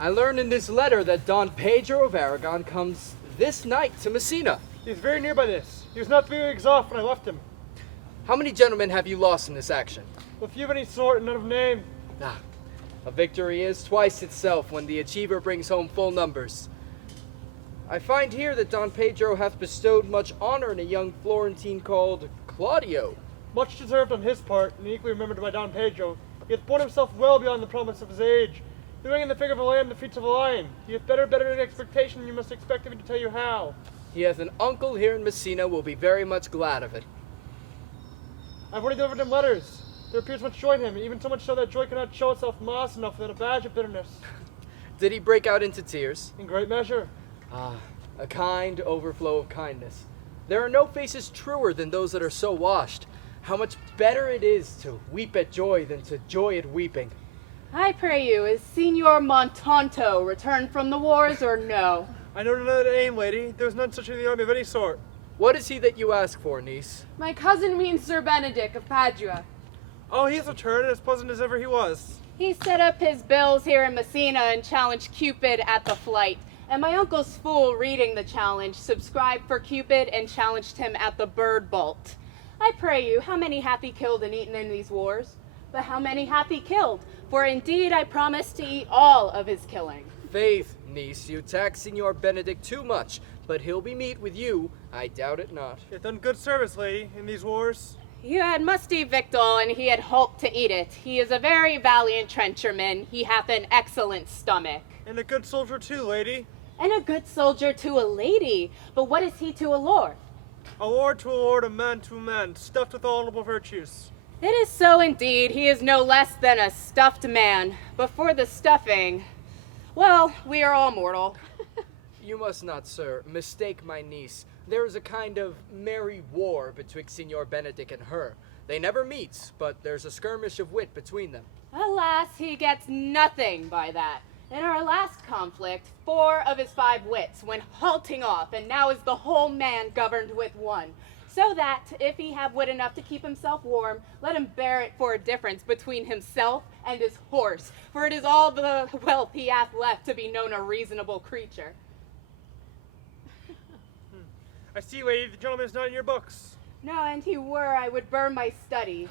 I learn in this letter that Don Pedro of Aragon comes this night to Messina. He's very near by this. He was not 3 weeks off when I left him. How many gentlemen have you lost in this action? A few of any sort and none of name. Ah, a victory is twice itself when the achiever brings home full numbers. I find here that Don Pedro hath bestowed much honor in a young Florentine called Claudio. Much deserved on his part, and equally remembered by Don Pedro. He hath borne himself well beyond the promise of his age. Doing in the figure of a lamb the feats of a lion. He hath better in expectation than you must expect of me to tell you how. He hath an uncle here in Messina, will be very much glad of it. I've already delivered him letters. There appears much joy in him, even so much so that joy cannot show itself mass enough without a badge of bitterness. Did he break out into tears? In great measure. Ah, a kind overflow of kindness. There are no faces truer than those that are so washed. How much better it is to weep at joy than to joy at weeping. I pray you, is Signor Montanto returned from the wars or no? I know none of that name, lady. There is none such in the army of any sort. What is he that you ask for, niece? My cousin means Sir Benedict of Padua. Oh, he's returned and as pleasant as ever he was. He set up his bills here in Messina and challenged Cupid at the flight. And my uncle's fool, reading the challenge, subscribed for Cupid and challenged him at the bird bolt. I pray you, how many hath he killed and eaten in these wars? But how many hath he killed? For indeed I promise to eat all of his killing. Faith, niece, you tax Signor Benedict too much, but he'll be meet with you, I doubt it not. He hath done good service, lady, in these wars. You had musty victual, and he had holp to eat it. He is a very valiant trencherman. He hath an excellent stomach. And a good soldier too, lady. And a good soldier to a lady. But what is he to a lord? A lord to a lord, a man to a man, stuffed with all noble virtues. It is so indeed. He is no less than a stuffed man. But for the stuffing, well, we are all mortal. You must not, sir, mistake my niece. There is a kind of merry war betwixt Signor Benedict and her. They never meet, but there's a skirmish of wit between them. Alas, he gets nothing by that. In our last conflict, 4 of his 5 wits went halting off, and now is the whole man governed with one. So that, if he have wit enough to keep himself warm, let him bear it for a difference between himself and his horse, for it is all the wealth he hath left to be known a reasonable creature. I see, lady, the gentleman is not in your books. No, and he were, I would burn my study.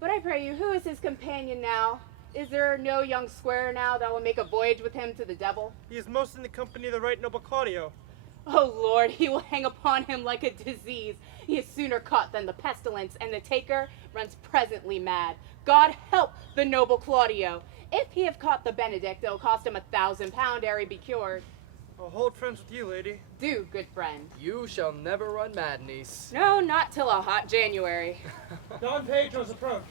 But I pray you, who is his companion now? Is there no young squire now that will make a voyage with him to the devil? He is most in the company of the right noble Claudio. Oh Lord, he will hang upon him like a disease. He is sooner caught than the pestilence, and the taker runs presently mad. God help the noble Claudio. If he have caught the Benedict, it'll cost him £1,000 ere he be cured. I'll hold friends with you, lady. Do, good friend. You shall never run mad, niece. No, not till a hot January. Don Pedro's approached.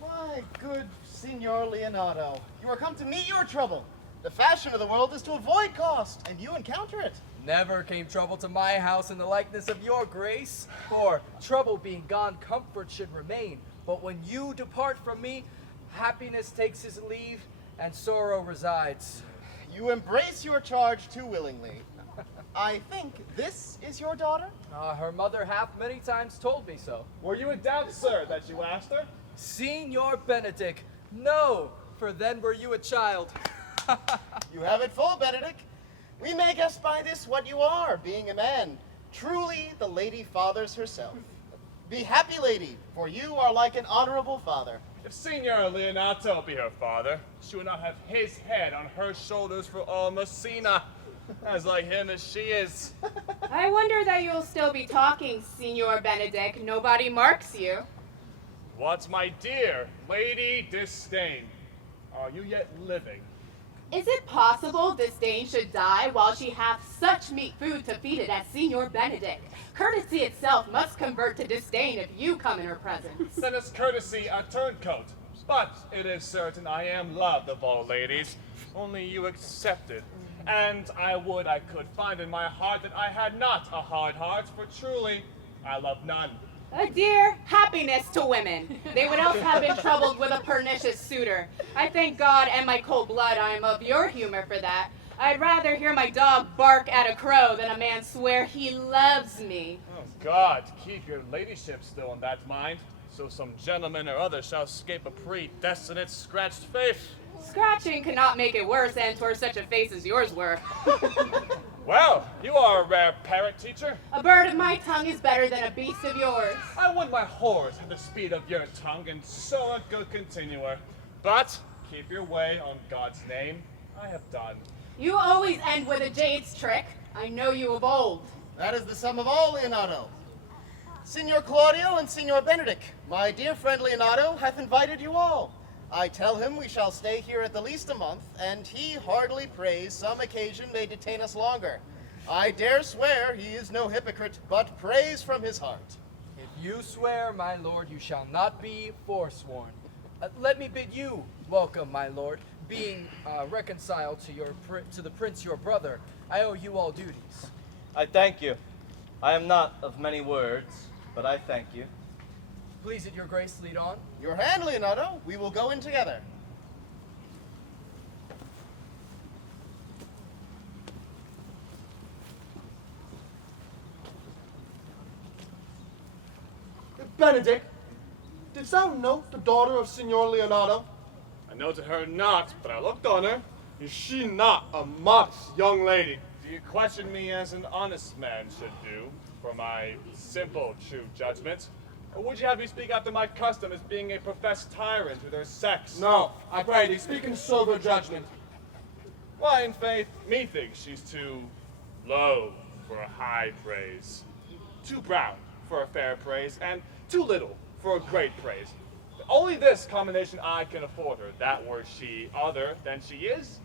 My good Signor Leonardo, you are come to meet your trouble. The fashion of the world is to avoid cost, and you encounter it. Never came trouble to my house in the likeness of your grace. For trouble being gone, comfort should remain. But when you depart from me, happiness takes his leave, and sorrow resides. You embrace your charge too willingly. I think this is your daughter? Her mother hath many times told me so. Were you in doubt, sir, that you asked her? Signor Benedict, no, for then were you a child. You have it full, Benedict. We may guess by this what you are, being a man. Truly the lady fathers herself. Be happy, lady, for you are like an honorable father. If Signor Leonato be her father, she would not have his head on her shoulders for all Messina, as like him as she is. I wonder that you'll still be talking, Signor Benedict. Nobody marks you. What, my dear Lady Disdain, are you yet living? Is it possible Disdain should die while she hath such meat food to feed it as Signor Benedict? Courtesy itself must convert to disdain if you come in her presence. Then is courtesy a turncoat. But it is certain I am loved of all ladies, only you accepted. And I would I could find in my heart that I had not a hard heart, for truly I love none. A dear happiness to women. They would else have been troubled with a pernicious suitor. I thank God and my cold blood I am of your humor for that. I'd rather hear my dog bark at a crow than a man swear he loves me. Oh God, keep your ladyship still in that mind, so some gentleman or other shall escape a predestinate scratched face. Scratching could not make it worse, and 'twere such a face as yours were. Well, you are a rare parrot, teacher. A bird of my tongue is better than a beast of yours. I would my horse have the speed of your tongue, and so a good continuer. But keep your way on God's name. I have done. You always end with a jade's trick. I know you of old. That is the sum of all, Leonardo. Signor Claudio and Signor Benedict, my dear friend Leonardo hath invited you all. I tell him we shall stay here at the least a month, and he heartily prays some occasion may detain us longer. I dare swear he is no hypocrite, but prays from his heart. If you swear, my lord, you shall not be forsworn. Let me bid you welcome, my lord. Being reconciled to the prince your brother, I owe you all duties. I thank you. I am not of many words, but I thank you. Please it your grace, lead on. Your hand, Leonardo. We will go in together. Benedict, didst thou note the daughter of Signor Leonardo? I noted her not, but I looked on her. Is she not a modest young lady? Do you question me as an honest man should do, for my simple, true judgment? Or would you have me speak after my custom as being a professed tyrant to their sex? No, I pray thee, speak in sober judgment. Why, in faith, methinks she's too low for a high praise, too brown for a fair praise, and too little for a great praise. Only this combination I can afford her, that were she other than she is,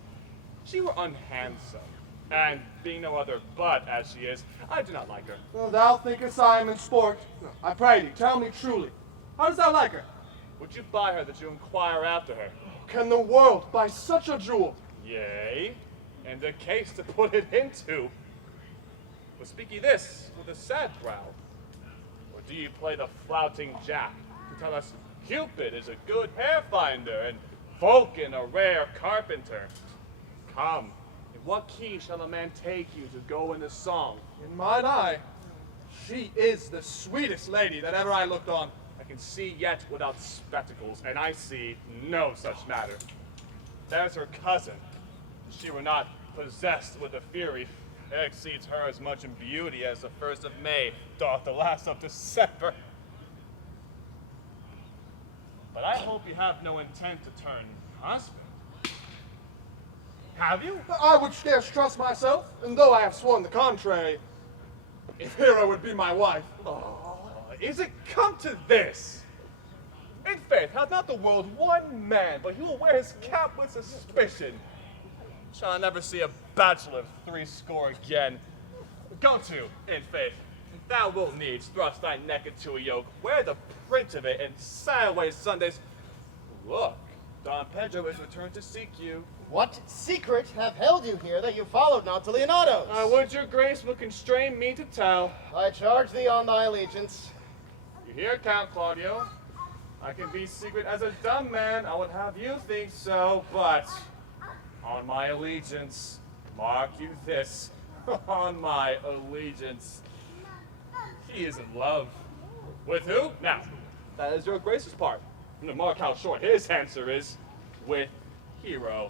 she were unhandsome. And being no other but as she is, I do not like her. Well, thou thinkest I am in sport. I pray thee, tell me truly. How dost thou like her? Would you buy her that you inquire after her? Can the world buy such a jewel? Yea, and a case to put it into. But speak ye this with a sad brow, or do you play the flouting jack to tell us Cupid is a good hair finder and Vulcan a rare carpenter? Come, in what key shall a man take you to go in the song? In mine eye, she is the sweetest lady that ever I looked on. I can see yet without spectacles, and I see no such matter. There's her cousin. If she were not possessed with a fury, it exceeds her as much in beauty as the 1st of May doth the last of December. But I hope you have no intent to turn husband. Have you? I would scarce trust myself, and though I have sworn the contrary, if Hero would be my wife. Is it come to this? In faith, hath not the world one man, but he will wear his cap with suspicion? Shall I never see a bachelor of threescore again? Go to, in faith, thou wilt needs thrust thy neck into a yoke, wear the print of it, and sigh away Sundays. Look, Don Pedro is returned to seek you. What secret have held you here that you followed not to Leonardo's? I would your grace will constrain me to tell. I charge thee on thy allegiance. You hear, Count Claudio? I can be secret as a dumb man. I would have you think so, but on my allegiance, mark you this, on my allegiance, he is in love. With who? Now, that is your grace's part. And mark how short his answer is. With Hero,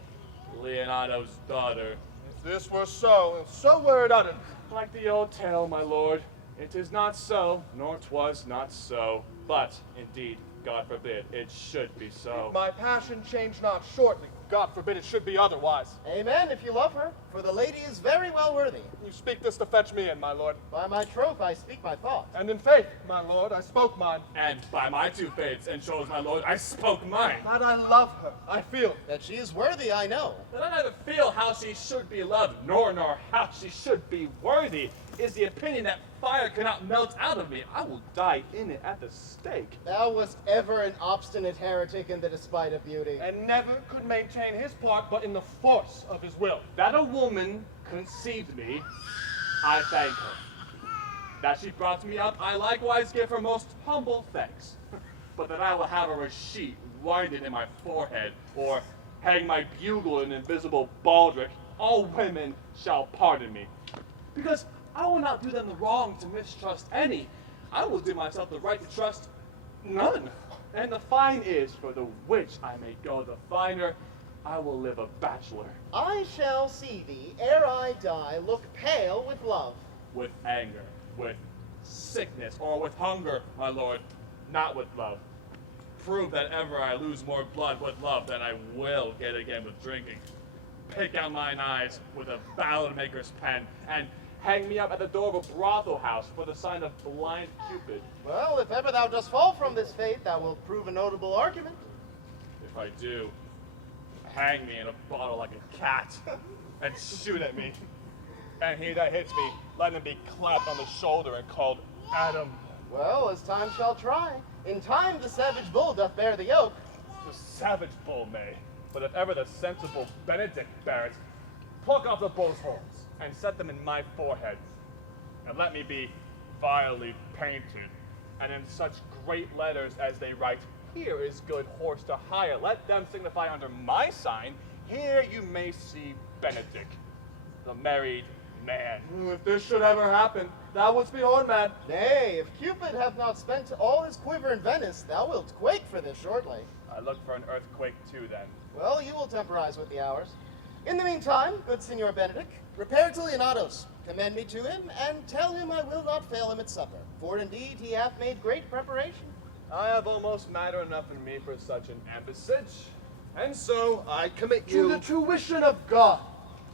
Leonardo's daughter. If this were so were it uttered. Like the old tale, my lord, it is not so, nor 'twas not so, but indeed, God forbid, it should be so. My passion change not shortly. God forbid it should be otherwise. Amen, if you love her, for the lady is very well worthy. You speak this to fetch me in, my lord. By my troth, I speak my thought. And in faith, my lord, I spoke mine. And by my two faiths and shows, my lord, I spoke mine. That I love her, I feel. That she is worthy, I know. That I neither feel how she should be loved, nor how she should be worthy, is the opinion that fire cannot melt out of me. I will die in it at the stake. Thou wast ever an obstinate heretic in the despite of beauty. And never could maintain his part but in the force of his will. That a woman conceived me, I thank her. That she brought me up, I likewise give her most humble thanks. But that I will have her a sheet winded in my forehead, or hang my bugle in invisible baldric, all women shall pardon me. Because I will not do them the wrong to mistrust any. I will do myself the right to trust none. And the fine is, for the which I may go the finer, I will live a bachelor, I shall see thee, ere I die, look pale with love. with anger, with sickness, or with hunger, my lord, not with love. Prove that ever I lose more blood with love than I will get again with drinking. Pick out mine eyes with a ballad maker's pen, and hang me up at the door of a brothel house for the sign of blind Cupid. Well, if ever thou dost fall from this fate, thou wilt prove a notable argument. If I do, hang me in a bottle like a cat, and shoot at me. And he that hits me, let him be clapped on the shoulder and called Adam. Well, as time shall try. In time the savage bull doth bear the yoke. The savage bull may, but if ever the sensible Benedict bear it, pluck off the bull's horns, and set them in my forehead, and let me be vilely painted, and in such great letters as they write, here is good horse to hire. Let them signify under my sign, here you may see Benedict, the married man. If this should ever happen, thou wouldst be horn mad. Nay, if Cupid hath not spent all his quiver in Venice, thou wilt quake for this shortly. I look for an earthquake too, then. Well, you will temporize with the hours. In the meantime, good Signor Benedict, repair to Leonado's, commend me to him, and tell him I will not fail him at supper, for indeed he hath made great preparation. I have almost matter enough in me for such an embassage, and so I commit To you the tuition of God,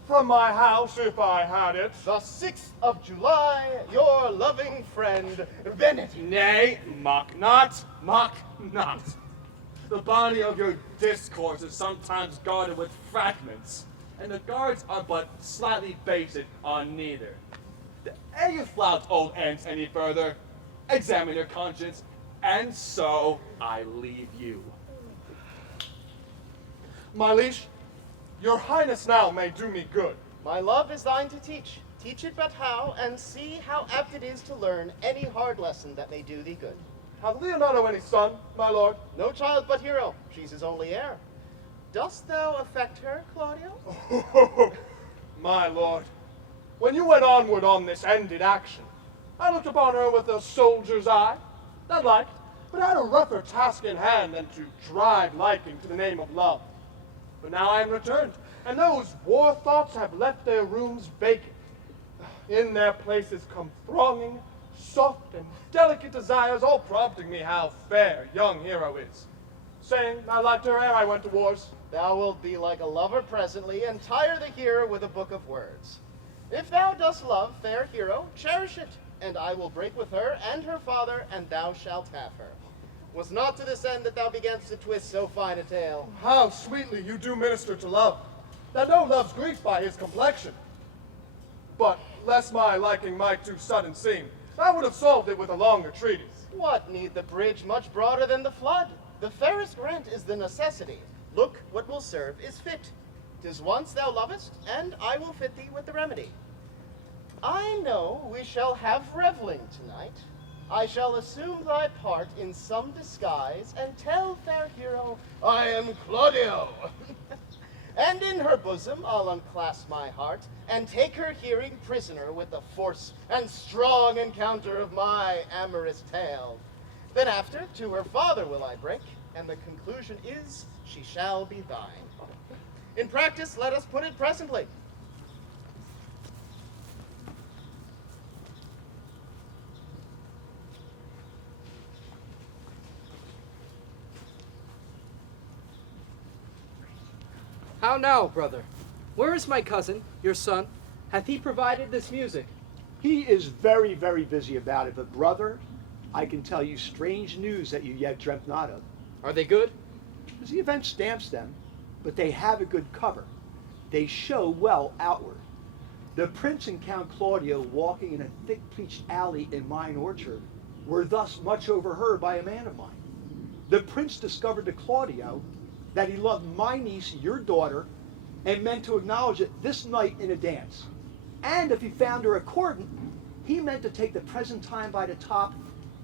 from my house, if I had it. The 6th of July, your loving friend, Benedict. Nay, mock not, mock not. The body of your discourse is sometimes guarded with fragments, and the guards are but slightly based on neither. Ere you flout old ends any further, examine your conscience, and so I leave you. My liege, your highness now may do me good. My love is thine to teach. Teach it but how, and see how apt it is to learn any hard lesson that may do thee good. Hath Leonardo any son, my lord? No child but Hero, she's his only heir. Dost thou affect her, Claudio? My lord, when you went onward on this ended action, I looked upon her with a soldier's eye, that liked, but had a rougher task in hand than to drive liking to the name of love. But now I am returned, and those war thoughts have left their rooms vacant. In their places come thronging, soft and delicate desires, all prompting me how fair young Hero is. Saying I liked her ere I went to wars. Thou wilt be like a lover presently, and tire the hearer with a book of words. If thou dost love fair Hero, cherish it, and I will break with her and her father, and thou shalt have her. Was not to this end that thou beganst to twist so fine a tale. How sweetly you do minister to love, that no love's grief by his complexion. But, lest my liking might too sudden seem, I would have solved it with a longer treatise. What need the bridge much broader than the flood? The fairest rent is the necessity. Look, what will serve is fit. 'Tis once thou lovest, and I will fit thee with the remedy. I know we shall have revelling tonight. I shall assume thy part in some disguise, and tell fair Hero I am Claudio. And in her bosom I'll unclasp my heart, and take her hearing prisoner with the force and strong encounter of my amorous tale. Then after to her father will I break, and the conclusion is she shall be thine. In practice let us put it presently. How now, brother? Where is my cousin, your son? Hath he provided this music? He is very, very busy about it, but brother, I can tell you strange news that you yet dreamt not of. Are they good? As the event stamps them, but they have a good cover. They show well outward. The prince and Count Claudio walking in a thick pleached alley in mine orchard were thus much overheard by a man of mine. The prince discovered to Claudio that he loved my niece, your daughter, and meant to acknowledge it this night in a dance. And if he found her accordant, he meant to take the present time by the top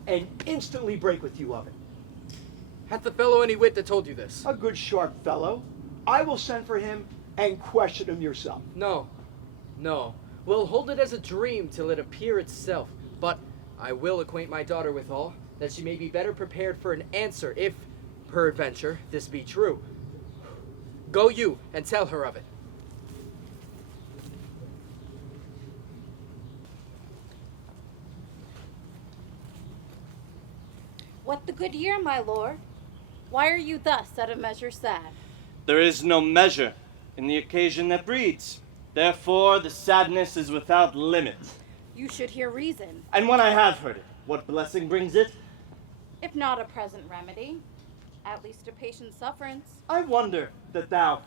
and instantly break with you of it. Hath the fellow any wit that told you this? A good sharp fellow. I will send for him and question him yourself. No. We'll hold it as a dream till it appear itself. But I will acquaint my daughter withal, that she may be better prepared for an answer if, peradventure, this be true. Go you and tell her of it. What the good year, my lord? Why are you thus out of measure sad? There is no measure in the occasion that breeds. Therefore, the sadness is without limit. You should hear reason, And when I have heard it, what blessing brings it? if not a present remedy, at least a patient sufferance. I wonder that thou,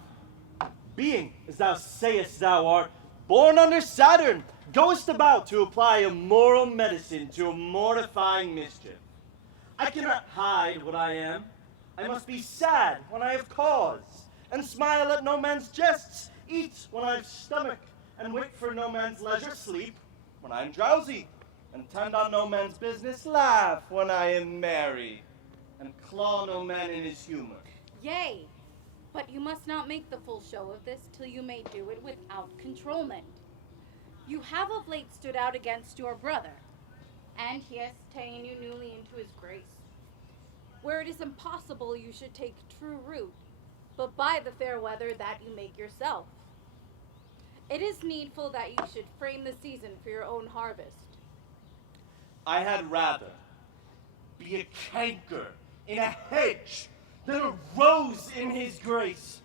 being as thou sayest thou art, born under Saturn, goest about to apply a moral medicine to a mortifying mischief. I cannot hide what I am. I must be sad when I have cause, and smile at no man's jests, eat when I have stomach, and wait for no man's leisure, sleep when I am drowsy, and tend on no man's business, laugh when I am merry, and claw no man in his humor. Yea, but you must not make the full show of this till you may do it without controlment. You have of late stood out against your brother, and he has ta'en you newly into his grace, where it is impossible you should take true root, but by the fair weather that you make yourself. It is needful that you should frame the season for your own harvest. I had rather be a canker in a hedge than a rose in his grace.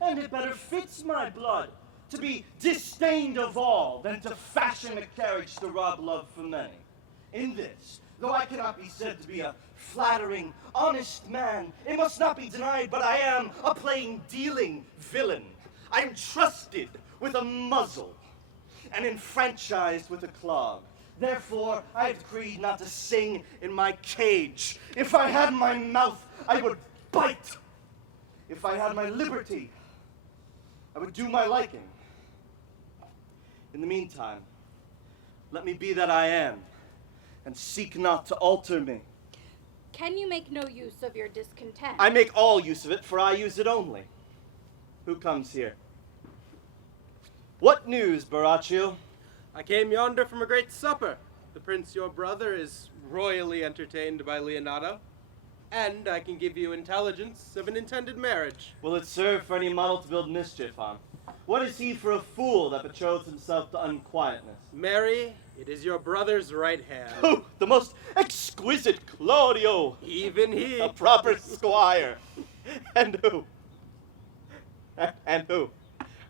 And it better fits my blood to be disdained of all than to fashion a carriage to rob love from many. In this, though I cannot be said to be a flattering, honest man, it must not be denied, but I am a plain-dealing villain. I am trusted with a muzzle and enfranchised with a clog. Therefore, I have decreed not to sing in my cage. If I had my mouth, I would bite. If I had my liberty, I would do my liking. In the meantime, let me be that I am, and seek not to alter me. Can you make no use of your discontent? I make all use of it, for I use it only. Who comes here? What news, Baraccio? I came yonder from a great supper. The prince, your brother, is royally entertained by Leonardo. And I can give you intelligence of an intended marriage. Will it serve for any model to build mischief on? What is he for a fool that betroths himself to unquietness? Mary, it is your brother's right hand. Oh, the most exquisite Claudio! Even he. A proper squire. And who? And who?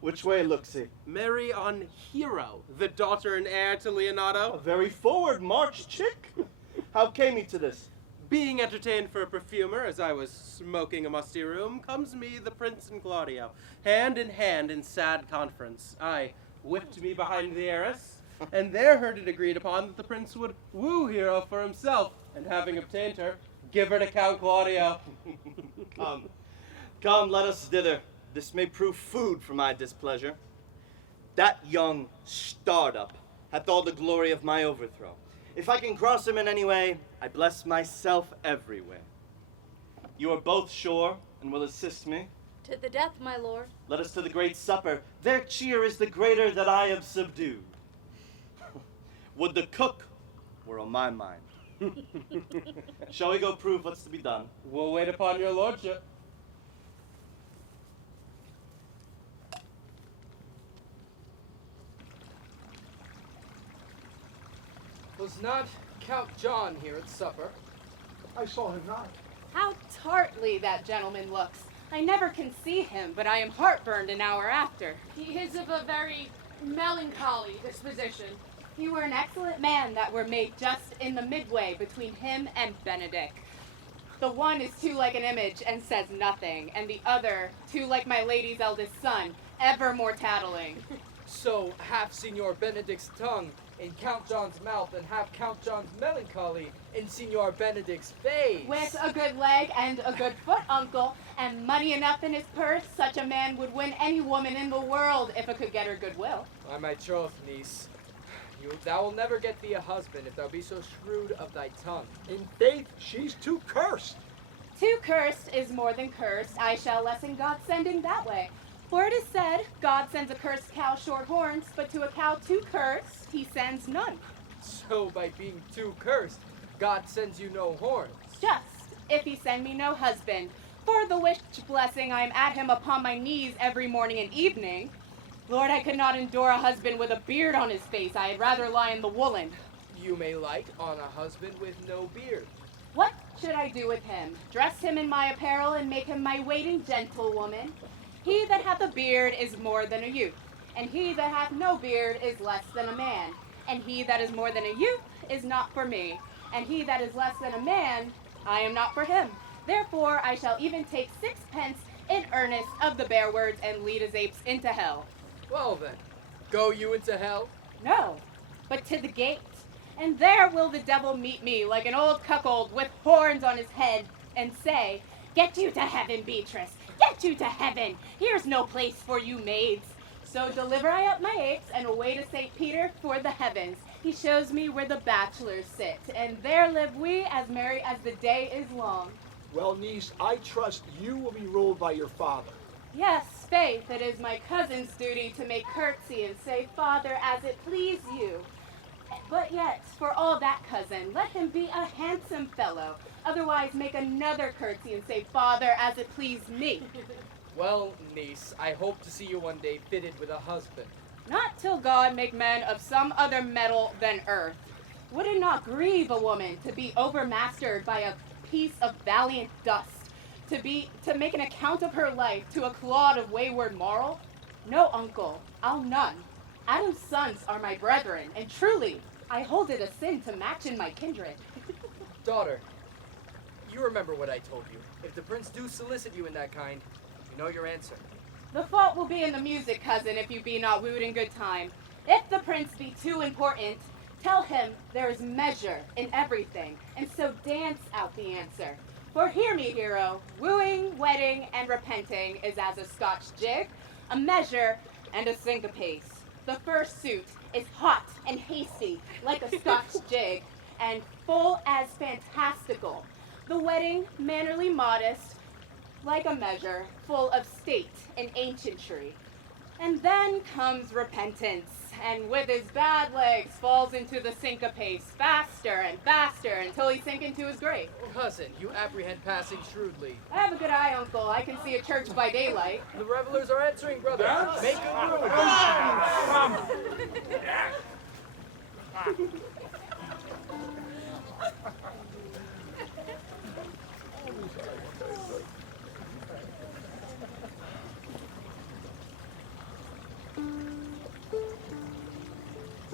Which way looks he? Mary on Hero, the daughter and heir to A Leonardo. very forward march chick. How came he to this? Being entertained for a perfumer as I was smoking a musty room, comes me the prince and Claudio, hand in sad conference. I whipped me behind the arras, and there heard it agreed upon that the prince would woo Hero for himself, and having obtained her, give her to Count Claudio. Come, let us thither. This may prove food for my displeasure. That young startup hath all the glory of my overthrow. If I can cross him in any way, I bless myself everywhere. You are both sure and will assist me. To the death, my lord. Let us to the great supper. Their cheer is the greater that I have subdued. Would the cook were on my mind. Shall we go prove what's to be done? We'll wait upon your lordship. Was not Count John here at supper? I saw him not. How tartly that gentleman looks. I never can see him, but I am heartburned an hour after. He is of a very melancholy disposition. You were an excellent man that were made just in the midway between him and Benedict. The one is too like an image and says nothing, and the other too like my lady's eldest son, ever more tattling. So half Signor Benedict's tongue in Count John's mouth and half Count John's melancholy in Signor Benedict's face. With a good leg and a good foot, uncle, and money enough in his purse, such a man would win any woman in the world if it could get her goodwill. By my troth, niece, thou will never get thee a husband if thou be so shrewd of thy tongue. In faith, she's too cursed. Too cursed is more than cursed. I shall lessen God's sending that way. For it is said, God sends a cursed cow short horns, but to a cow too cursed, he sends none. So by being too cursed, God sends you no horns. Just, if he send me no husband, for the which blessing I am at him upon my knees every morning and evening. Lord, I could not endure a husband with a beard on his face. I had rather lie in the woolen. You may light on a husband with no beard. What should I do with him? Dress him in my apparel and make him my waiting gentlewoman? He that hath a beard is more than a youth, and he that hath no beard is less than a man. And he that is more than a youth is not for me, and he that is less than a man, I am not for him. Therefore I shall even take 6 pence in earnest of the bare words and lead his apes into hell. Well then, go you into hell? No, but to the gate. And there will the devil meet me like an old cuckold with horns on his head and say, Get you to heaven, Beatrice, get you to heaven. Here's no place for you maids. So deliver I up my apes and away to St. Peter for the heavens. He shows me where the bachelors sit, and there live we as merry as the day is long. Well, niece, I trust you will be ruled by your father. Yes, faith, it is my cousin's duty to make curtsy and say, Father, as it please you. But yet, for all that, cousin, let him be a handsome fellow. Otherwise, make another curtsy and say, Father, as it please me. Well, niece, I hope to see you one day fitted with a husband. Not till God make men of some other metal than earth. Would it not grieve a woman to be overmastered by a piece of valiant dust? To make an account of her life to a clod of wayward moral? No, uncle, I'll none. Adam's sons are my brethren, and truly, I hold it a sin to match in my kindred. Daughter, you remember what I told you. If the prince do solicit you in that kind, you know your answer. The fault will be in the music, cousin, if you be not wooed in good time. If the prince be too important, tell him there is measure in everything, and so dance out the answer. For hear me, hero, wooing, wedding, and repenting is as a Scotch jig, a measure, and a syncopace. The first suit is hot and hasty, like a Scotch jig, and full as fantastical. The wedding, mannerly modest, like a measure, full of state and ancientry. And then comes repentance, and with his bad legs falls into the syncopace faster and faster until he sink into his grave. Cousin, you apprehend passing shrewdly. I have a good eye, uncle. I can see a church by daylight. The revelers are answering, brother. Make a room.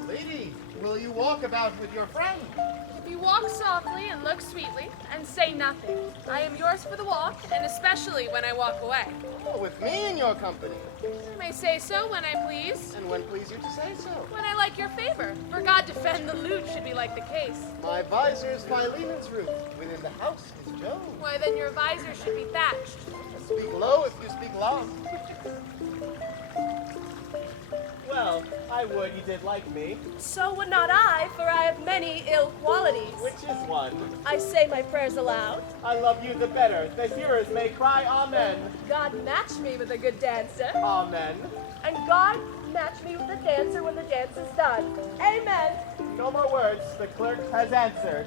Lady, will you walk about with your friend? If you walk softly and look sweetly and say nothing, I am yours for the walk, and especially when I walk away. Oh, with me in your company. I may say so when I please, And when please you to say so. when I like your favor. For God defend the lute should be like the case. My visor's Philemon's roof. Within the house is Jove. Why then your visor should be thatched. Speak low if you speak loud. Well, I would you did like me. So would not I, for I have many ill qualities. Which is one? I say my prayers aloud. I love you the better. The hearers may cry amen. God match me with a good dancer. Amen. And God match me with a dancer when the dance is done. Amen. No more words. The clerk has answered.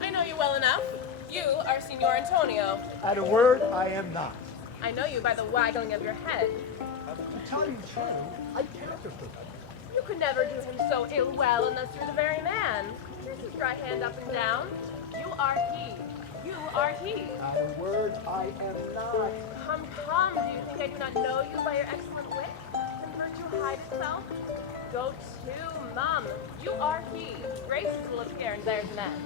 I know you well enough. You are Signor Antonio. At a word, I am not. I know you by the waggling of your head. To tell you true, I can't approve. You could never do him so ill well unless you're the very man. Here's his dry hand up and down. You are he. You are he. At a word, I am not. Come, come, do you think I do not know you by your excellent wit? Can virtue hide itself? Go to, Mum. You are he. Graces will appear, and there's an end.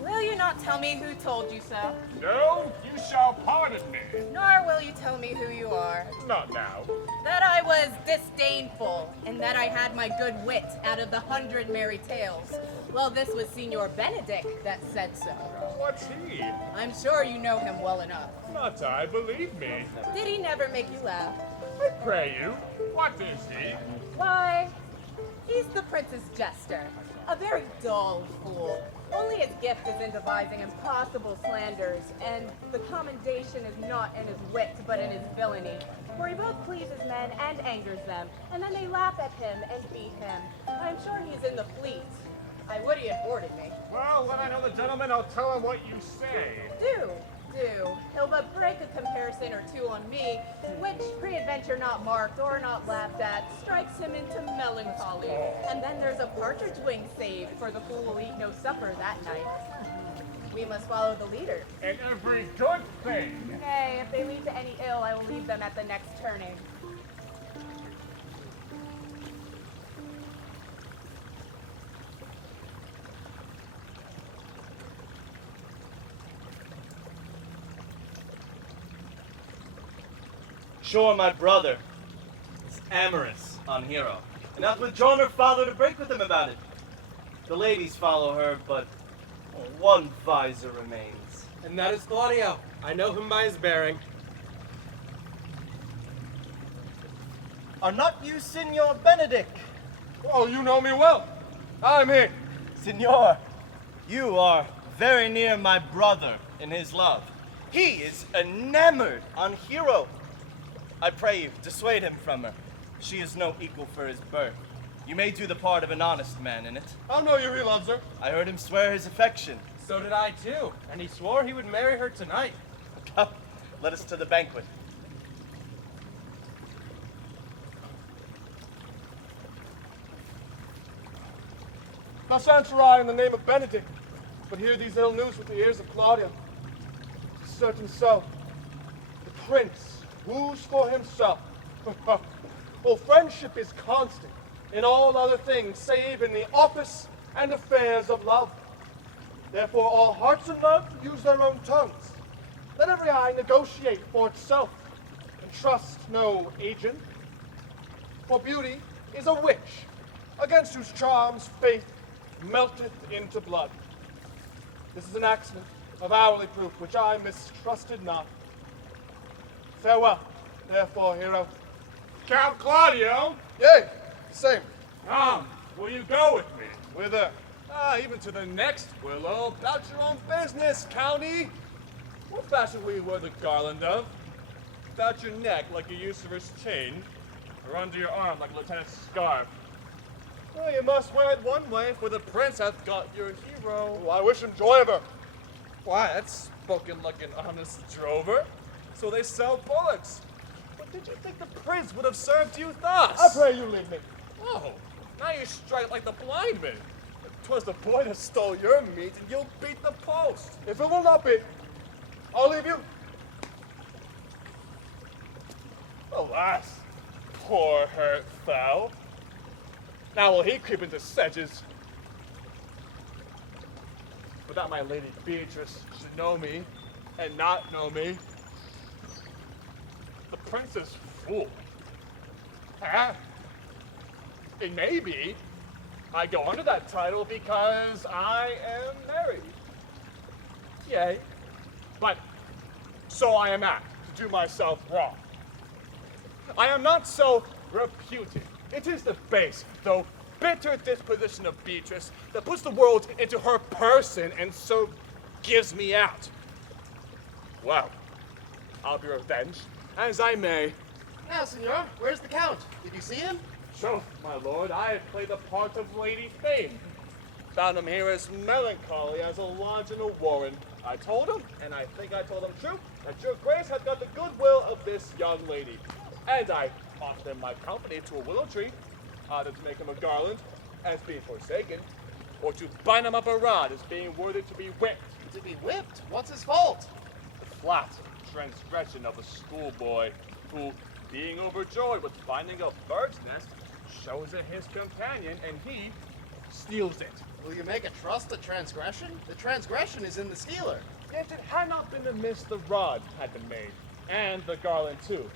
Will you not tell me who told you so? No, you shall pardon me. Nor will you tell me who you are. Not now. That I was disdainful, and that I had my good wit out of the 100 merry tales. Well, this was Signor Benedict that said so. What's he? I'm sure you know him well enough. Not I, believe me. Did he never make you laugh? I pray you. What is he? Why, he's the prince's jester. A very dull fool. Only his gift is in devising impossible slanders, and the commendation is not in his wit, but in his villainy. For he both pleases men and angers them, and then they laugh at him and beat him. I am sure he is in the fleet. I would he had boarded me. Well, when I know the gentleman, I'll tell him what you say. Do. He'll but break a comparison or two on me, which, pre-adventure not marked or not laughed at, strikes him into melancholy. And then there's a partridge wing saved, for the fool will eat no supper that night. We must follow the leader. And every good thing. Nay, if they lead to any ill, I will leave them at the next turning. Sure, my brother is amorous on Hero, and hath withdrawn her father to break with him about it. The ladies follow her, but one visor remains. And that is Claudio. I know him by his bearing. Are not you Signor Benedict? Oh, you know me well. I'm he. Signor, you are very near my brother in his love. He is enamored on Hero. I pray you, dissuade him from her. She is no equal for his birth. You may do the part of an honest man in it. How know you he loves her? I heard him swear his affection. So did I too, and he swore he would marry her tonight. Come, let us to the banquet. Thus answer I in the name of Benedict, but hear these ill news with the ears of Claudia. Tis certain so. The prince woos for himself. Well, friendship is constant in all other things, save in the office and affairs of love. Therefore, all hearts in love use their own tongues. Let every eye negotiate for itself, and trust no agent. For beauty is a witch, against whose charms faith melteth into blood. This is an accident of hourly proof, which I mistrusted not. Farewell, therefore, hero. Count Claudio! Yea, same. Come, will you go with me? Whither? Even to the next willow. About your own business, County. What fashion will you wear the garland of? About your neck like a usurer's chain, or under your arm like a lieutenant's scarf? Well, you must wear it one way, for the prince hath got your hero. Oh, I wish him joy of her. Why, that's spoken like an honest drover. So they sell bullocks. But did you think the prince would have served you thus? I pray you leave me. Oh, now you strike like the blind man. 'Twas the boy that stole your meat, and you'll beat the post. If it will not be, I'll leave you. Alas, poor hurt fowl. Now will he creep into sedges? But that my lady Beatrice should know me, and not know me. The prince is fool. Huh? It may be. I go under that title because I am married. Yea. But so I am apt to do myself wrong. I am not so reputed. It is the base, though bitter disposition of Beatrice that puts the world into her person and so gives me out. Well, I'll be revenged, as I may. Now, senor, where's the count? Did you see him? So, my lord, I have played the part of Lady Fame. Found him here as melancholy as a lodge in a warren. I told him, and I think I told him true, that your grace had got the goodwill of this young lady. And I offered him my company to a willow tree, either to make him a garland, as being forsaken, or to bind him up a rod as being worthy to be whipped. To be whipped? What's his fault? The flat transgression of a schoolboy who, being overjoyed with finding a bird's nest, shows it his companion, and he steals it. Will you make a trust a transgression? The transgression is in the stealer. Yet it had not been amiss the rod had been made, and the garland too.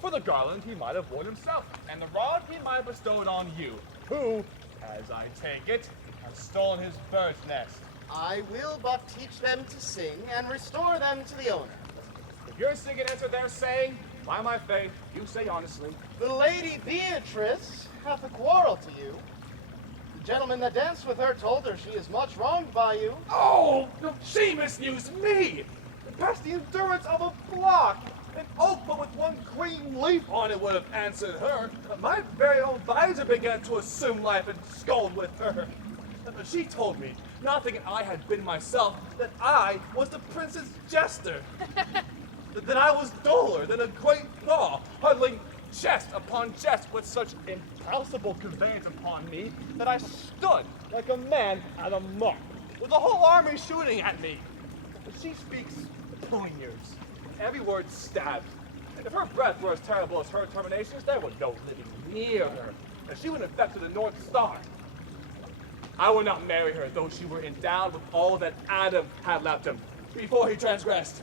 For the garland he might have worn himself, and the rod he might have bestowed on you, who, as I take it, has stolen his bird's nest. I will but teach them to sing and restore them to the owner. If your singing answer their saying, by my faith, you say honestly. The Lady Beatrice hath a quarrel to you. gentleman that danced with her told her she is much wronged by you. Oh, no, she misused me! Past the endurance of a block! An oak but with one green leaf on it would have answered her. My very own visor began to assume life and scold with her. She told me, not thinking I had been myself, that I was the prince's jester. That I was duller than a great thaw, huddling chest upon chest with such impalpable conveyance upon me that I stood like a man at a mark, with the whole army shooting at me. She speaks poignards, every word stabs. And if her breath were as terrible as her terminations, there was no living near her, and she would infect the North Star. I would not marry her, though she were endowed with all that Adam had left him before he transgressed.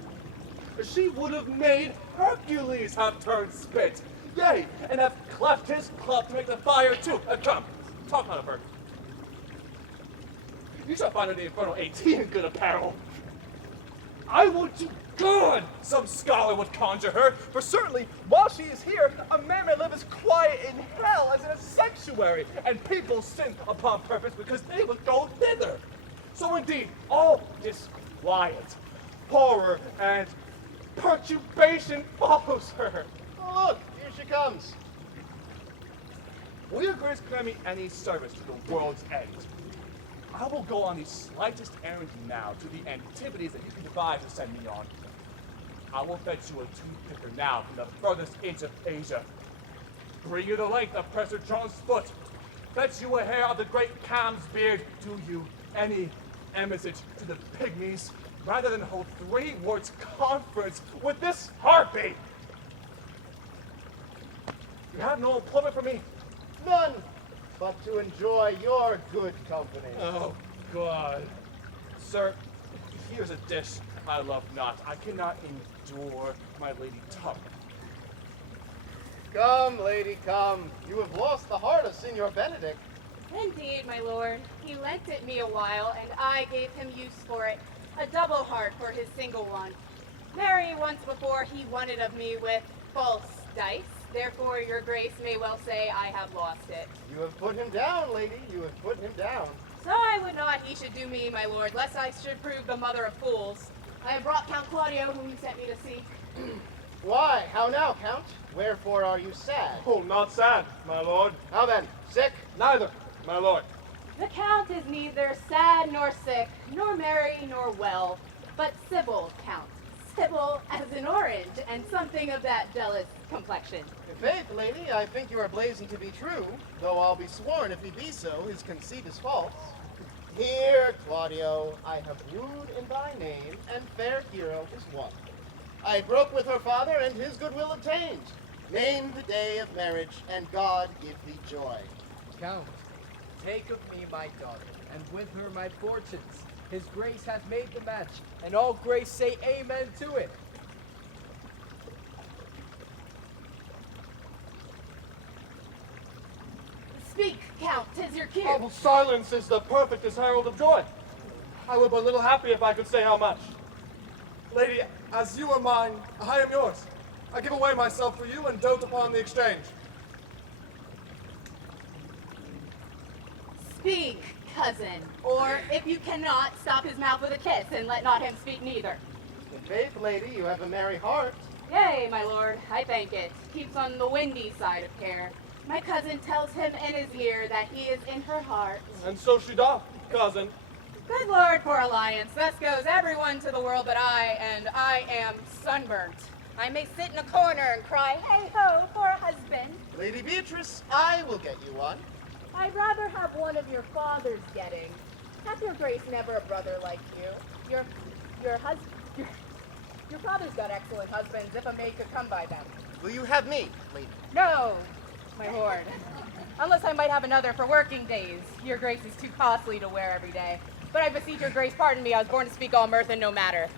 She would have made Hercules have turned spit, yea, and have cleft his club to make the fire too. Come, talk not of her. You shall find her the Infernal 18 in good apparel. I would to God some scholar would conjure her, for certainly, while she is here, a man may live as quiet in hell as in a sanctuary, and people sin upon purpose because they would go thither. So indeed, all disquiet, horror, and perturbation follows her. Oh, look, here she comes. Will your grace grant me any service to the world's end? I will go on the slightest errand now to the antipodes that you can devise to send me on. I will fetch you a toothpicker now from the furthest inch of Asia. Bring you the length of Presser John's foot. Fetch you a hair of the great Cam's beard. Do you any emissage to the pygmies, rather than hold 3 words conference with this harpy? You have no employment for me? None, but to enjoy your good company. Oh, God. Sir, here's a dish I love not. I cannot endure my lady tongue. Come, lady, come. You have lost the heart of Signor Benedict. Indeed, my lord. He lent it me a while, and I gave him use for it. A double heart for his single one. Marry once before he won it of me with false dice. Therefore, your grace may well say I have lost it. You have put him down, lady. You have put him down. So I would not he should do me, my lord, lest I should prove the mother of fools. I have brought Count Claudio, whom you sent me to seek. Why, how now, Count? Wherefore are you sad? Oh, not sad, my lord. How then, sick? Neither, my lord. The Count is neither sad nor sick, nor merry nor well, but civil, Count. Civil as an orange, and something of that jealous complexion. Faith, lady, I think you are blazing to be true, though I'll be sworn if he be so, his conceit is false. Here, Claudio, I have wooed in thy name, and fair hero is won. I broke with her father, and his goodwill obtained. Name the day of marriage, and God give thee joy. Count, take of me my daughter, and with her my fortunes. His grace hath made the match, and all grace say amen to it. Speak, Count, 'tis your cue. Oh, silence is the perfectest herald of joy. I would but little happy if I could say how much. Lady, as you are mine, I am yours. I give away myself for you and dote upon the exchange. Speak, cousin, or if you cannot, stop his mouth with a kiss, and let not him speak neither. In faith, lady, you have a merry heart. Yea, my lord, I thank it. Keeps on the windy side of care. My cousin tells him in his ear that he is in her heart. And so she doth, cousin. Good lord for alliance, thus goes everyone to the world but I, and I am sunburnt. I may sit in a corner and cry, hey-ho, for a husband. Lady Beatrice, I will get you one. I'd rather have one of your father's getting. Hath your grace never a brother like you? Your father's got excellent husbands, if a maid could come by them. Will you have me, lady? No, my lord. Unless I might have another for working days. Your grace is too costly to wear every day. But I beseech your grace, pardon me, I was born to speak all mirth and no matter.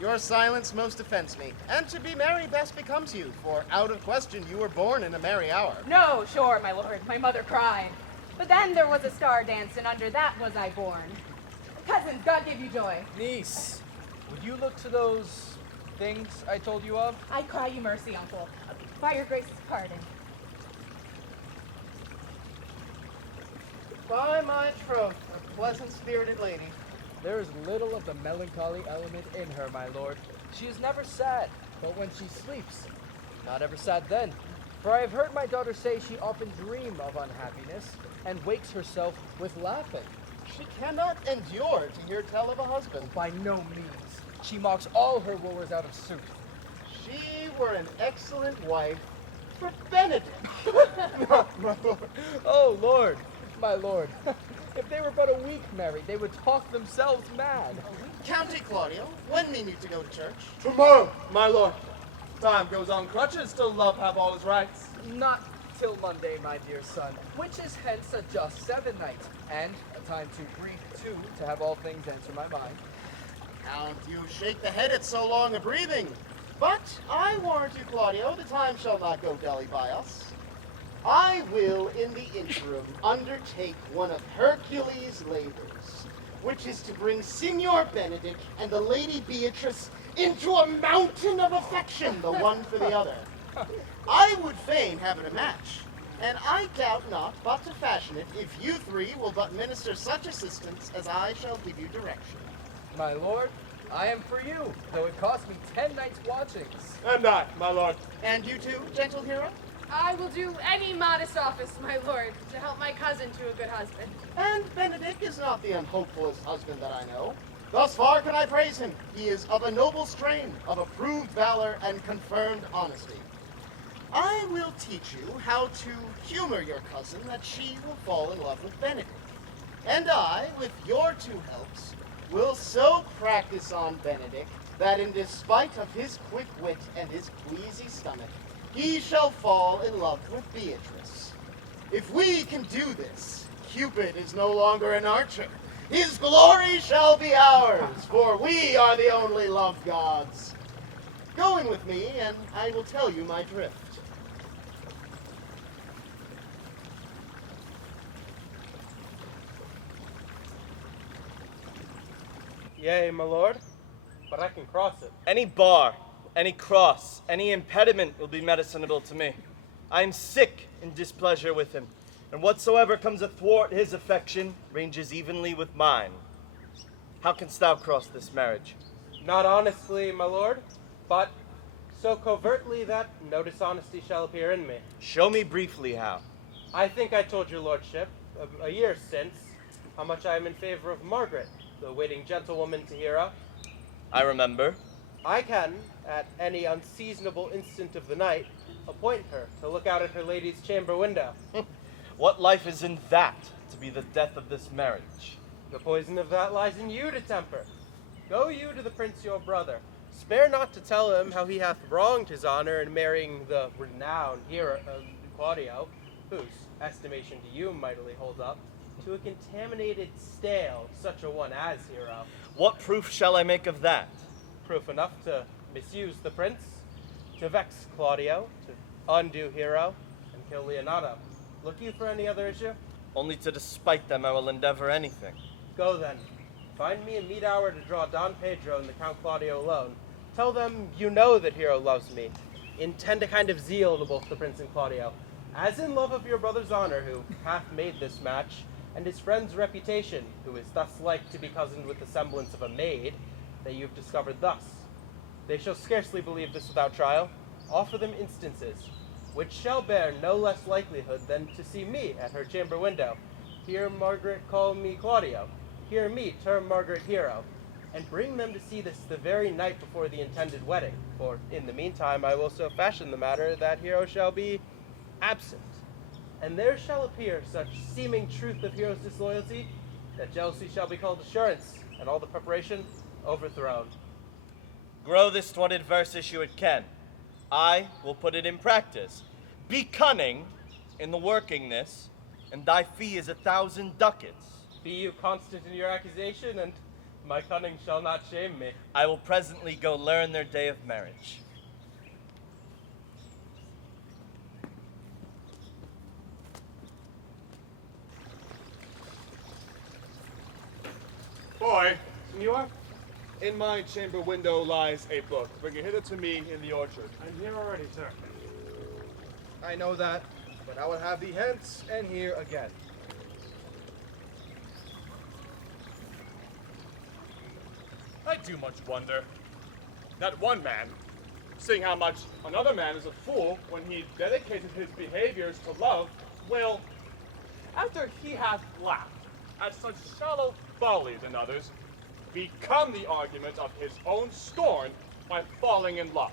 Your silence most offends me, and to be merry best becomes you, for out of question you were born in a merry hour. No, sure, my lord, my mother cried. But then there was a star dance, and under that was I born. Cousins, God give you joy. Niece, would you look to those things I told you of? I cry you mercy, uncle. By your grace's pardon. by my troth, a pleasant-spirited lady. There is little of the melancholy element in her, my lord. She is never sad, but when she sleeps, not ever sad then. For I have heard my daughter say she often dream of unhappiness, and wakes herself with laughing. She cannot endure to hear tell of a husband. By no means. She mocks all her wooers out of sooth. She were an excellent wife for Benedict. My lord. Oh, Lord, my lord. If they were but a week married, they would talk themselves mad. County Claudio, when mean you to go to church? Tomorrow, my lord. Time goes on crutches till love have all his rights. Not till Monday, my dear son, which is hence a just 7 nights, and a time to breathe too, to have all things enter my mind. Count, you shake the head at so long a breathing. But I warrant you, Claudio, the time shall not go dully by us. I will, in the interim, undertake one of Hercules' labors, which is to bring Signor Benedict and the Lady Beatrice into a mountain of affection, the one for the other. I would fain have it a match, and I doubt not but to fashion it, if you three will but minister such assistance as I shall give you direction. My lord, I am for you, though it cost me 10 nights' watchings. And I, my lord. And you too, gentle hero? I will do any modest office, my lord, to help my cousin to a good husband. And Benedict is not the unhopefullest husband that I know. Thus far can I praise him. He is of a noble strain, of approved valor and confirmed honesty. I will teach you how to humor your cousin that she will fall in love with Benedict. And I, with your 2 helps, will so practice on Benedict that in despite of his quick wit and his queasy stomach, he shall fall in love with Beatrice. If we can do this, Cupid is no longer an archer. His glory shall be ours, for we are the only love gods. Go in with me, and I will tell you my drift. Yea, my lord, but I can cross it. Any bar, any cross, any impediment will be medicinable to me. I am sick in displeasure with him, and whatsoever comes athwart his affection ranges evenly with mine. How canst thou cross this marriage? Not honestly, my lord, but so covertly that no dishonesty shall appear in me. Show me briefly how. I think I told your lordship, a year since, how much I am in favor of Margaret, the waiting gentlewoman to Hero. I remember. I can, at any unseasonable instant of the night, appoint her to look out at her lady's chamber window. What life is in that to be the death of this marriage? The poison of that lies in you to temper. Go you to the prince your brother. Spare not to tell him how he hath wronged his honor in marrying the renowned hero Claudio, whose estimation to you mightily hold up, to a contaminated stale such a one as Hero. What proof shall I make of that? Proof enough to misuse the prince, to vex Claudio, to undo Hero, and kill Leonato. Look you for any other issue? Only to despite them I will endeavor anything. Go then. Find me a meet hour to draw Don Pedro and the Count Claudio alone. Tell them you know that Hero loves me. Intend a kind of zeal to both the prince and Claudio, as in love of your brother's honor, who hath made this match, and his friend's reputation, who is thus like to be cozened with the semblance of a maid, that you've discovered thus. They shall scarcely believe this without trial. Offer them instances, which shall bear no less likelihood than to see me at her chamber window. Hear Margaret call me Claudio. Hear me term Margaret Hero. And bring them to see this the very night before the intended wedding. For in the meantime I will so fashion the matter that Hero shall be absent. And there shall appear such seeming truth of Hero's disloyalty, that jealousy shall be called assurance, and all the preparation overthrown. Grow this to what adverse issue it can. I will put it in practice. Be cunning in the working this, and thy fee is 1,000 ducats. Be you constant in your accusation, and my cunning shall not shame me. I will presently go learn their day of marriage. Boy, Senor? in my chamber window lies a book. Bring it hither to me in the orchard. I'm here already, sir. I know that, but I will have thee hence and here again. I do much wonder that one man, seeing how much another man is a fool when he dedicated his behaviors to love, will, after he hath laughed at such shallow follies in others, become the argument of his own scorn by falling in love.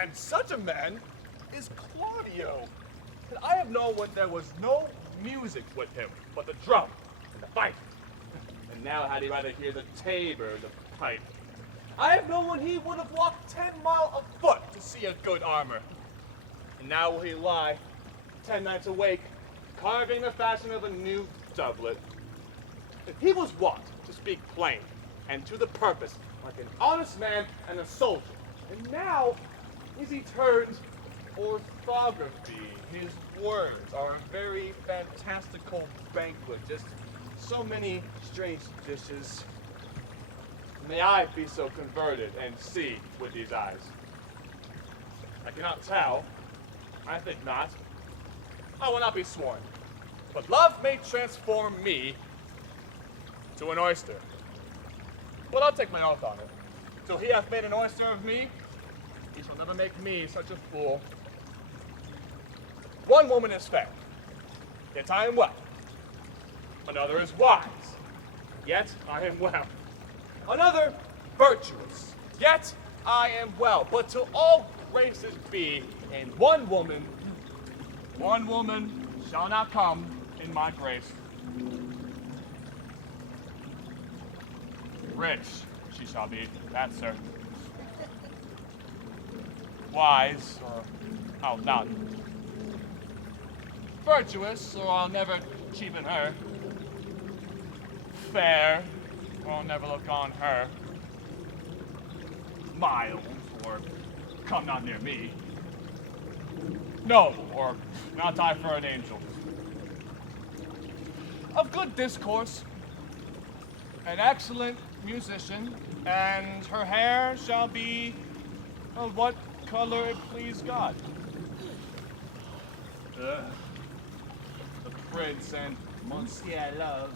And such a man is Claudio. And I have known when there was no music with him, but the drum and the fife. And now had he rather hear the tabor, the pipe. I have known when he would have walked 10 miles afoot to see a good armor. And now will he lie 10 nights awake, carving the fashion of a new doublet. If he was wont to speak plain and to the purpose, like an honest man and a soldier, and now is he turned orthography. His words are a very fantastical banquet, just so many strange dishes. May I be so converted and see with these eyes. I cannot tell. I think not. I will not be sworn. But love may transform me to an oyster. But I'll take my oath on it. Till he hath made an oyster of me, he shall never make me such a fool. One woman is fair, yet I am well. Another is wise, yet I am well. Another virtuous, yet I am well. But till all graces be in one woman shall not come in my grace. Rich she shall be, that's certain. Wise, or I'll not. Virtuous, or I'll never cheapen her. Fair, or I'll never look on her. Mild, or come not near me. Noble, or not I for an angel. Of good discourse, an excellent musician, and her hair shall be of what color it please God. The prince and Monsieur love.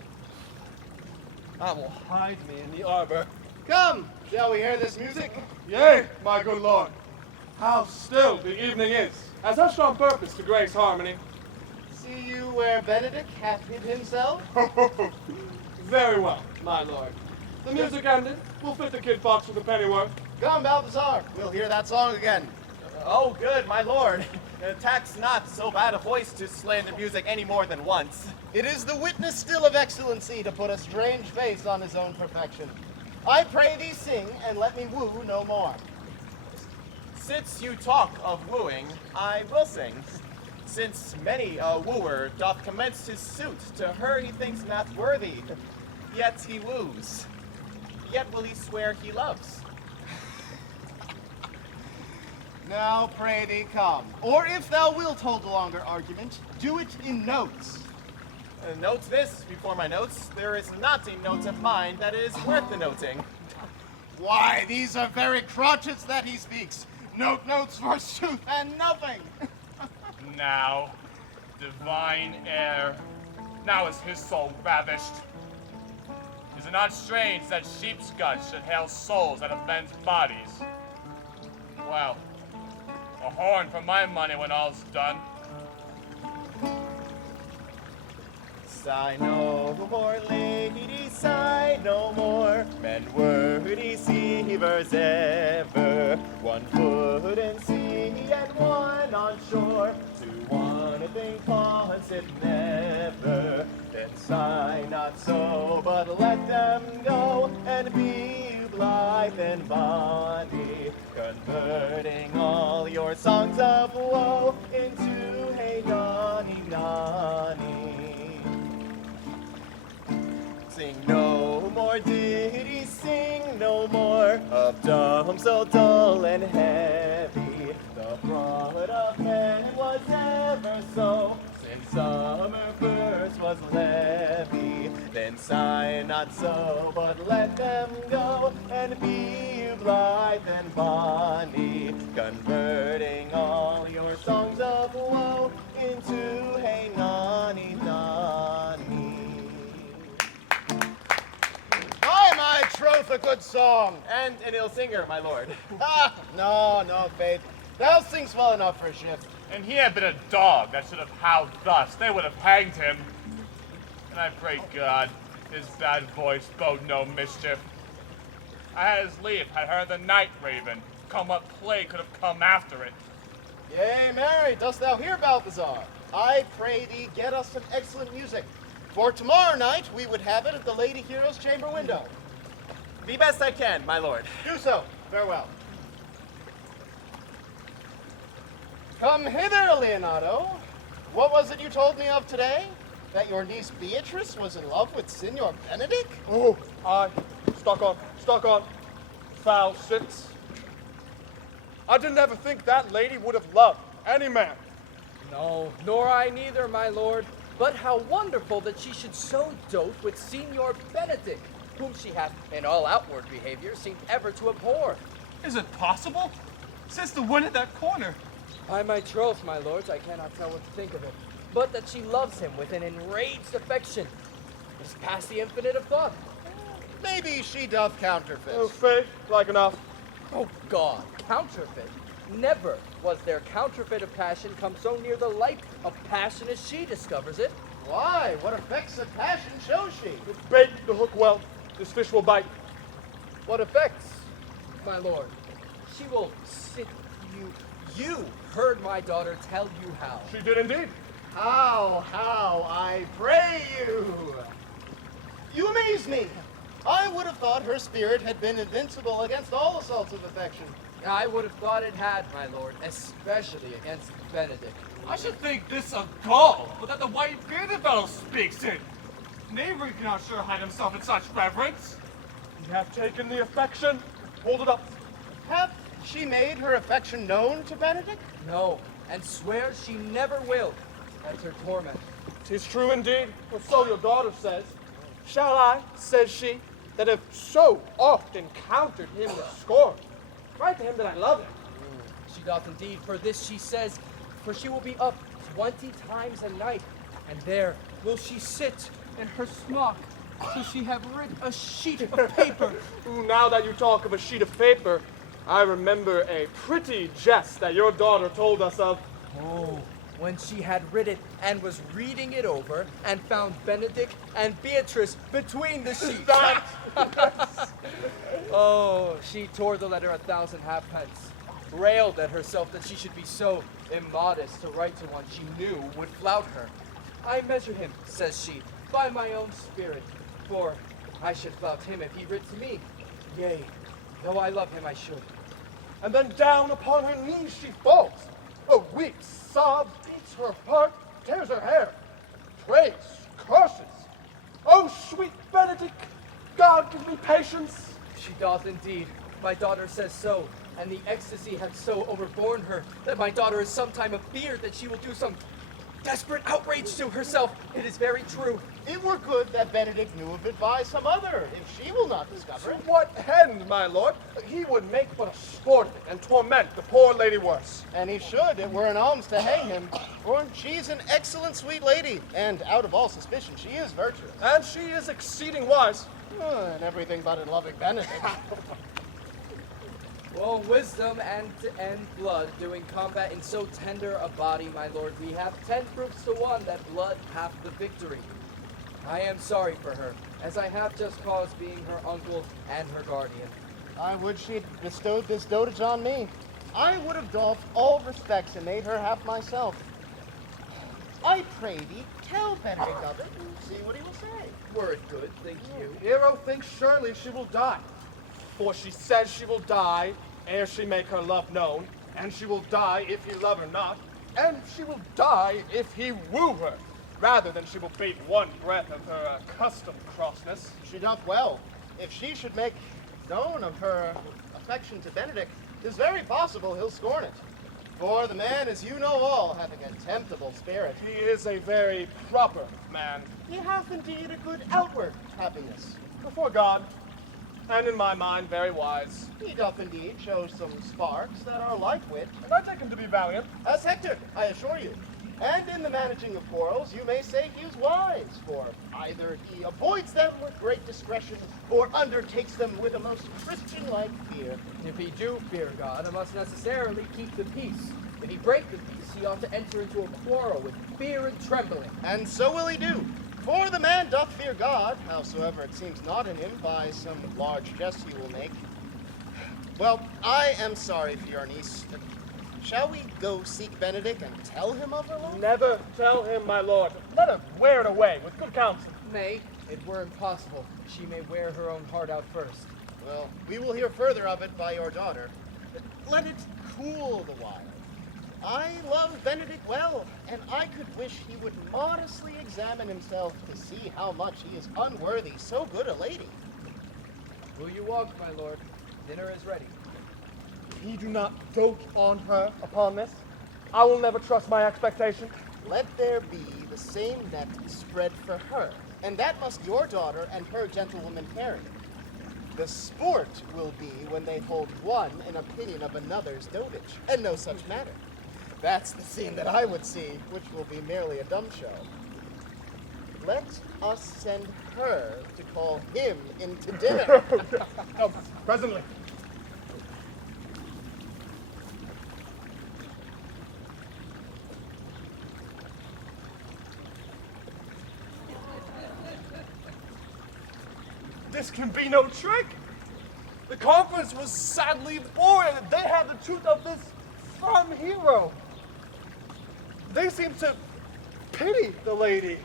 I will hide me in the arbor. Come, shall we hear this music? Yea, my good lord. How still the evening is, as us on purpose to grace harmony. See you where Benedict hath hid himself? Very well, my lord. The music ended. We'll fit the kid fox with a pennyworth. Come, Balthazar, we'll hear that song again. Oh, good, my lord. Tax not so bad a voice to slander music any more than once. It is the witness still of excellency to put a strange face on his own perfection. I pray thee sing, and let me woo no more. Since you talk of wooing, I will sing. Since many a wooer doth commence his suit to her he thinks not worthy, yet he woos. Yet will he swear he loves. Now pray thee come. Or if thou wilt hold a longer argument, do it in notes. Note this before my notes. There is not a note of mine that is worth the noting. Why, these are very crotchets that he speaks. Notes forsooth and nothing. Now, divine air, now is his soul ravished. Is it not strange that sheep's guts should hail souls out of men's bodies? Well, a horn for my money when all's done. Sigh no more, lady, sigh no more. Men were deceivers ever. One foot in sea and one on shore. To one thing constant never. Then sigh not so, but let them go and be blithe and bonny, converting all your songs of woe into hey nonny nonny. Sing no more ditties, sing no more of dumb so dull and heavy. The blood of men was ever so, since summer first was levy. Then sigh not so, but let them go and be blithe and bonny, converting all your songs of woe into hey nonny nonny. By my troth, a good song. And an ill singer, my lord. Ah, no, Faith. Thou sings well enough for a ship. And he had been a dog that should have howled thus. They would have hanged him. And I pray God his bad voice bode no mischief. I had his leave, had heard the night raven. Come what plague could have come after it. Yea, Mary, dost thou hear, Balthazar? I pray thee, get us some excellent music. For tomorrow night we would have it at the Lady Hero's chamber window. The best I can, my lord. Do so. Farewell. Come hither, Leonardo. What was it you told me of today? That your niece Beatrice was in love with Signor Benedict? Oh, aye. Stuck on. Foul six. I didn't ever think that lady would have loved any man. No, nor I neither, my lord. But how wonderful that she should so dote with Signor Benedict, whom she hath, in all outward behavior, seemed ever to abhor. Is it possible? Since the one at that corner. By my troth, my lords, I cannot tell what to think of it, but that she loves him with an enraged affection is past the infinite of thought. Maybe she doth counterfeit. Oh, Faith, like enough. Oh God, counterfeit? Never was there counterfeit of passion come so near the light of passion as she discovers it. Why? What effects of passion shows she? Bait the hook well. This fish will bite. What effects, my lord? She will sit you. You heard my daughter tell you how. She did indeed. How, I pray you. You amaze me. I would have thought her spirit had been invincible against all assaults of affection. I would have thought it had, my lord, especially against Benedict. I should think this a gull, but that the white-bearded fellow speaks it. Knavery cannot sure hide himself in such reverence. You have taken the affection. Hold it up. Hath she made her affection known to Benedict? No, and swears she never will. That's her torment. 'Tis true indeed, or so your daughter says. Shall I, says she, that have so oft encountered him with scorn, write to him that I love him? She doth indeed, for this she says, for she will be up 20 times a night, and there will she sit in her smock, till she have writ a sheet of paper. Ooh, now that you talk of a sheet of paper, I remember a pretty jest that your daughter told us of. Oh, when she had writ it and was reading it over, and found Benedict and Beatrice between the sheets. Oh, she tore the letter 1,000 halfpence, railed at herself that she should be so immodest to write to one she knew would flout her. I measure him, says she, by my own spirit, for I should flout him if he writ to me. Yea, though I love him, I should. And then down upon her knees she falls. A weak sob beats her heart, tears her hair, prays, curses. Oh, sweet Benedict, God give me patience. She doth indeed. My daughter says so, and the ecstasy hath so overborne her that my daughter is sometime afeard that she will do some desperate outrage to herself. It is very true. It were good that Benedict knew of it by some other, if she will not discover it. What end, my lord? He would make but a sport of it, and torment the poor lady worse. And he should. It were an alms to hang him, for she's an excellent sweet lady, and out of all suspicion, she is virtuous. And she is exceeding wise. And everything but in loving Benedict. Well, wisdom and blood doing combat in so tender a body, my lord, we have 10 proofs to 1 that blood hath the victory. I am sorry for her, as I have just cause being her uncle and her guardian. I would she'd bestowed this dotage on me. I would have doffed all respects and made her half myself. I pray thee, tell Benedict of it and see what he will say. Word good, think you. Hero thinks surely she will die. For she says she will die ere she make her love known, and she will die if he love her not, and she will die if he woo her, rather than she will bate one breath of her accustomed crossness. She doth well. If she should make known of her affection to Benedict, 'tis very possible he'll scorn it. For the man, as you know all, hath a contemptible spirit. He is a very proper man. He hath indeed a good outward happiness. Before God, and in my mind very wise. He doth indeed show some sparks that are like wit, And I take him to be valiant. as Hector, I assure you. And in the managing of quarrels, you may say he is wise, for either he avoids them with great discretion, or undertakes them with a most Christian-like fear. If he do fear God, I must necessarily keep the peace. If he break the peace, he ought to enter into a quarrel with fear and trembling. And so will he do. For the man doth fear God, howsoever it seems not in him by some large jest he will make. Well, I am sorry for your niece. Shall we go seek Benedict and tell him of her love? Never tell him, my lord. Let her wear it away with good counsel. Nay, it were impossible. She may wear her own heart out first. Well, we will hear further of it by your daughter. Let it cool the while. I love Benedict well, and I could wish he would modestly examine himself to see how much he is unworthy so good a lady. Will you walk, my lord? Dinner is ready. If he do not dote on her upon this, I will never trust my expectation. Let there be the same net spread for her, and that must your daughter and her gentlewoman carry. The sport will be when they hold one in opinion of another's dotage, and no such matter. That's the scene that I would see, which will be merely a dumb show. Let us send her to call him into dinner. Presently. This can be no trick. The conference was sadly boring. They had the truth of this from Hero. They seem to pity the lady.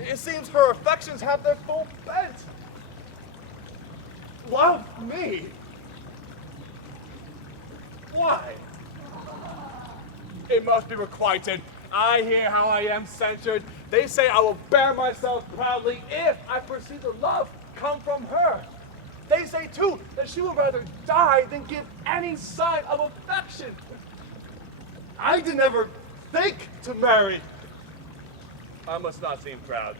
It seems her affections have their full bent. Love me? Why? It must be requited. I hear how I am censured. They say I will bear myself proudly if I perceive the love come from her. They say, too, that she would rather die than give any sign of affection. I did never think to marry. I must not seem proud.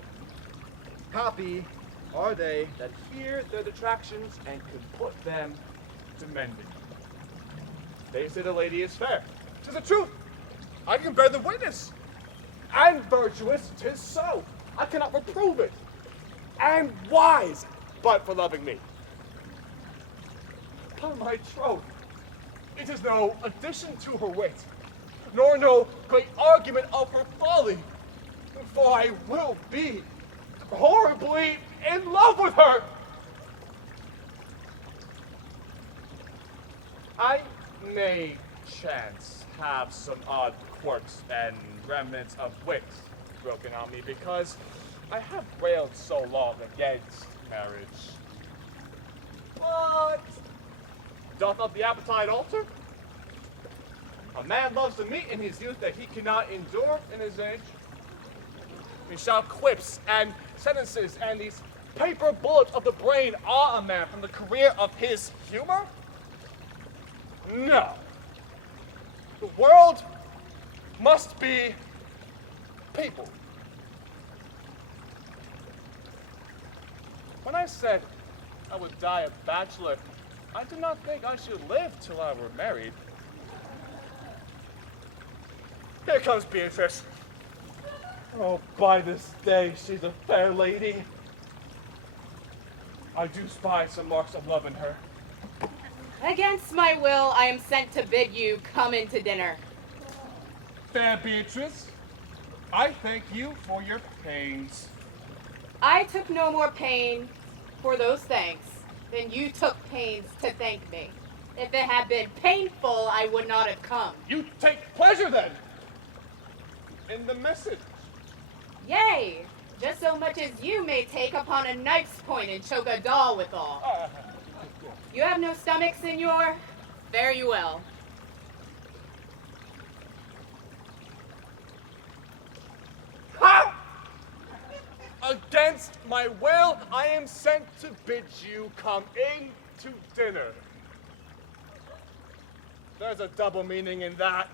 Happy are they that hear their detractions and can put them to mending. They say the lady is fair. 'Tis the truth. I can bear the witness. And virtuous, 'tis so. I cannot reprove it. And wise, but for loving me. Upon my troth, it is no addition to her wit, nor no great argument of her folly, for I will be horribly in love with her. I may chance have some odd quirks and remnants of wit broken on me because I have railed so long against marriage. But doth not the appetite alter? A man loves to meet in his youth that he cannot endure in his age. We shall quips and sentences and these paper bullets of the brain awe a man from the career of his humor? No. The world must be people. When I said I would die a bachelor, I did not think I should live till I were married. Here comes Beatrice. Oh, by this day, she's a fair lady. I do spy some marks of love in her. Against my will, I am sent to bid you come into dinner. Fair Beatrice, I thank you for your pains. I took no more pain for those thanks than you took pains to thank me. If it had been painful, I would not have come. You take pleasure then in the message. Yea, just so much as you may take upon a knife's point and choke a doll withal. You have no stomach, senor? Fare you well. Ha! Against my will, I am sent to bid you come in to dinner. There's a double meaning in that.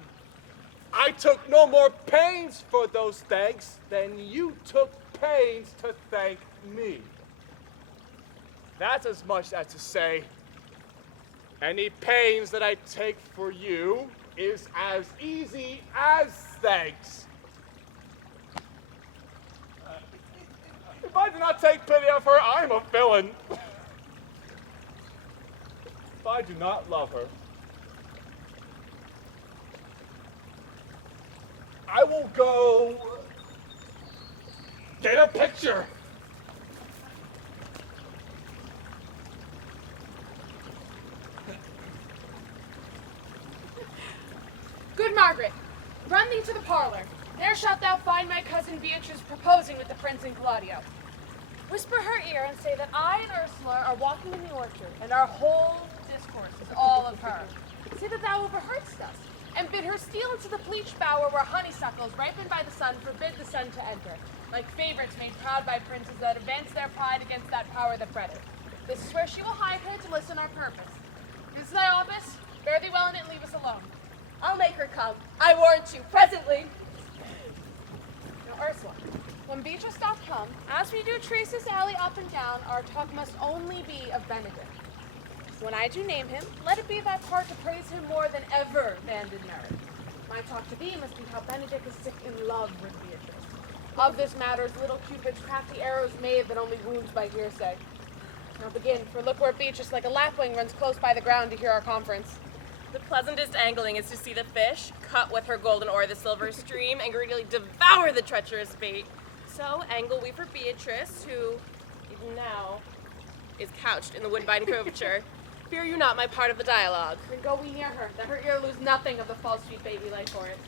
I took no more pains for those thanks than you took pains to thank me. That's as much as to say, any pains that I take for you, is as easy as thanks. If I do not take pity of her, I am a villain. If I do not love her, I will go get a picture. Good Margaret, run thee to the parlor. There shalt thou find my cousin Beatrice proposing with the Prince and Claudio. Whisper her ear and say that I and Ursula are walking in the orchard, and our whole discourse is all of her. Say that thou overheardst us, and bid her steal into the bleached bower where honeysuckles, ripened by the sun, forbid the sun to enter, like favorites made proud by princes that advance their pride against that power that bred it. This is where she will hide her to listen our purpose. This is thy office. Fare thee well in it and leave us alone. I'll make her come. I warrant you, presently. Now, Ursula, when Beatrice doth come, as we do trace this alley up and down, our talk must only be of Benedict. When I do name him, let it be thy part to praise him more than ever man did merit. My talk to thee must be how Benedict is sick in love with Beatrice. Of this matters little Cupid's crafty arrows made that only wounds by hearsay. Now begin, for look where Beatrice like a lapwing runs close by the ground to hear our conference. The pleasantest angling is to see the fish cut with her golden oar the silver stream and greedily devour the treacherous bait. So angle we for Beatrice, who, even now, is couched in the woodbine coverture. Fear you not my part of the dialogue. Then go we near her, that her ear lose nothing of the false sweet bait we lay for it.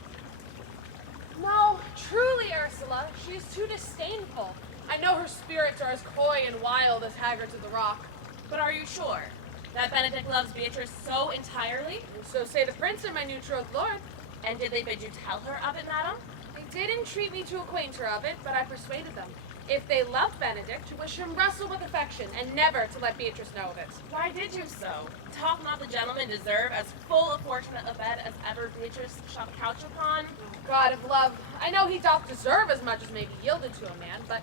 No, truly, Ursula, she is too disdainful. I know her spirits are as coy and wild as haggards of the rock. But are you sure that Benedict loves Beatrice so entirely? And so say the prince and my new betrothed lord. And did they bid you tell her of it, madam? They did entreat me to acquaint her of it, but I persuaded them. If they loved Benedict, to wish him wrestle with affection, and never to let Beatrice know of it. Why did you so? Talk not the gentleman deserve as full a fortunate a bed as ever Beatrice shall couch upon? God of love, I know he doth deserve as much as may be yielded to a man, but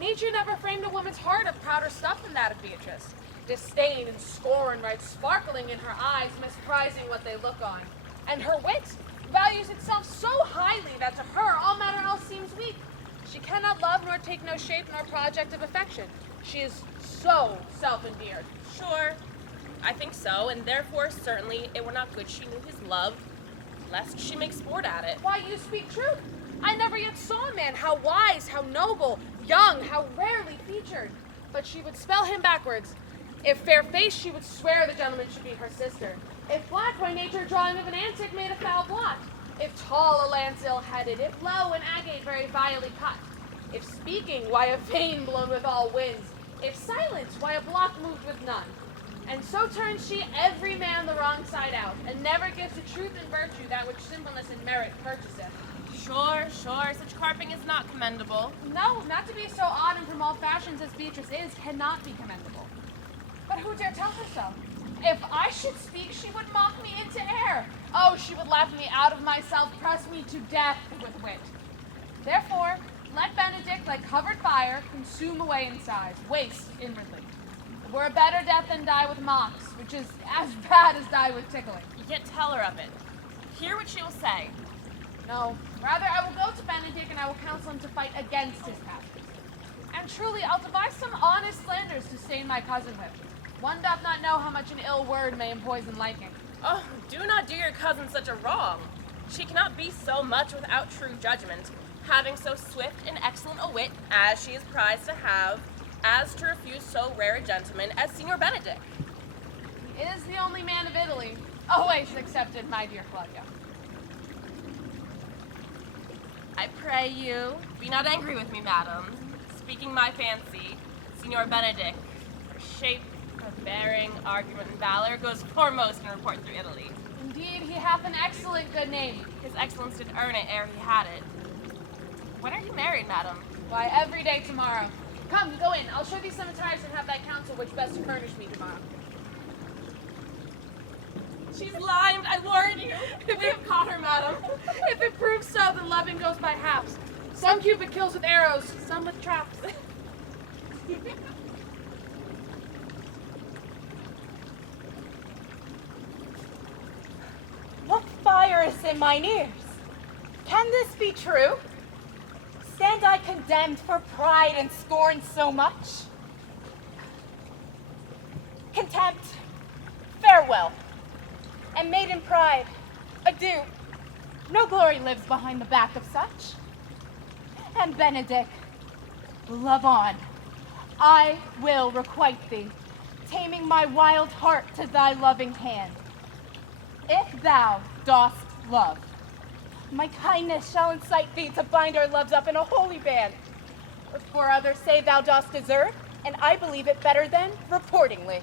nature never framed a woman's heart of prouder stuff than that of Beatrice. Disdain and scorn right sparkling in her eyes, misprizing what they look on. And her wit values itself so highly that to her all matter else seems weak. She cannot love nor take no shape nor project of affection. She is so self-endeared. Sure, I think so, and therefore certainly it were not good she knew his love, lest she make sport at it. Why, you speak truth. I never yet saw a man how wise, how noble, young, how rarely featured. But she would spell him backwards. If fair-faced, she would swear the gentleman should be her sister. If black, why nature drawing of an antic made a foul blot. If tall, a lance ill-headed. If low, an agate very vilely cut. If speaking, why a vane blown with all winds. If silent, why a block moved with none. And so turns she every man the wrong side out, and never gives to truth and virtue that which simpleness and merit purchaseth. Sure, such carping is not commendable. No, not to be so odd and from all fashions as Beatrice is, cannot be commendable. But who dare tell her so? If I should speak, she would mock me into air. Oh, she would laugh me out of myself, press me to death with wit. Therefore, let Benedict, like covered fire, consume away in sighs, waste inwardly. It were a better death than die with mocks, which is as bad as die with tickling. Yet tell her of it. Hear what she will say. No, rather I will go to Benedict and I will counsel him to fight against his passions. And truly, I'll devise some honest slanders to stain my cousin with. One doth not know how much an ill word may empoison liking. Oh, do not do your cousin such a wrong. She cannot be so much without true judgment, having so swift and excellent a wit as she is prized to have, as to refuse so rare a gentleman as Signor Benedict. He is the only man of Italy, always excepted my dear Claudia. I pray you, be not angry with me, madam. Speaking my fancy, Signor Benedict, for shape, for bearing, argument, and valor, goes foremost in report through Italy. Indeed, he hath an excellent good name. His excellence did earn it ere he had it. When are you married, madam? Why, every day tomorrow. Come, go in. I'll show thee some attires and have thy counsel which best to furnish me tomorrow. She's limed, I warn you. If we have caught her, madam. If it proves so, then loving goes by halves. Some Cupid kills with arrows, some with traps. What fire in mine ears. Can this be true? Stand I condemned for pride and scorn so much? Contempt, farewell. And maiden pride, adieu. No glory lives behind the back of such. And Benedict, love on. I will requite thee, taming my wild heart to thy loving hand. If thou dost love, my kindness shall incite thee to bind our loves up in a holy band. For others say thou dost deserve, and I believe it better than reportingly.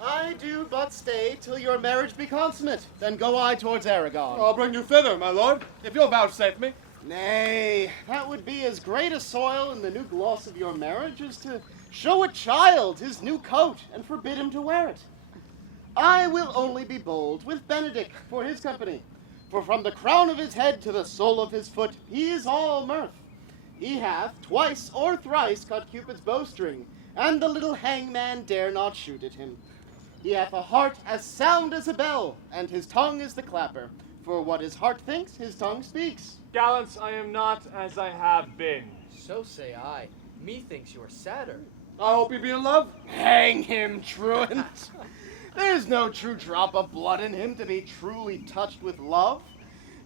I do but stay till your marriage be consummate. Then go I towards Aragon. I'll bring you thither, my lord, if you'll vouchsafe me. Nay, that would be as great a soil in the new gloss of your marriage as to show a child his new coat and forbid him to wear it. I will only be bold with Benedict for his company, for from the crown of his head to the sole of his foot he is all mirth. He hath twice or thrice cut Cupid's bowstring, and the little hangman dare not shoot at him. He hath a heart as sound as a bell, and his tongue is the clapper. For what his heart thinks, his tongue speaks. Gallants, I am not as I have been. So say I. Methinks you are sadder. I hope you be in love. Hang him, truant. There's no true drop of blood in him to be truly touched with love.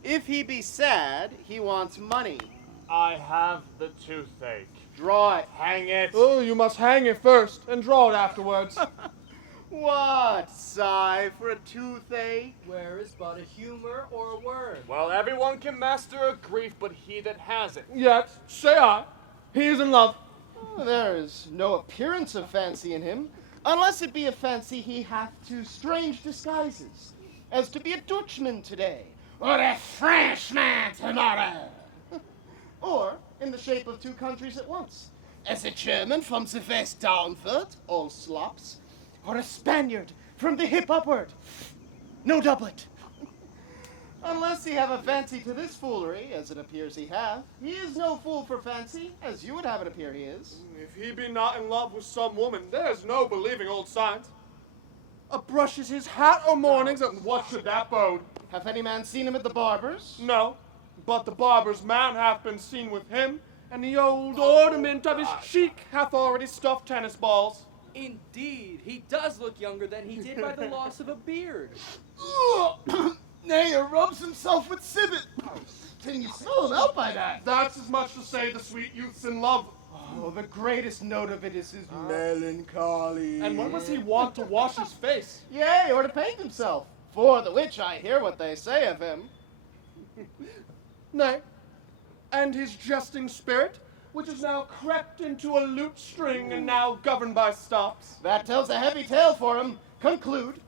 If he be sad, he wants money. I have the toothache. Draw it. Hang it. Oh, you must hang it first and draw it afterwards. What? Sigh for a toothache? Where is but a humor or a word? Well, everyone can master a grief, but he that has it. Yet, say I, he is in love. Oh, there is no appearance of fancy in him, unless it be a fancy he hath to strange disguises, as to be a Dutchman today, or a Frenchman tomorrow, or in the shape of two countries at once, as a German from the west downward, all slops, or a Spaniard from the hip upward, no doublet. Unless he have a fancy to this foolery, as it appears he hath, he is no fool for fancy, as you would have it appear he is. If he be not in love with some woman, there's no believing old signs. Brushes his hat o' mornings, and what should that bode? Hath any man seen him at the barber's? No, but the barber's man hath been seen with him, and the old ornament of his cheek hath already stuffed tennis balls. Indeed, he does look younger than he did by the loss of a beard. Nay, he rubs himself with civet. Can you smell him out by that? That's as much to say the sweet youth's in love. Oh, the greatest note of it is his melancholy. And when was he wont to wash his face? Yea, or to paint himself, for the which I hear what they say of him. Nay, and his jesting spirit, which is now crept into a lute string and now governed by stops. That tells a heavy tale for him. Conclude,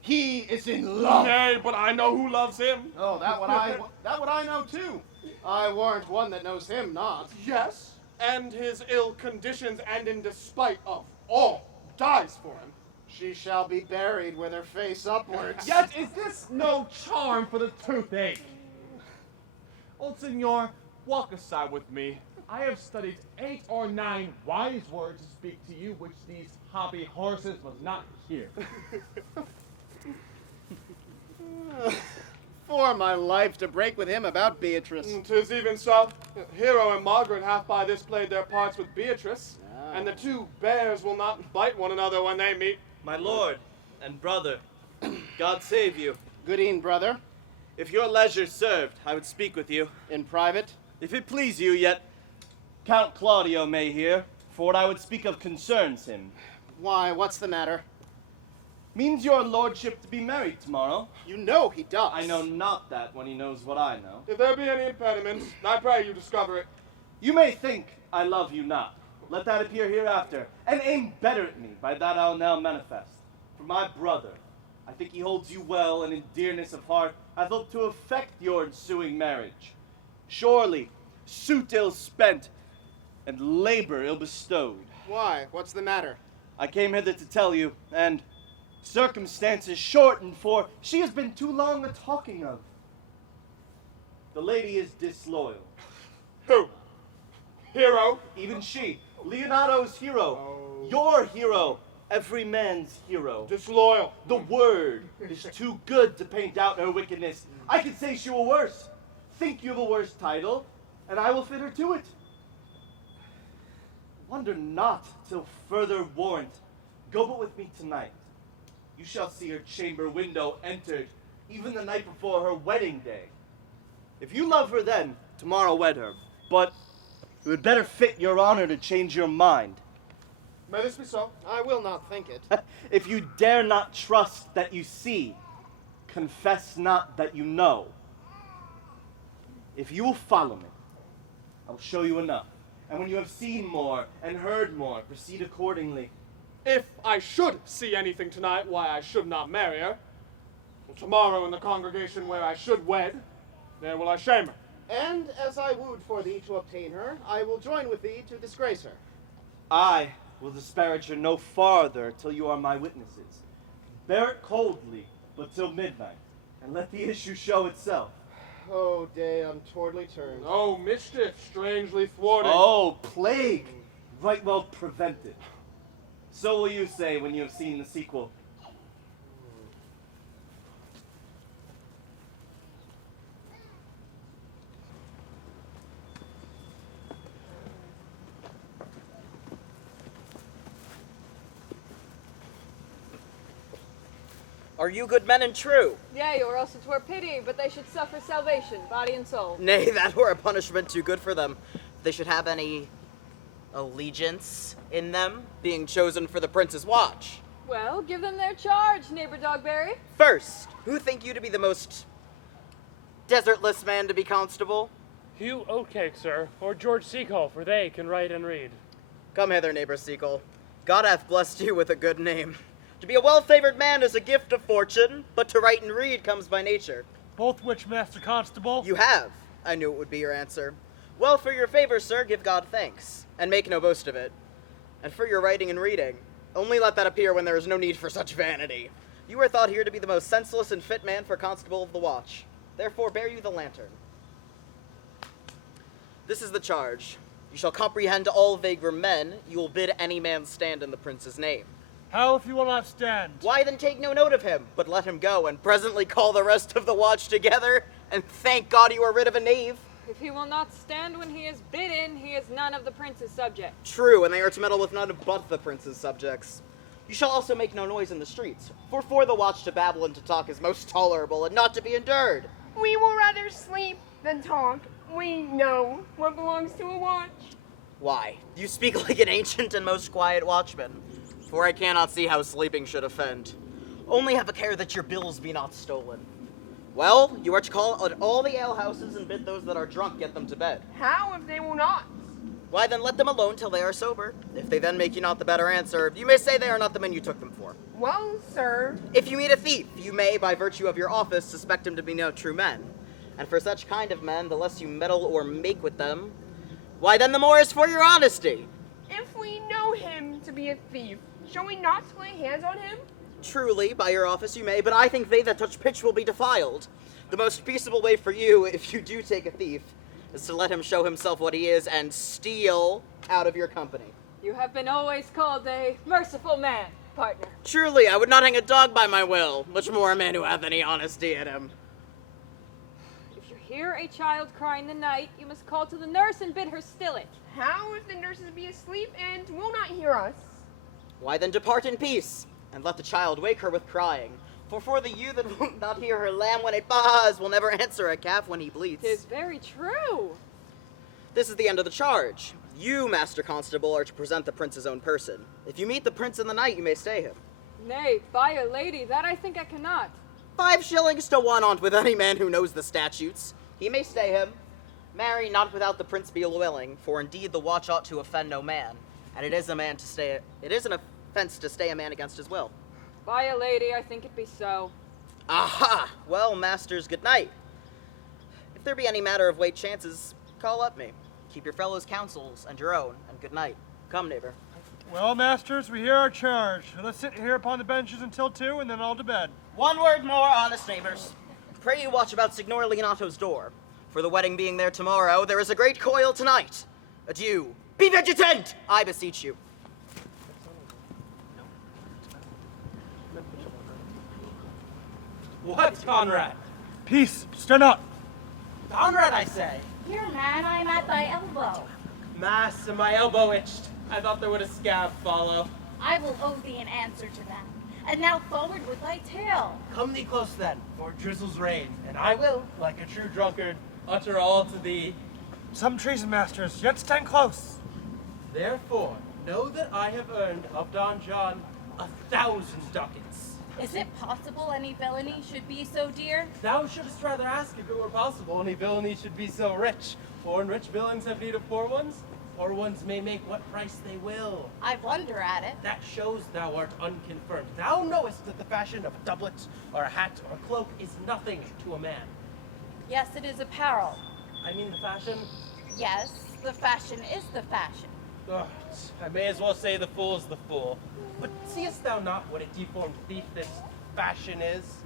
he is in love. Nay, but I know who loves him. Oh, that would I know too. I warrant one that knows him not. Yes, and his ill conditions, and in despite of all, dies for him. She shall be buried with her face upwards. Yet is this no charm for the toothache? Old senor, walk aside with me. I have studied 8 or 9 wise words to speak to you, which these hobby horses must not hear. For my life to break with him about Beatrice. 'Tis even so. Hero and Margaret hath by this played their parts with Beatrice, and the two bears will not bite one another when they meet. My lord and brother, God save you. Good e'en, brother. If your leisure served, I would speak with you. In private? If it please you, yet Count Claudio may hear, for what I would speak of concerns him. Why, what's the matter? Means your lordship to be married tomorrow? You know he does. I know not that when he knows what I know. If there be any impediments, I pray you discover it. You may think I love you not. Let that appear hereafter, and aim better at me, by that I'll now manifest. For my brother, I think he holds you well, and in dearness of heart, I hope to effect your ensuing marriage. Surely, suit ill spent, and labor ill bestowed. Why? What's the matter? I came hither to tell you, and circumstances shortened, for she has been too long a talking of. The lady is disloyal. Who? Hero? Even she, Leonardo's hero, your hero, every man's hero. Disloyal. The word is too good to paint out her wickedness. I could say she were worse. Think you of a worse title, and I will fit her to it. Wonder not till further warrant. Go but with me tonight. You shall see her chamber window entered, even the night before her wedding day. If you love her then, tomorrow wed her. But it would better fit your honor to change your mind. May this be so? I will not think it. If you dare not trust that you see, confess not that you know. If you will follow me, I will show you enough. And when you have seen more and heard more, proceed accordingly. If I should see anything tonight why I should not marry her, well, tomorrow in the congregation where I should wed, there will I shame her. And as I wooed for thee to obtain her, I will join with thee to disgrace her. I will disparage her no farther till you are my witnesses. Bear it coldly, but till midnight, and let the issue show itself. Oh, day untowardly turned. Oh, mischief strangely thwarted. Oh, plague, right well prevented. So will you say when you have seen the sequel. Are you good men and true? Yea, or else it were pity, but they should suffer salvation, body and soul. Nay, that were a punishment too good for them. They should have any allegiance in them, being chosen for the prince's watch. Well, give them their charge, neighbor Dogberry. First, who think you to be the most desertless man to be constable? Hugh Oatcake, sir, or George Seacole, for they can write and read. Come hither, neighbor Seacole. God hath blessed you with a good name. To be a well-favored man is a gift of fortune, but to write and read comes by nature. Both which, Master Constable? You have. I knew it would be your answer. Well, for your favor, sir, give God thanks, and make no boast of it. And for your writing and reading, only let that appear when there is no need for such vanity. You are thought here to be the most senseless and fit man for constable of the watch. Therefore bear you the lantern. This is the charge. You shall comprehend all vagrant men. You will bid any man stand in the prince's name. How if he will not stand? Why then take no note of him, but let him go, and presently call the rest of the watch together, and thank God you are rid of a knave. If he will not stand when he is bidden, he is none of the prince's subject. True, and they are to meddle with none but the prince's subjects. You shall also make no noise in the streets, for the watch to babble and to talk is most tolerable, and not to be endured. We will rather sleep than talk. We know what belongs to a watch. Why, you speak like an ancient and most quiet watchman, for I cannot see how sleeping should offend. Only have a care that your bills be not stolen. Well, you are to call at all the alehouses and bid those that are drunk get them to bed. How if they will not? Why, then let them alone till they are sober. If they then make you not the better answer, you may say they are not the men you took them for. Well, sir. If you meet a thief, you may, by virtue of your office, suspect him to be no true men. And for such kind of men, the less you meddle or make with them, why then the more is for your honesty. If we know him to be a thief, shall we not lay hands on him? Truly, by your office you may, but I think they that touch pitch will be defiled. The most peaceable way for you, if you do take a thief, is to let him show himself what he is and steal out of your company. You have been always called a merciful man, partner. Truly, I would not hang a dog by my will, much more a man who hath any honesty in him. If you hear a child cry in the night, you must call to the nurse and bid her still it. How if the nurses be asleep and will not hear us? Why then depart in peace, and let the child wake her with crying. For the ewe that will not hear her lamb when it baas will never answer a calf when he bleats. 'Tis very true. This is the end of the charge. You, Master Constable, are to present the prince's own person. If you meet the prince in the night, you may stay him. Nay, by a lady, that I think I cannot. 5 shillings to 1 on't with any man who knows the statutes. He may stay him. Marry not without the prince be willing, for indeed the watch ought to offend no man, and it is an offense to stay a man against his will. By a lady, I think it be so. Aha! Well, masters, good night. If there be any matter of late chances, call up me. Keep your fellows' counsels and your own, and good night. Come, neighbor. Well, masters, we hear our charge. Let's sit here upon the benches until 2, and then all to bed. One word more, honest neighbors. Pray you watch about Signor Leonato's door. For the wedding being there tomorrow, there is a great coil tonight. Adieu. Be vigilant, I beseech you. What, Conrad? Peace, stand up. Conrad, I say. Here, man, I'm at thy elbow. Mass, and my elbow itched. I thought there would a scab follow. I will owe thee an answer to that. And now forward with thy tale. Come thee close then, for it drizzles rain, and I will, like a true drunkard, utter all to thee. Some treason, masters, yet stand close. Therefore, know that I have earned of Don John 1,000 ducats. Is it possible any villainy should be so dear? Thou shouldst rather ask if it were possible any villainy should be so rich. Poor and rich villains have need of poor ones. Poor ones may make what price they will. I wonder at it. That shows thou art unconfirmed. Thou knowest that the fashion of a doublet, or a hat, or a cloak is nothing to a man. Yes, it is apparel. I mean the fashion? Yes, the fashion is the fashion. Ugh, I may as well say the fool's the fool. But seest thou not what a deformed thief this fashion is?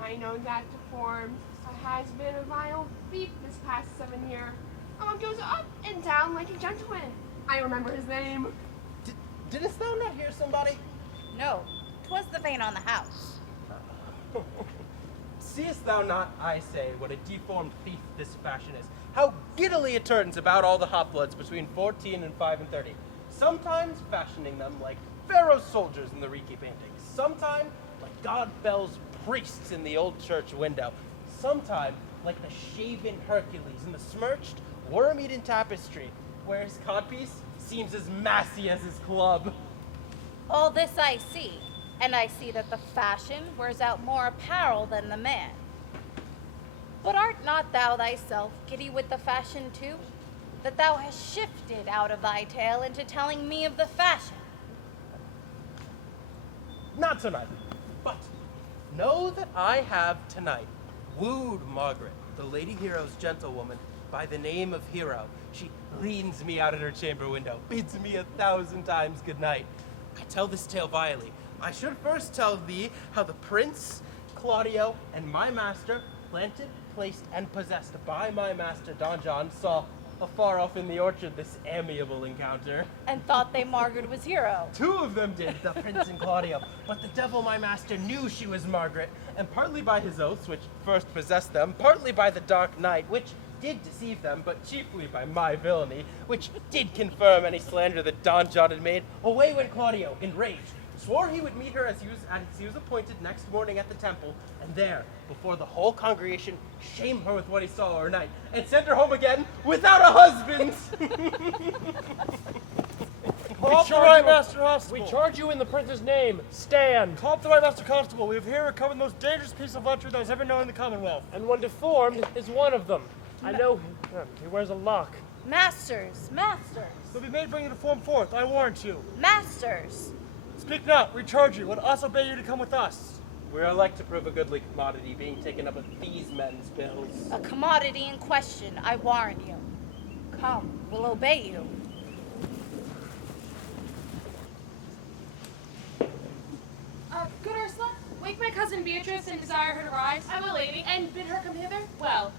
I know that deformed. Has been a vile thief this past 7 year. Goes up and down like a gentleman. I remember his name. Didst thou not hear somebody? No, 'twas the vein on the house. Seest thou not, I say, what a deformed thief this fashion is? How giddily it turns about all the hot bloods between 14 and 5 and 30. Sometimes fashioning them like Pharaoh's soldiers in the Riki paintings. Sometimes like God Bel's priests in the old church window. Sometime like the shaven Hercules in the smirched, worm-eaten tapestry, where his codpiece seems as massy as his club. All this I see, and I see that the fashion wears out more apparel than the man. But art not thou thyself giddy with the fashion too? That thou hast shifted out of thy tale into telling me of the fashion? Not tonight, but know that I have tonight wooed Margaret, the Lady Hero's gentlewoman, by the name of Hero. She leans me out at her chamber window, bids me 1,000 times good night. I tell this tale vilely. I should first tell thee how the prince, Claudio, and my master, planted, placed, and possessed by my master Don John, saw afar off in the orchard this amiable encounter. And thought they Margaret was Hero. 2 of them did, the prince and Claudio. But the devil, my master, knew she was Margaret, and partly by his oaths, which first possessed them, partly by the dark night, which did deceive them, but chiefly by my villainy, which did confirm any slander that Don John had made, away went Claudio, enraged, swore he would meet her as he was appointed next morning at the temple, and there, before the whole congregation, shame her with what he saw overnight, and send her home again without a husband. Call up the right master constable. We charge you in the prince's name. Stand. Call up the right master constable. We have here recovered the most dangerous piece of luxury that was ever known in the Commonwealth. And one deformed is one of them. I know him. He wears a lock. Masters, masters. They'll be made bring you to form forth, I warrant you. Masters. Speak not, we charge you. Let us obey you to come with us. We are like to prove a goodly commodity being taken up with these men's bills. A commodity in question, I warrant you. Come, we'll obey you. Good Ursula, wake my cousin Beatrice and desire her to rise. I will, lady. And bid her come hither? Well.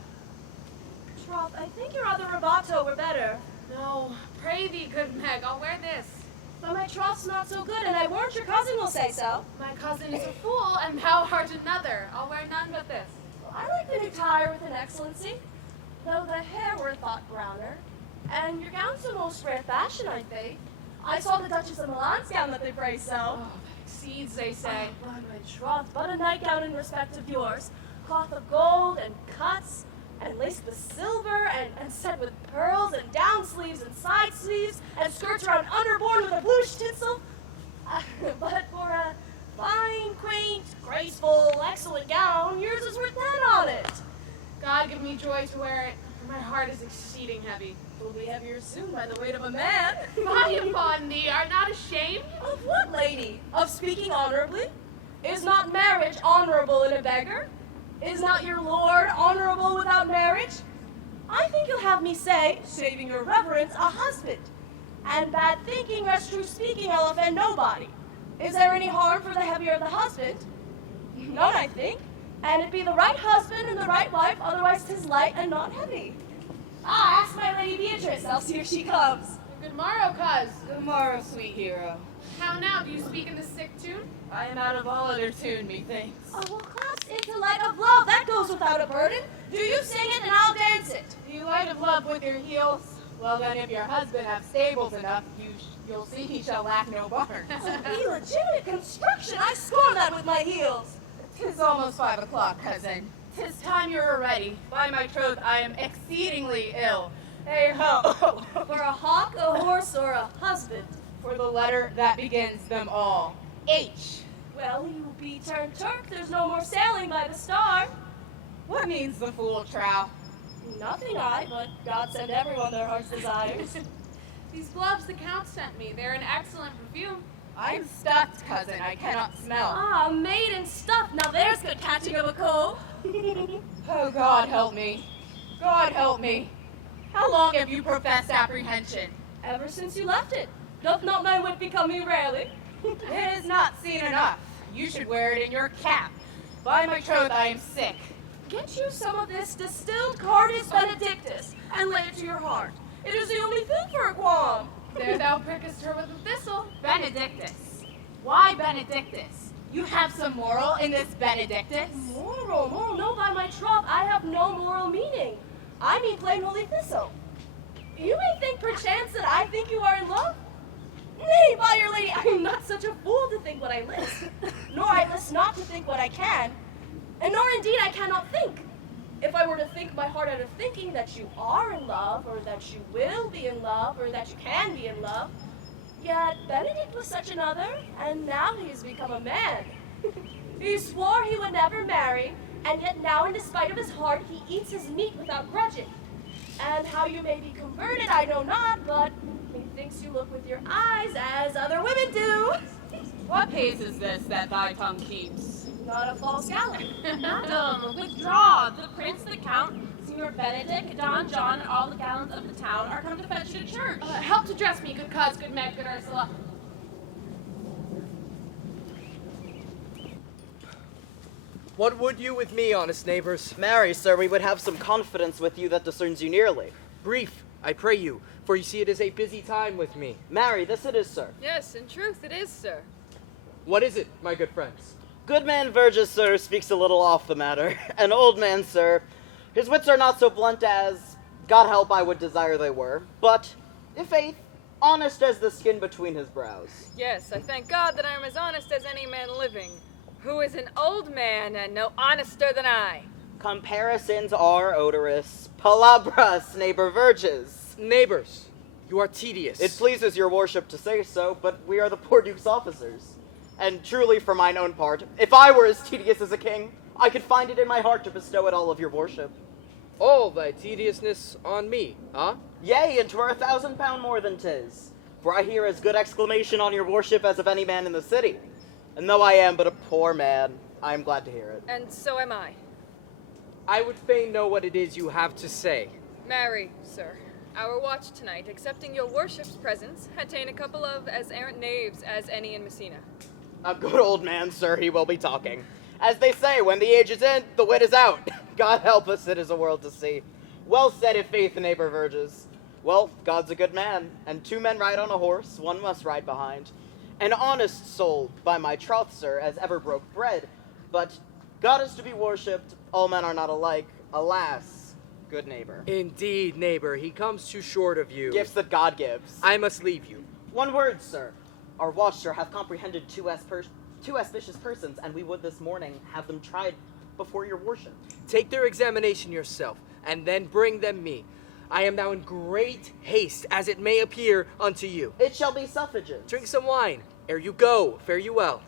Troth, I think your other rabato were better. No, pray thee, good Meg, I'll wear this. But my troth's not so good, and I warrant your cousin will say so. My cousin is a fool, and thou art another. I'll wear none but this. Well, I like the new tire with an excellency, though the hair were thought browner. And your gown's a most rare fashion, I think. I saw the Duchess of Milan's gown that they praise so. Oh, that exceeds, they say. Oh, by my troth, but a nightgown in respect of yours. Cloth of gold and cuts, and laced with silver, and set with pearls, and down sleeves and side sleeves, and skirts around underborn with a bluish tinsel. But for a fine, quaint, graceful, excellent gown, yours is worth 10 on it. God give me joy to wear it, for my heart is exceeding heavy. Will be heavier soon by the weight of a man. Fie upon thee, art not ashamed? Of what, lady? Of speaking honorably? Is not marriage honorable in a beggar? Is not your lord honorable without marriage? I think you'll have me say, saving your reverence, a husband. And bad thinking, rest true speaking, I'll offend nobody. Is there any harm for the heavier the husband? None, I think. And it be the right husband and the right wife, otherwise 'tis light and not heavy. Ah, ask my lady Beatrice, else here she comes. Good morrow, cuz. Good morrow, sweet hero. How now, do you speak in the sick tune? I am out of all other tune, methinks. Oh, well, clasped into light of love, that goes without a burden. Do you sing it and I'll dance it. Do you light of love with your heels? Well, then, if your husband have stables enough, you'll see he shall lack no barns. Illegitimate construction, I scorn that with my heels. 'Tis almost 5 o'clock, cousin. 'Tis time you were ready. By my troth, I am exceedingly ill. Hey ho! For a hawk, a horse, or a husband? For the letter that begins them all. H. Well, you be turned Turk. There's no more sailing by the star. What means the fool, trow? Nothing, but God send everyone their heart's desires. These gloves the Count sent me. They're an excellent perfume. I'm stuffed, cousin. I cannot smell. Ah, maiden stuff. Now there's good catching of a cold. Oh, God help me. God help me. How long have you professed apprehension? Ever since you left it. Doth not my wit become me rarely? It is not seen enough. You should wear it in your cap. By my troth, I am sick. Get you some of this distilled Cardus Benedictus and lay it to your heart. It is the only thing for a qualm. There thou prickest her with a thistle. Benedictus. Why Benedictus? You have some moral in this Benedictus? Moral? No, by my troth, I have no moral meaning. I mean plain holy thistle. You may think perchance that I think you are in love. Nay, by your lady, I am not such a fool to think what I list, nor I list not to think what I can, and nor indeed I cannot think. If I were to think my heart out of thinking that you are in love, or that you will be in love, or that you can be in love, yet Benedict was such another, and now he has become a man. He swore he would never marry, and yet now in despite of his heart he eats his meat without grudging. And how you may be converted I know not, but methinks you look with your eyes as other women do. What pace is this that thy tongue keeps? Not a false gallop. Madam, withdraw. The prince, the count, Signor Benedict, Don John, and all the gallants of the town are come to fetch you to church. Help to dress me, good cuz, good Meg, good Ursula. What would you with me, honest neighbors? Marry, sir, we would have some confidence with you that discerns you nearly. Brief, I pray you, for you see it is a busy time with me. Marry, this it is, sir. Yes, in truth it is, sir. What is it, my good friends? Good man Verges, sir, speaks a little off the matter. An old man, sir. His wits are not so blunt as, God help, I would desire they were. But, i' faith, honest as the skin between his brows. Yes, I thank God that I am as honest as any man living. Who is an old man and no honester than I? Comparisons are odorous. Palabras, neighbor Verges. Neighbors, you are tedious. It pleases your worship to say so, but we are the poor duke's officers. And truly, for mine own part, if I were as tedious as a king, I could find it in my heart to bestow it all of your worship. All thy tediousness on me, huh? Yea, and 'twere 1,000 pound more than 'tis. For I hear as good exclamation on your worship as of any man in the city. And though I am but a poor man, I am glad to hear it. And so am I. I would fain know what it is you have to say. Marry, sir, our watch tonight, accepting your worship's presence, had ta'en a couple of as errant knaves as any in Messina. A good old man, sir, he will be talking. As they say, when the age is in, the wit is out. God help us, it is a world to see. Well said, if faith, neighbor Verges. Well, God's a good man, and 2 men ride on a horse, 1 must ride behind. An honest soul, by my troth, sir, as ever broke bread. But God is to be worshipped, all men are not alike. Alas, good neighbor. Indeed, neighbor, he comes too short of you. Gifts that God gives. I must leave you. 1 word, sir. Our watch, sir, hath comprehended 2 auspicious persons, and we would this morning have them tried before your worship. Take their examination yourself, and then bring them me. I am now in great haste, as it may appear unto you. It shall be suffrages. Drink some wine. Ere you go, fare you well.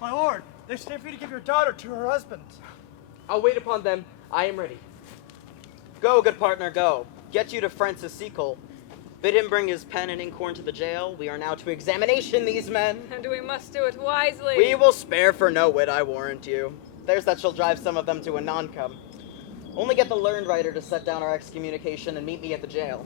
My lord, they stand for you to give your daughter to her husband. I'll wait upon them. I am ready. Go, good partner, go. Get you to Francis Seacole. Bid him bring his pen and inkhorn to the jail. We are now to examination these men. And we must do it wisely. We will spare for no wit, I warrant you. There's that shall drive some of them to a non-cum. Only get the learned writer to set down our excommunication and meet me at the jail.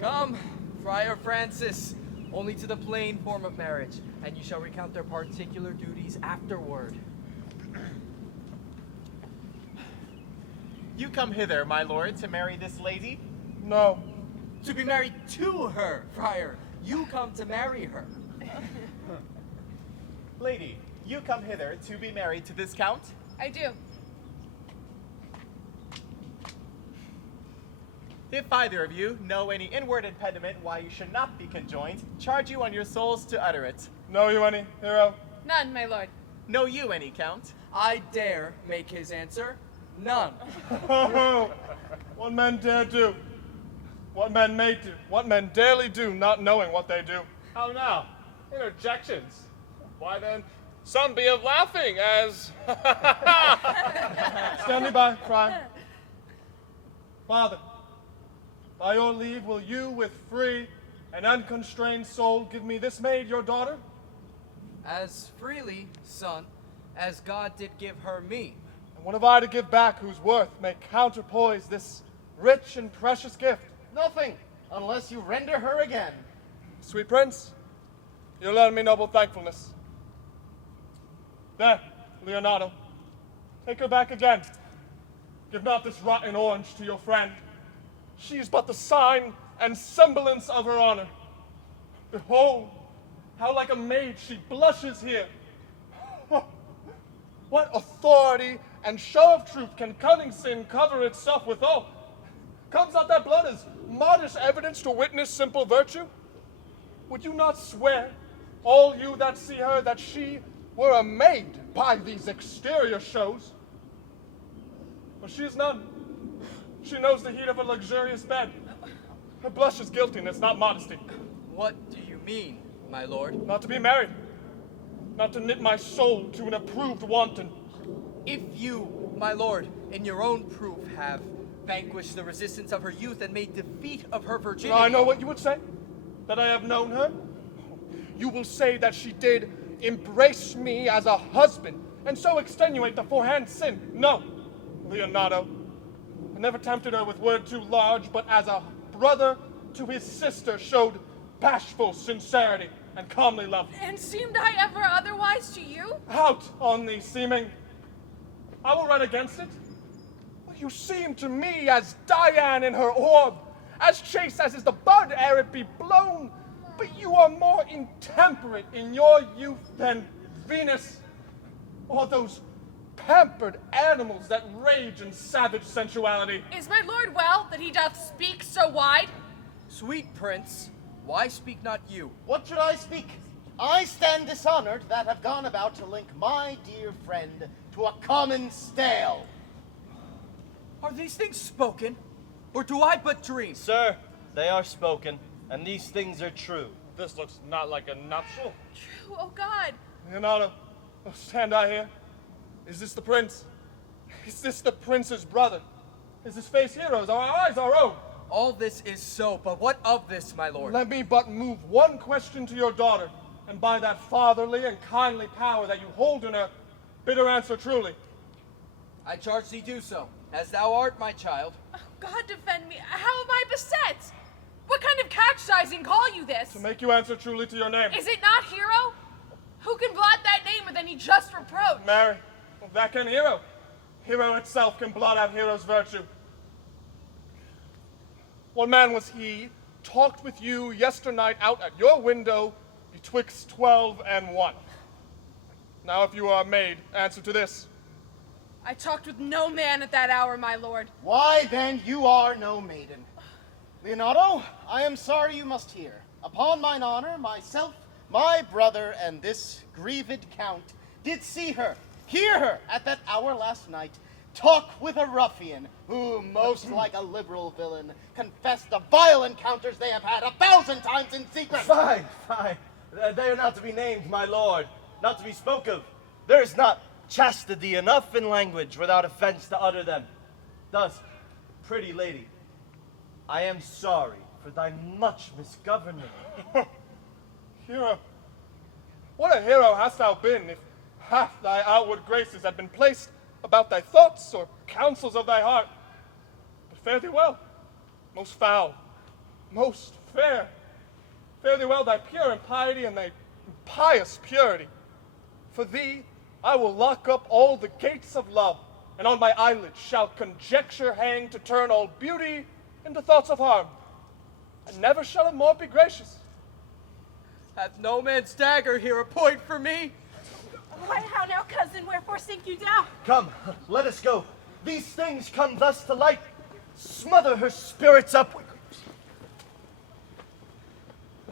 Come, Friar Francis, only to the plain form of marriage, and you shall recount their particular duties afterward. You come hither, my lord, to marry this lady? No. To be married to her, Friar. You come to marry her. Lady, you come hither to be married to this count? I do. If either of you know any inward impediment why you should not be conjoined, charge you on your souls to utter it. Know you any, hero? None, my lord. Know you any, Count? I dare make his answer. None. What men dare do, what men may do, what men daily do, not knowing what they do. How now? Interjections. Why then, some be of laughing as... Stand me by, cry. Father, by your leave, will you with free and unconstrained soul give me this maid, your daughter? As freely, son, as God did give her me. And what have I to give back whose worth may counterpoise this rich and precious gift? Nothing, unless you render her again. Sweet prince, you lend me noble thankfulness. There, Leonardo, take her back again. Give not this rotten orange to your friend. She is but the sign and semblance of her honor. Behold, how like a maid she blushes here. What authority and show of truth can cunning sin cover itself withal? Comes not that blood as modest evidence to witness simple virtue? Would you not swear, all you that see her, that she were a maid by these exterior shows? But she is none. She knows the heat of a luxurious bed. Her blush is guiltiness, not modesty. What do you mean, my lord? Not to be married. Not to knit my soul to an approved wanton. If you, my lord, in your own proof have vanquished the resistance of her youth and made defeat of her virginity... I know what you would say. That I have known her. You will say that she did embrace me as a husband, and so extenuate the forehand sin. No, Leonardo. I never tempted her with word too large, but as a brother to his sister showed bashful sincerity and comely love. And seemed I ever otherwise to you? Out on thee seeming. I will run against it. You seem to me as Diane in her orb, as chaste as is the bud ere it be blown, but you are more intemperate in your youth than Venus, or those pampered animals that rage in savage sensuality. Is my lord well that he doth speak so wide? Sweet prince, why speak not you? What should I speak? I stand dishonored that have gone about to link my dear friend to a common stale. Are these things spoken, or do I but dream? Sir, they are spoken, and these things are true. This looks not like a nuptial. True, oh God. Leonardo, stand I here? Is this the prince? Is this the prince's brother? Is his face hero's, our eyes our own? All this is so, but what of this, my lord? Let me but move one question to your daughter, and by that fatherly and kindly power that you hold in her, bid her answer truly. I charge thee do so, as thou art my child. Oh, God defend me. How am I beset? What kind of catch-sizing call you this? To make you answer truly to your name. Is it not Hero? Who can blot that name with any just reproach? Mary, well, that can Hero. Hero itself can blot out Hero's virtue. What man was he talked with you yesternight out at your window betwixt 12 and 1? Now if you are a maid, answer to this. I talked with no man at that hour, my lord. Why then you are no maiden. Leonardo, I am sorry you must hear. Upon mine honor, myself, my brother, and this grieved count did see her, hear her at that hour last night, talk with a ruffian, who, most like a liberal villain, confessed the vile encounters they have had 1,000 times in secret. Fine, fine. They are not to be named, my lord, not to be spoke of. There is not chastity enough in language without offense to utter them. Thus, pretty lady, I am sorry for thy much misgovernment. Hero, what a hero hast thou been if half thy outward graces had been placed about thy thoughts or counsels of thy heart. But fare thee well, most foul, most fair. Fare thee well thy pure impiety and thy pious purity. For thee I will lock up all the gates of love, and on my eyelids shall conjecture hang to turn all beauty into thoughts of harm. And never shall it more be gracious. Hath no man's dagger here a point for me? Why, how now, cousin? Wherefore sink you down? Come, let us go. These things come thus to light. smother her spirits up.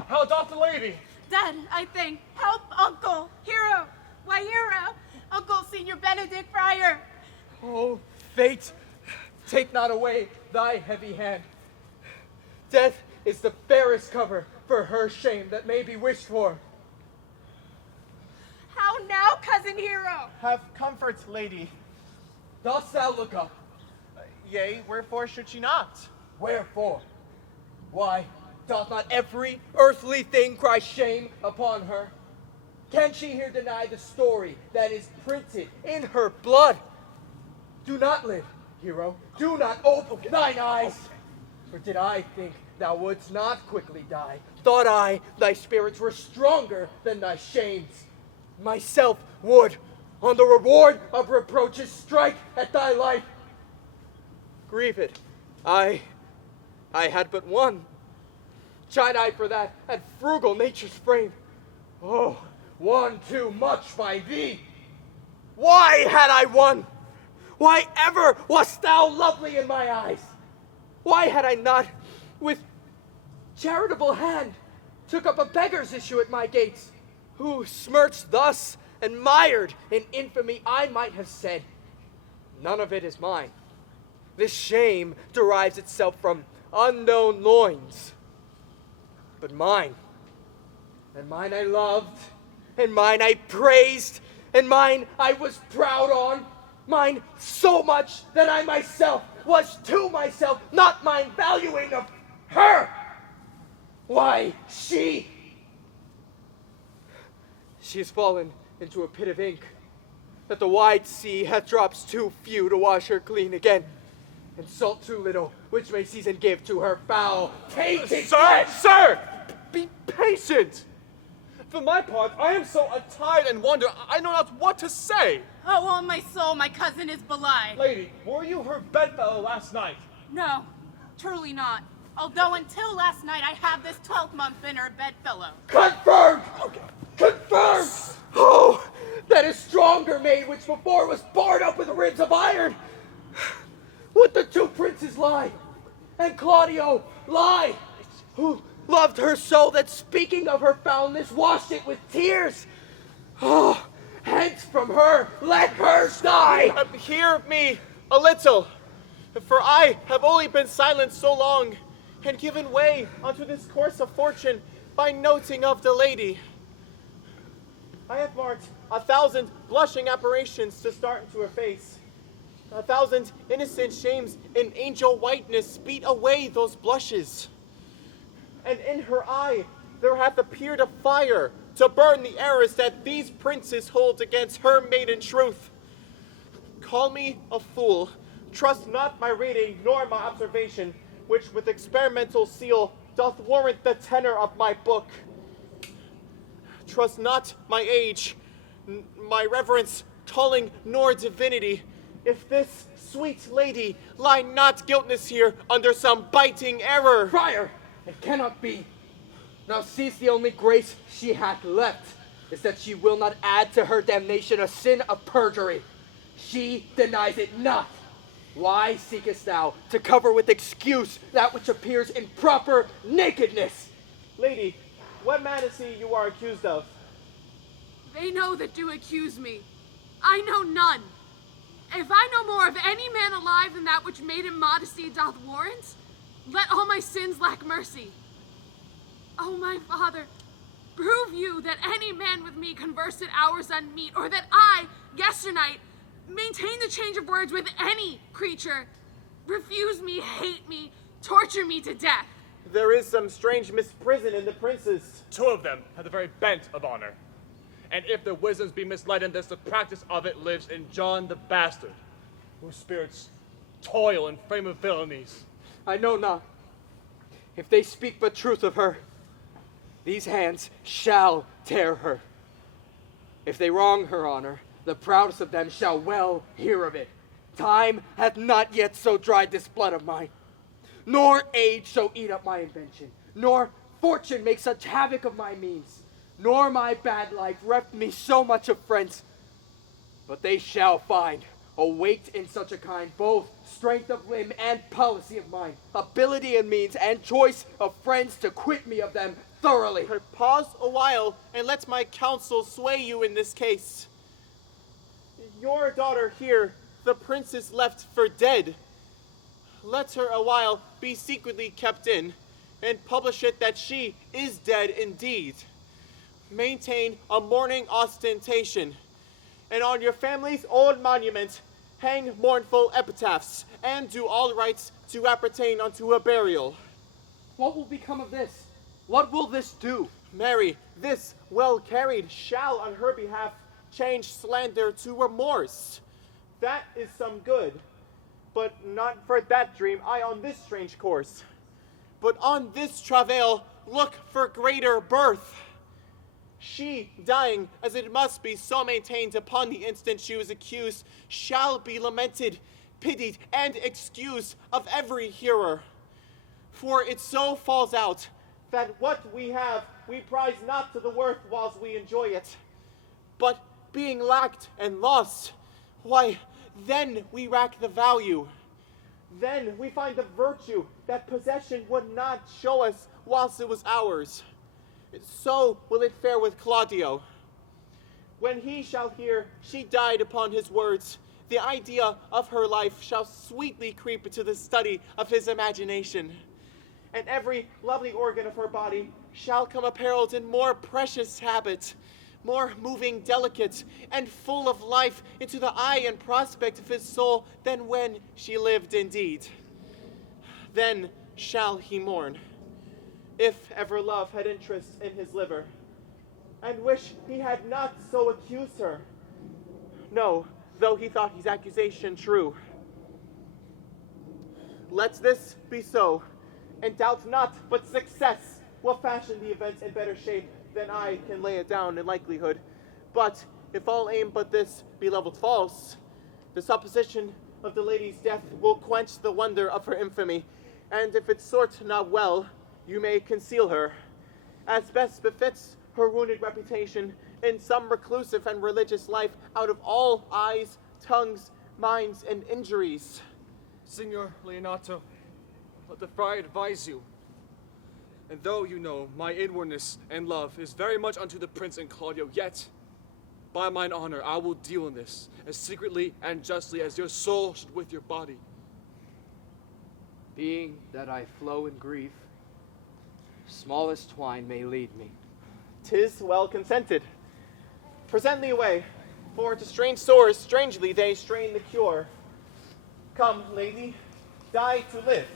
How doth the lady? Dead, I think. Help, Uncle. Hero. Why, Hero. Uncle Senior Benedict Friar. Oh, fate, take not away thy heavy hand. Death is the fairest cover for her shame that may be wished for. How now, Cousin Hero? Have comfort, lady. Dost thou look up? Yea, wherefore should she not? Wherefore? Why, doth not every earthly thing cry shame upon her? Can she here deny the story that is printed in her blood? Do not live, hero. Do not open thine eyes. For did I think thou wouldst not quickly die, thought I thy spirits were stronger than thy shames. Myself would, on the reward of reproaches, strike at thy life. Grieve it. I had but one. Chide I for that at frugal nature's frame. Oh, one too much by thee. Why had I one? Why ever wast thou lovely in my eyes? Why had I not, with charitable hand, took up a beggar's issue at my gates, who smirched thus and mired in infamy? I might have said, none of it is mine. This shame derives itself from unknown loins. But mine, and mine I loved, and mine I praised, and mine I was proud on, mine so much that I myself was to myself not mine valuing of her. Why, she has fallen into a pit of ink, that the wide sea hath drops too few to wash her clean again, and salt too little, which may season give to her foul, tainted flesh. Sir! Be patient! For my part, I am so attired and wonder, I know not what to say. Oh, on my soul, my cousin is belied. Lady, were you her bedfellow last night? No, truly not. Although until last night I have this 12th been her bedfellow. Confirmed! Confirmed! Oh, that is stronger maid which before was barred up with ribs of iron. Would the two princes lie, and Claudio lie, who loved her so that speaking of her foulness washed it with tears. Oh, hence from her, let her die! Hear me a little, for I have only been silent so long, and given way unto this course of fortune by noting of the lady. I have marked 1,000 blushing apparitions to start into her face. 1,000 innocent shames in angel whiteness beat away those blushes. And in her eye there hath appeared a fire to burn the errors that these princes hold against her maiden truth. Call me a fool, trust not my reading nor my observation, which with experimental seal doth warrant the tenor of my book. Trust not my age, my reverence, calling, nor divinity, if this sweet lady lie not guiltless here under some biting error. Friar, it cannot be. Now seest the only grace she hath left is that she will not add to her damnation a sin of perjury. She denies it not. Why seekest thou to cover with excuse that which appears in proper nakedness? Lady, what man is he you are accused of? They know that do accuse me. I know none. If I know more of any man alive than that which maiden modesty doth warrant, let all my sins lack mercy. O my father, prove you that any man with me conversed at hours unmeet, or that I, yesternight, maintained the change of words with any creature, refuse me, hate me, torture me to death. There is some strange misprison in the princes. 2 of them have the very bent of honor. And if their wisdoms be misled in this, the practice of it lives in John the Bastard, whose spirits toil in frame of villainies. I know not. If they speak but truth of her, these hands shall tear her. If they wrong her honor, the proudest of them shall well hear of it. Time hath not yet so dried this blood of mine, nor age so eat up my invention, nor fortune make such havoc of my means, nor my bad life reft me so much of friends. But they shall find, awaked in such a kind, both strength of limb and policy of mind, ability and means, and choice of friends to quit me of them thoroughly. Pause a while, and let my counsel sway you in this case. Your daughter here, the princess left for dead. Let her a while be secretly kept in, and publish it that she is dead indeed. Maintain a mourning ostentation, and on your family's old monument hang mournful epitaphs, and do all rites to appertain unto a burial. What will become of this? What will this do? Mary, this well carried shall on her behalf change slander to remorse. That is some good, but not for that dream I on this strange course. But on this travail look for greater birth. She, dying, as it must be so maintained upon the instant she was accused, shall be lamented, pitied, and excused of every hearer. For it so falls out that what we have we prize not to the worth whilst we enjoy it. But being lacked and lost, why, then we rack the value. Then we find the virtue that possession would not show us whilst it was ours. So will it fare with Claudio. When he shall hear she died upon his words, the idea of her life shall sweetly creep into the study of his imagination, and every lovely organ of her body shall come apparelled in more precious habit, more moving, delicate, and full of life into the eye and prospect of his soul than when she lived indeed. Then shall he mourn, if ever love had interest in his liver, and wish he had not so accused her. No, though he thought his accusation true. Let this be so, and doubt not but success will fashion the event in better shape than I can lay it down in likelihood. But if all aim but this be levelled false, the supposition of the lady's death will quench the wonder of her infamy, and if it sort not well, you may conceal her, as best befits her wounded reputation, in some reclusive and religious life, out of all eyes, tongues, minds, and injuries. Signor Leonato, let the friar advise you. And though you know my inwardness and love is very much unto the prince and Claudio, yet, by mine honor, I will deal in this as secretly and justly as your soul should with your body. Being that I flow in grief, smallest twine may lead me. 'Tis well consented. Present thee away, for to strange sores strangely they strain the cure. Come, lady, die to live.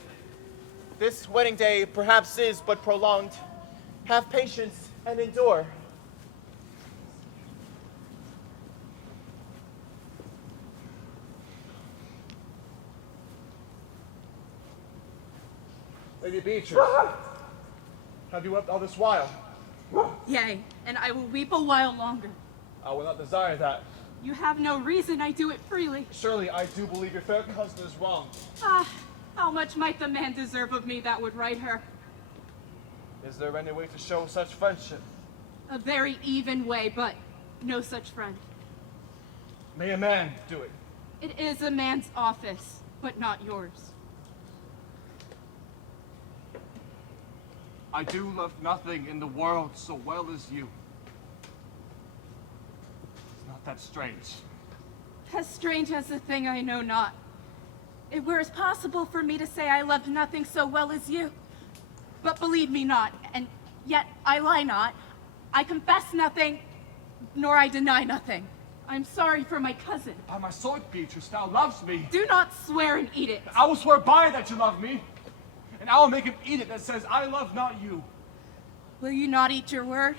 This wedding day perhaps is but prolonged. Have patience and endure. Lady Beatrice, have you wept all this while? Yea, and I will weep a while longer. I will not desire that. You have no reason, I do it freely. Surely I do believe your fair cousin is wrong. Ah, how much might the man deserve of me that would right her? Is there any way to show such friendship? A very even way, but no such friend. May a man do it. It is a man's office, but not yours. I do love nothing in the world so well as you. It's not that strange. As strange as the thing I know not. It were as possible for me to say I loved nothing so well as you. But believe me not, and yet I lie not. I confess nothing, nor I deny nothing. I'm sorry for my cousin. By my sword, Beatrice, thou lovest me. Do not swear and eat it. I will swear by it that you love me. And I will make him eat it that says, I love not you. Will you not eat your word?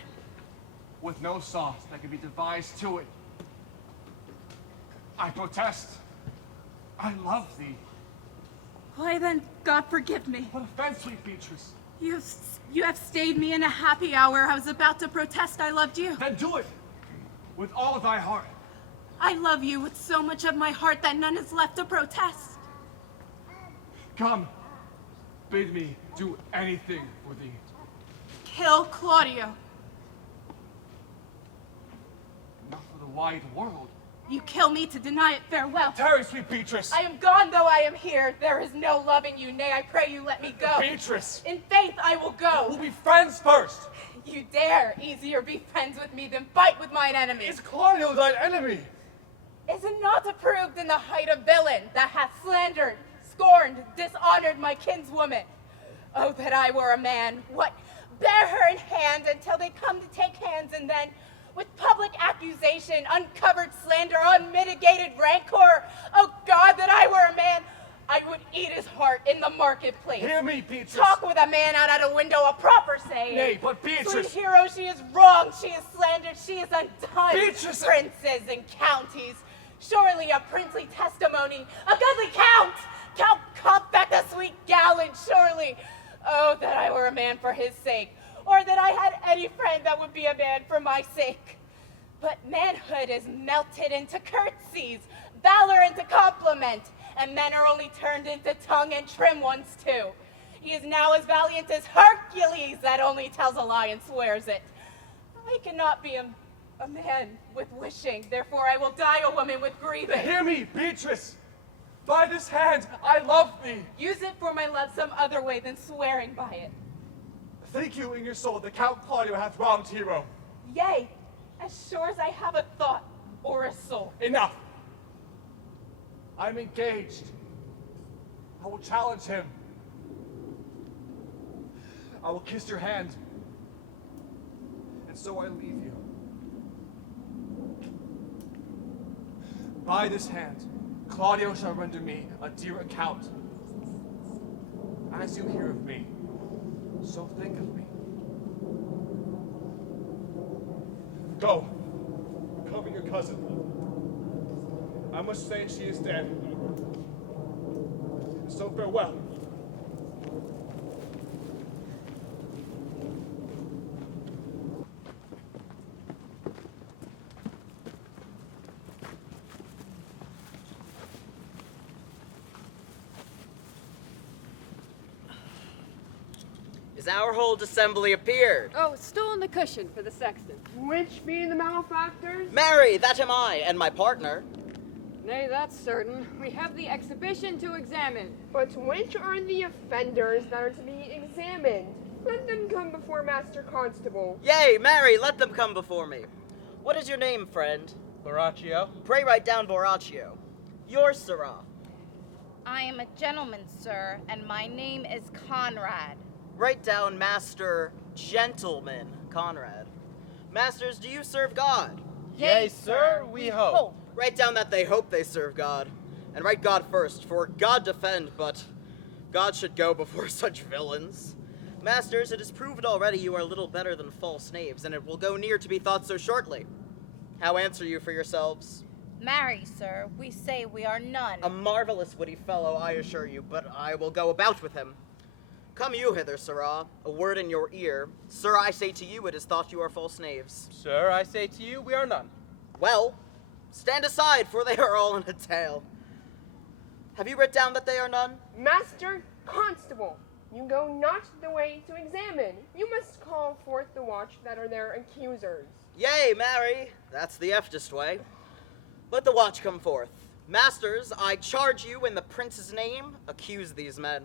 With no sauce that can be devised to it. I protest. I love thee. Why then, God forgive me. What offense, sweet Beatrice? You have stayed me in a happy hour. I was about to protest I loved you. Then do it. With all thy heart. I love you with so much of my heart that none is left to protest. Come. Bid me do anything for thee. Kill Claudio. Not for the wide world, You kill me to deny it farewell. Tarry, sweet Beatrice. I am gone, though I am here. There is no loving you. Nay, I pray you let me go. Beatrice. In faith, I will go. We'll be friends first. You dare easier be friends with me than fight with mine enemies. Is Claudio thine enemy? Is it not approved in the height of villain that hath slandered, scorned, dishonored my kinswoman? Oh, that I were a man. What? Bear her in hand until they come to take hands, and then, with public accusation, uncovered slander, unmitigated rancor, oh God, that I were a man, I would eat his heart in the marketplace. Hear me, Beatrice. Talk with a man out at a window, a proper saying. Nay, but Beatrice. Sweet hero, she is wronged, she is slandered, she is undone. Beatrice. Princes and counties, surely a princely testimony, a goodly count. Count Compact, a sweet gallant, surely. Oh, that I were a man for his sake, or that I had any friend that would be a man for my sake. But manhood is melted into curtsies, valor into compliment, and men are only turned into tongue and trim ones too. He is now as valiant as Hercules that only tells a lie and swears it. I cannot be a man with wishing, therefore I will die a woman with grieving. Hear me, Beatrice. By this hand, I love thee. Use it for my love some other way than swearing by it. Think you in your soul that Count Claudio hath wronged Hero? Yea, as sure as I have a thought or a soul. Enough. I'm engaged. I will challenge him. I will kiss your hand. And so I leave you. By this hand, Claudio shall render me a dear account. As you hear of me, so think of me. Go. Cover your cousin. I must say she is dead. So farewell. Is our whole assembly appeared? Oh, still on the cushion for the sexton. Which be the malefactors? Mary, that am I, and my partner. Nay, that's certain. We have the exhibition to examine. But which are the offenders that are to be examined? Let them come before Master Constable. Yea, Mary, let them come before me. What is your name, friend? Borachio. Pray write down Borachio. Yours, Sirrah. I am a gentleman, sir, and my name is Conrad. Write down Master Gentleman Conrad. Masters, do you serve God? Yea, sir, we hope. Write down that they hope they serve God. And write God first, for God defend, but God should go before such villains. Masters, it is proved already you are little better than false knaves, and it will go near to be thought so shortly. How answer you for yourselves? Marry, sir, we say we are none. A marvelous witty fellow, I assure you, but I will go about with him. Come you hither, sirrah, a word in your ear. Sir, I say to you, it is thought you are false knaves. Sir, I say to you, we are none. Well, stand aside, for they are all in a tale. Have you writ down that they are none? Master Constable, you go not the way to examine. You must call forth the watch that are their accusers. Yea, Mary, that's the eftest way. Let the watch come forth. Masters, I charge you in the prince's name, accuse these men.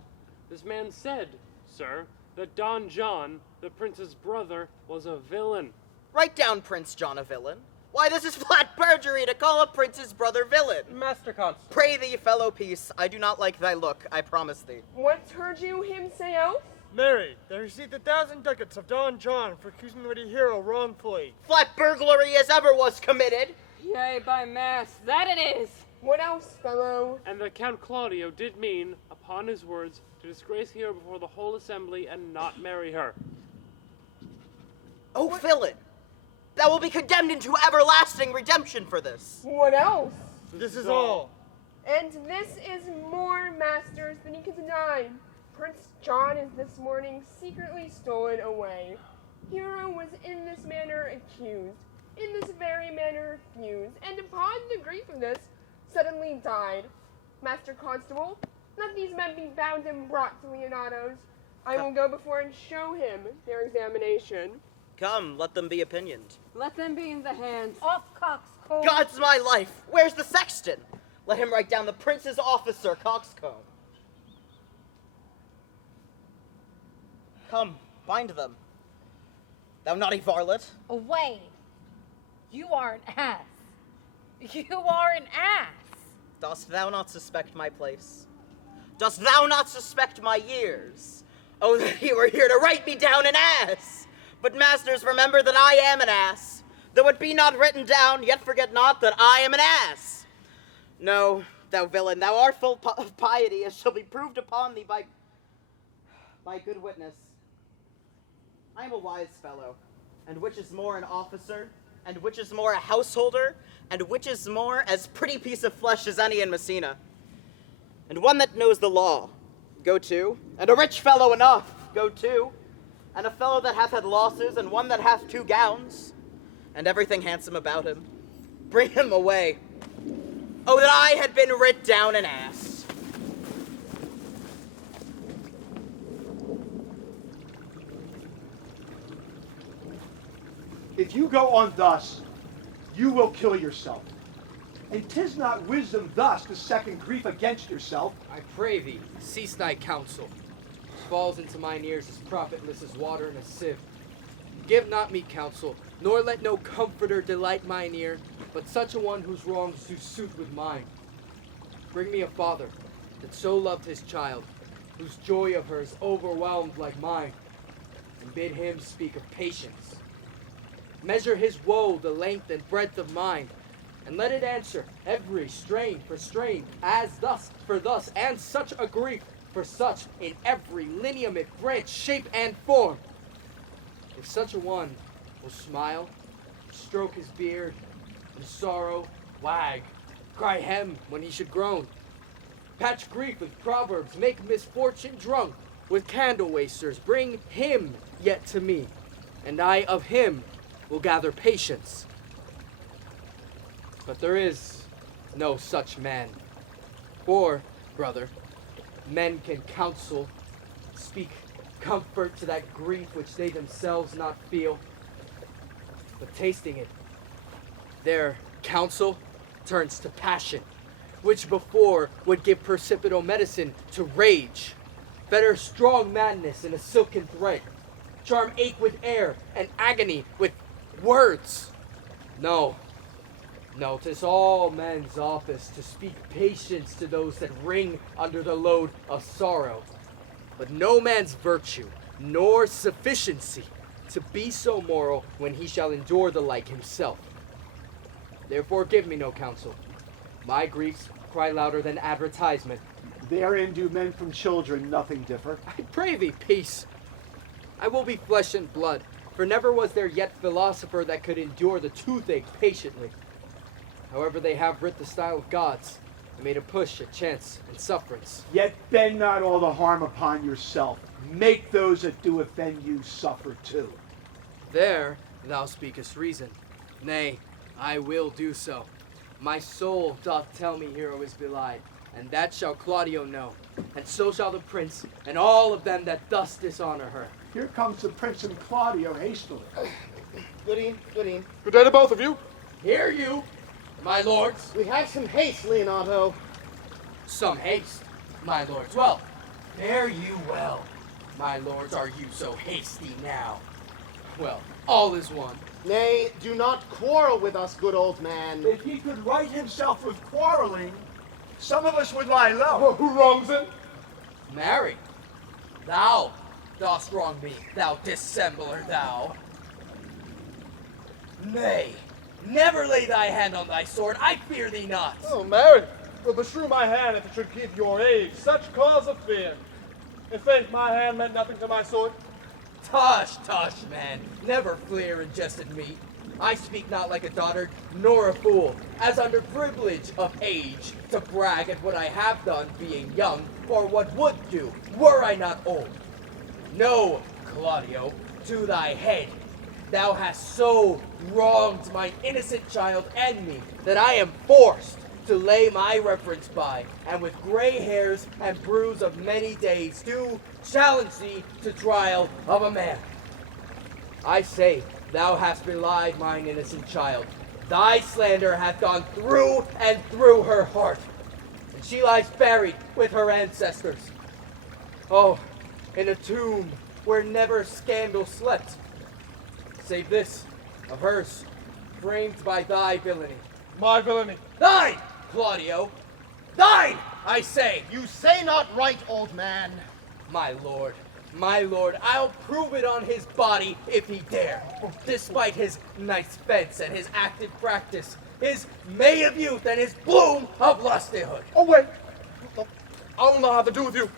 This man said, sir, that Don John, the prince's brother, was a villain. Write down Prince John a villain. Why, this is flat perjury to call a prince's brother villain. Master Constable. Pray thee, fellow peace, I do not like thy look, I promise thee. What heard you him say else? Mary, they received 1,000 ducats of Don John for accusing the witty hero wrongfully. Flat burglary as ever was committed. Yea, by mass, that it is. What else, fellow? And that Count Claudio did mean, upon his words, to disgrace Hero before the whole assembly and not marry her. Oh, villain! Thou will be condemned into everlasting redemption for this. What else? This is all. And this is more, masters, than you can deny. Prince John is this morning secretly stolen away. Hero was in this manner accused, in this very manner refused, and upon the grief of this, suddenly died. Master Constable, let these men be bound and brought to Leonato's. I will go before and show him their examination. Come, let them be opinioned. Let them be in the hand. Off, coxcomb. God's my life! Where's the sexton? Let him write down the prince's officer, coxcomb. Come, bind them. Thou naughty varlet. Away. You are an ass. You are an ass. Dost thou not suspect my place? Dost thou not suspect my years? Oh, that you were here to write me down an ass! But masters, remember that I am an ass. Though it be not written down, yet forget not that I am an ass. No, thou villain, thou art full of piety, as shall be proved upon thee by good witness. I am a wise fellow, and which is more an officer, and which is more a householder, and which is more as pretty piece of flesh as any in Messina. And one that knows the law, go to, and a rich fellow enough, go to, and a fellow that hath had losses, and one that hath 2 gowns, and everything handsome about him. Bring him away. Oh, that I had been writ down an ass. If you go on thus, you will kill yourself. And 'tis not wisdom thus to second grief against yourself. I pray thee, cease thy counsel. Which falls into mine ears as profitless as water in a sieve. Give not me counsel, nor let no comforter delight mine ear, but such a one whose wrongs do suit with mine. Bring me a father that so loved his child, whose joy of hers overwhelmed like mine, and bid him speak of patience. Measure his woe the length and breadth of mine, and let it answer every strain for strain, as thus for thus, and such a grief for such in every lineament, branch, shape, and form. If such a one will smile, stroke his beard, in sorrow wag, cry hem when he should groan, patch grief with proverbs, make misfortune drunk, with candle wasters, bring him yet to me, and I of him will gather patience. But there is no such man. For, brother, men can counsel, speak comfort to that grief which they themselves not feel, but tasting it, their counsel turns to passion, which before would give precipitous medicine to rage, fetter strong madness in a silken thread, charm ache with air, and agony with words. No, 'tis all men's office to speak patience to those that wring under the load of sorrow, but no man's virtue nor sufficiency to be so moral when he shall endure the like himself. Therefore give me no counsel. My griefs cry louder than advertisement. Therein do men from children nothing differ. I pray thee, peace. I will be flesh and blood, for never was there yet philosopher that could endure the toothache patiently. However, they have writ the style of gods, and made a push at chance and sufferance. Yet bend not all the harm upon yourself. Make those that do offend you suffer too. There thou speakest reason. Nay, I will do so. My soul doth tell me hero is belied, and that shall Claudio know, and so shall the prince, and all of them that thus dishonor her. Here comes the prince and Claudio hastily. Goody, goody. Good day to both of you. Hear you, my lords. We have some haste, Leonato. Some haste, my lords. Well, fare you well, my lords. Are you so hasty now? Well, all is one. Nay, do not quarrel with us, good old man. If he could right himself with quarreling, some of us would lie low. Who wrongs him? Marry, thou dost wrong me, thou dissembler, thou. Nay, never lay thy hand on thy sword, I fear thee not. Oh, Mary, will beshrew my hand if it should give your age such cause of fear. In faith, my hand meant nothing to my sword. Tush, man, never fleer in jested me. I speak not like a dotard, nor a fool, as under privilege of age, to brag at what I have done being young, or what would do, were I not old. No, Claudio, to thy head. Thou hast so wronged my innocent child and me, that I am forced to lay my reverence by, and with gray hairs and bruise of many days do challenge thee to trial of a man. I say, thou hast belied mine innocent child. Thy slander hath gone through and through her heart, and she lies buried with her ancestors. Oh, in a tomb where never scandal slept, save this of hers, framed by thy villainy. My villainy. Thine, Claudio! Thine, I say! You say not right, old man. My lord, I'll prove it on his body if he dare. Despite his nice fence and his active practice, his May of youth and his bloom of lustihood. Oh, wait. I will not have to do with you.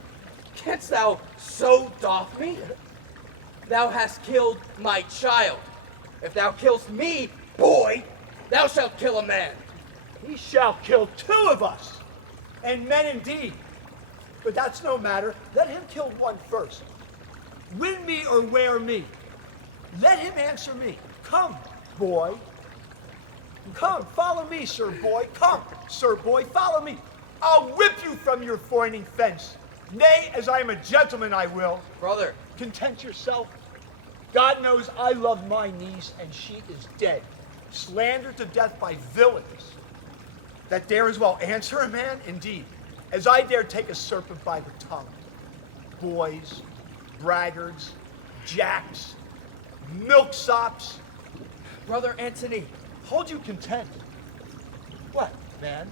Canst thou so doff me? Thou hast killed my child. If thou killst me, boy, thou shalt kill a man. He shall kill 2 of us, and men indeed. But that's no matter. Let him kill one first. Win me or wear me. Let him answer me. Come, boy. Come, follow me, sir boy. Come, sir boy, follow me. I'll whip you from your foining fence. Nay, as I am a gentleman, I will. Brother. Content yourself. God knows I love my niece, and she is dead. Slandered to death by villains that dare as well answer a man, indeed, as I dare take a serpent by the tongue. Boys, braggarts, jacks, milksops. Brother Antony, hold you content. What, man?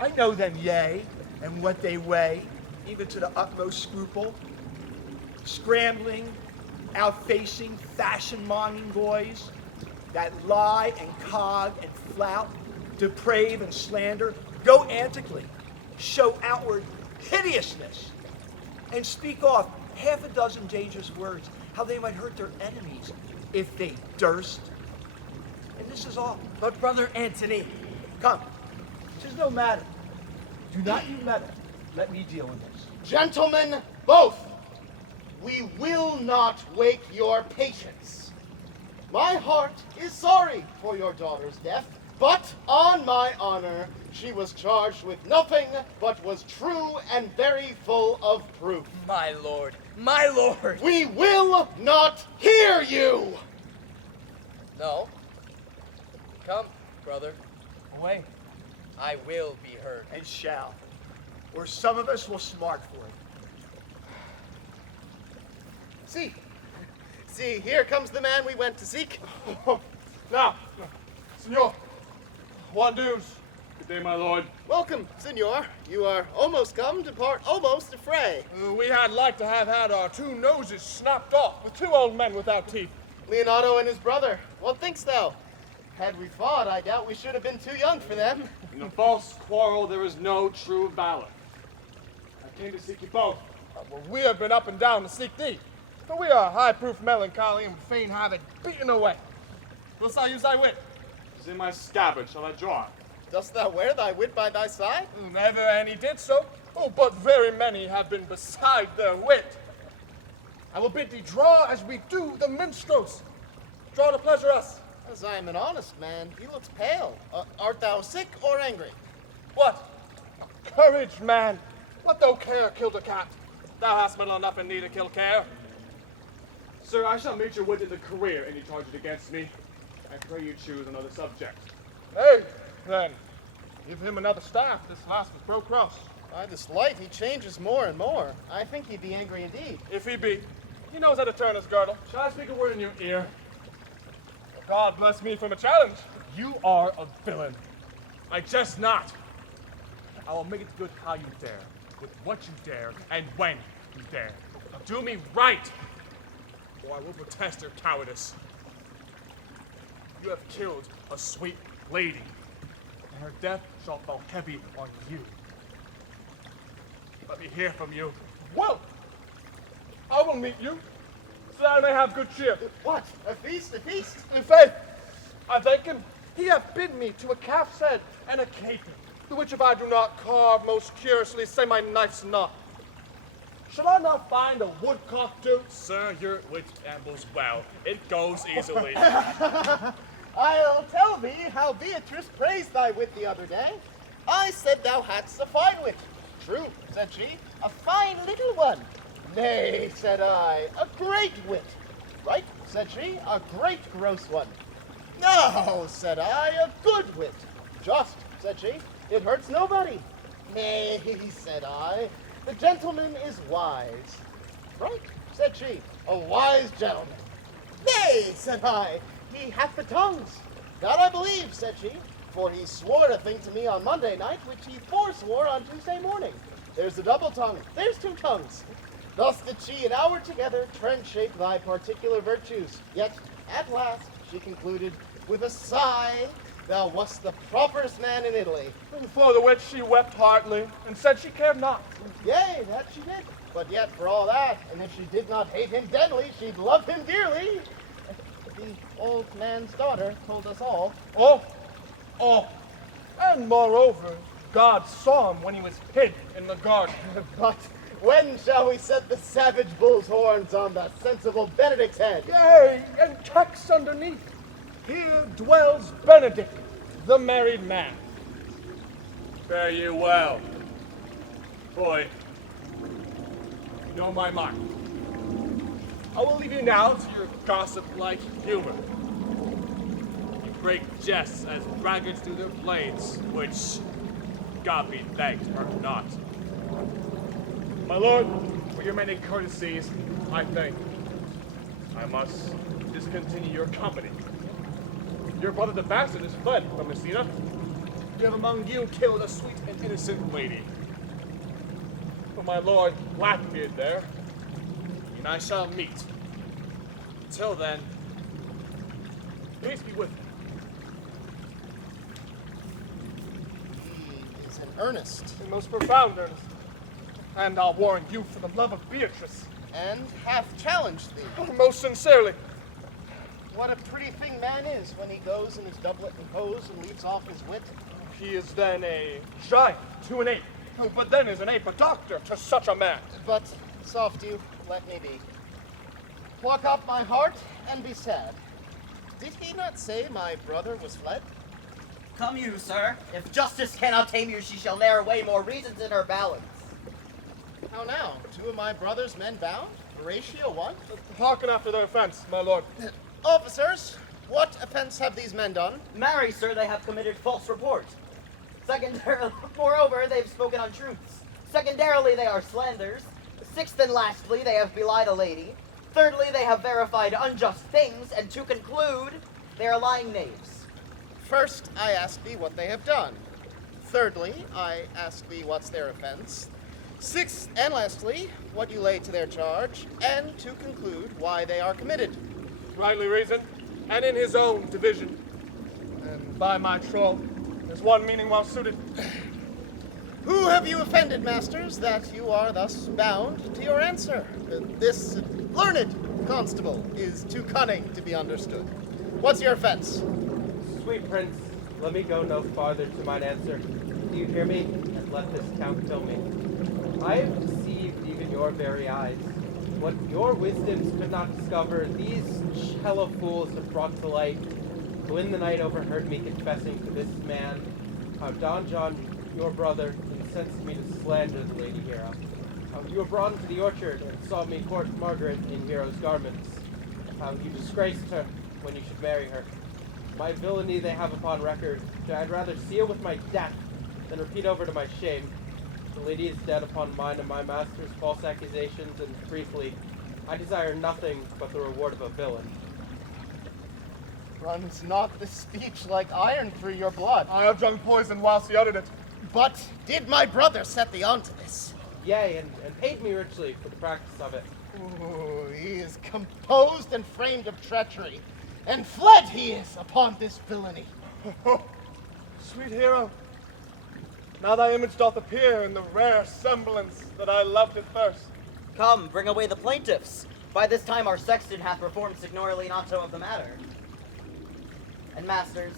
I know them, yea, and what they weigh, even to the utmost scruple. Scrambling, outfacing, fashion-monging boys that lie and cog and flout, deprave and slander, go antically, show outward hideousness, and speak off 6 dangerous words, how they might hurt their enemies if they durst. And this is all. But Brother Antony, come, 'tis no matter. Do not you meddle. Let me deal with this. Gentlemen, both, we will not wake your patience. My heart is sorry for your daughter's death, but on my honor, she was charged with nothing but was true and very full of proof. My lord, my lord! We will not hear you! No. Come, brother, away. I will be heard. And shall. Or some of us will smart for it. See, here comes the man we went to seek. Now, senor, what news? Good day, my lord. Welcome, senor. You are almost come to part almost a fray. We had like to have had our 2 noses snapped off with 2 old men without teeth. Leonardo and his brother. What thinkst thou? Had we fought, I doubt we should have been too young for them. In a false quarrel, there is no true valor. I came to seek you both. Well, we have been up and down to seek thee. But we are high-proof melancholy and would fain have it beaten away. Wilt thou use thy wit? It is in my scabbard. Shall I draw it? Dost thou wear thy wit by thy side? Never any did so. Oh, but very many have been beside their wit. I will bid thee draw as we do the minstrels. Draw to pleasure us. As I am an honest man, he looks pale. Art thou sick or angry? What? Courage, man. Let thou care kill the cat. Thou hast metal enough in thee to kill care. Sir, I shall meet your wit in the career, and you charge it against me. I pray you choose another subject. Hey, then. Give him another staff. This last was broke cross. By this light, he changes more and more. I think he'd be angry indeed. If he be, he knows how to turn his girdle. Shall I speak a word in your ear? God bless me from a challenge. You are a villain. I jest not. I will make it good how you dare, with what you dare, and when you dare. Now do me right, or I will protest your cowardice. You have killed a sweet lady, and her death shall fall heavy on you. Let me hear from you. Well, I will meet you, so that I may have good cheer. What? A feast? A feast? In faith, I thank him. He hath bidden me to a calf's head and a capon, the which if I do not carve most curiously, say my knife's not. Shall I not find a woodcock too? Sir, your wit ambles well. It goes easily. I'll tell thee how Beatrice praised thy wit the other day. I said thou hadst a fine wit. True, said she, a fine little one. Nay, said I, a great wit. Right, said she, a great gross one. No, said I, a good wit. Just, said she, it hurts nobody. Nay, said I, the gentleman is wise. Right, said she, a wise gentleman. Nay, said I, he hath the tongues. That I believe, said she, for he swore a thing to me on Monday night, which he forswore on Tuesday morning. There's the double tongue, there's two tongues. Thus did she an hour together trend-shape thy particular virtues. Yet, at last, she concluded, with a sigh, thou wast the properest man in Italy. For the which she wept heartily, and said she cared not. Yea, that she did. But yet, for all that, and if she did not hate him deadly, she'd love him dearly. The old man's daughter told us all. Oh, and moreover, God saw him when he was hid in the garden. But when shall we set the savage bull's horns on the sensible Benedict's head? Yea, and text underneath. Here dwells Benedict, the married man. Fare you well. Boy, you know my mind. I will leave you now to your gossip-like humor. You break jests as braggarts do their blades, which, God be thanked, are not. My lord, for your many courtesies, I thank you. I must discontinue your company. Your brother the bastard is fled from Messina. Yet among you killed a sweet and innocent lady. But my lord Blackbeard there, and I shall meet. Till then, peace be with you. He is in earnest. In most profound earnest. And I'll warn you for the love of Beatrice. And hath challenged thee. Most sincerely. What a pretty thing man is when he goes in his doublet and hose and leaves off his wit. He is then a giant to an ape, but then is an ape a doctor to such a man. But, soft you, let me be. Pluck up my heart and be sad. Did he not say my brother was fled? Come you, sir. If justice cannot tame you, she shall ne'er weigh more reasons in her balance. How now? Two of my brother's men bound? Ratio one? Hearken after their offense, my lord. Officers, what offense have these men done? Marry, sir, they have committed false report. Secondarily, moreover, they have spoken untruths. Secondarily, they are slanders. Sixth and lastly, they have belied a lady. Thirdly, they have verified unjust things. And to conclude, they are lying knaves. First, I ask thee what they have done. Thirdly, I ask thee what's their offense. Sixth and lastly, what you lay to their charge. And to conclude, why they are committed. Rightly reasoned, and in his own division. And by my troth, there's one meaning well suited. Who have you offended, masters, that you are thus bound to your answer? This learned constable is too cunning to be understood. What's your offense? Sweet prince, let me go no farther to mine answer. Do you hear me? And let this count kill me. I have deceived even your very eyes. What your wisdoms could not discover, these cello fools have brought to light, who in the night overheard me confessing to this man how Don John, your brother, incensed me to slander the Lady Hero. How you were brought into the orchard and saw me court Margaret in Hero's garments. How you disgraced her when you should marry her. My villainy they have upon record, which I'd rather seal with my death than repeat over to my shame. The lady is dead upon mine and my master's false accusations, and briefly, I desire nothing but the reward of a villain. Runs not this speech like iron through your blood? I have drunk poison whilst he uttered it. But did my brother set thee on to this? Yea, and paid me richly for the practice of it. Ooh, he is composed and framed of treachery, and fled he is upon this villainy. Sweet hero, now thy image doth appear in the rare semblance that I loved at first. Come, bring away the plaintiffs. By this time our sexton hath performed Signor Leonato of the matter. And masters,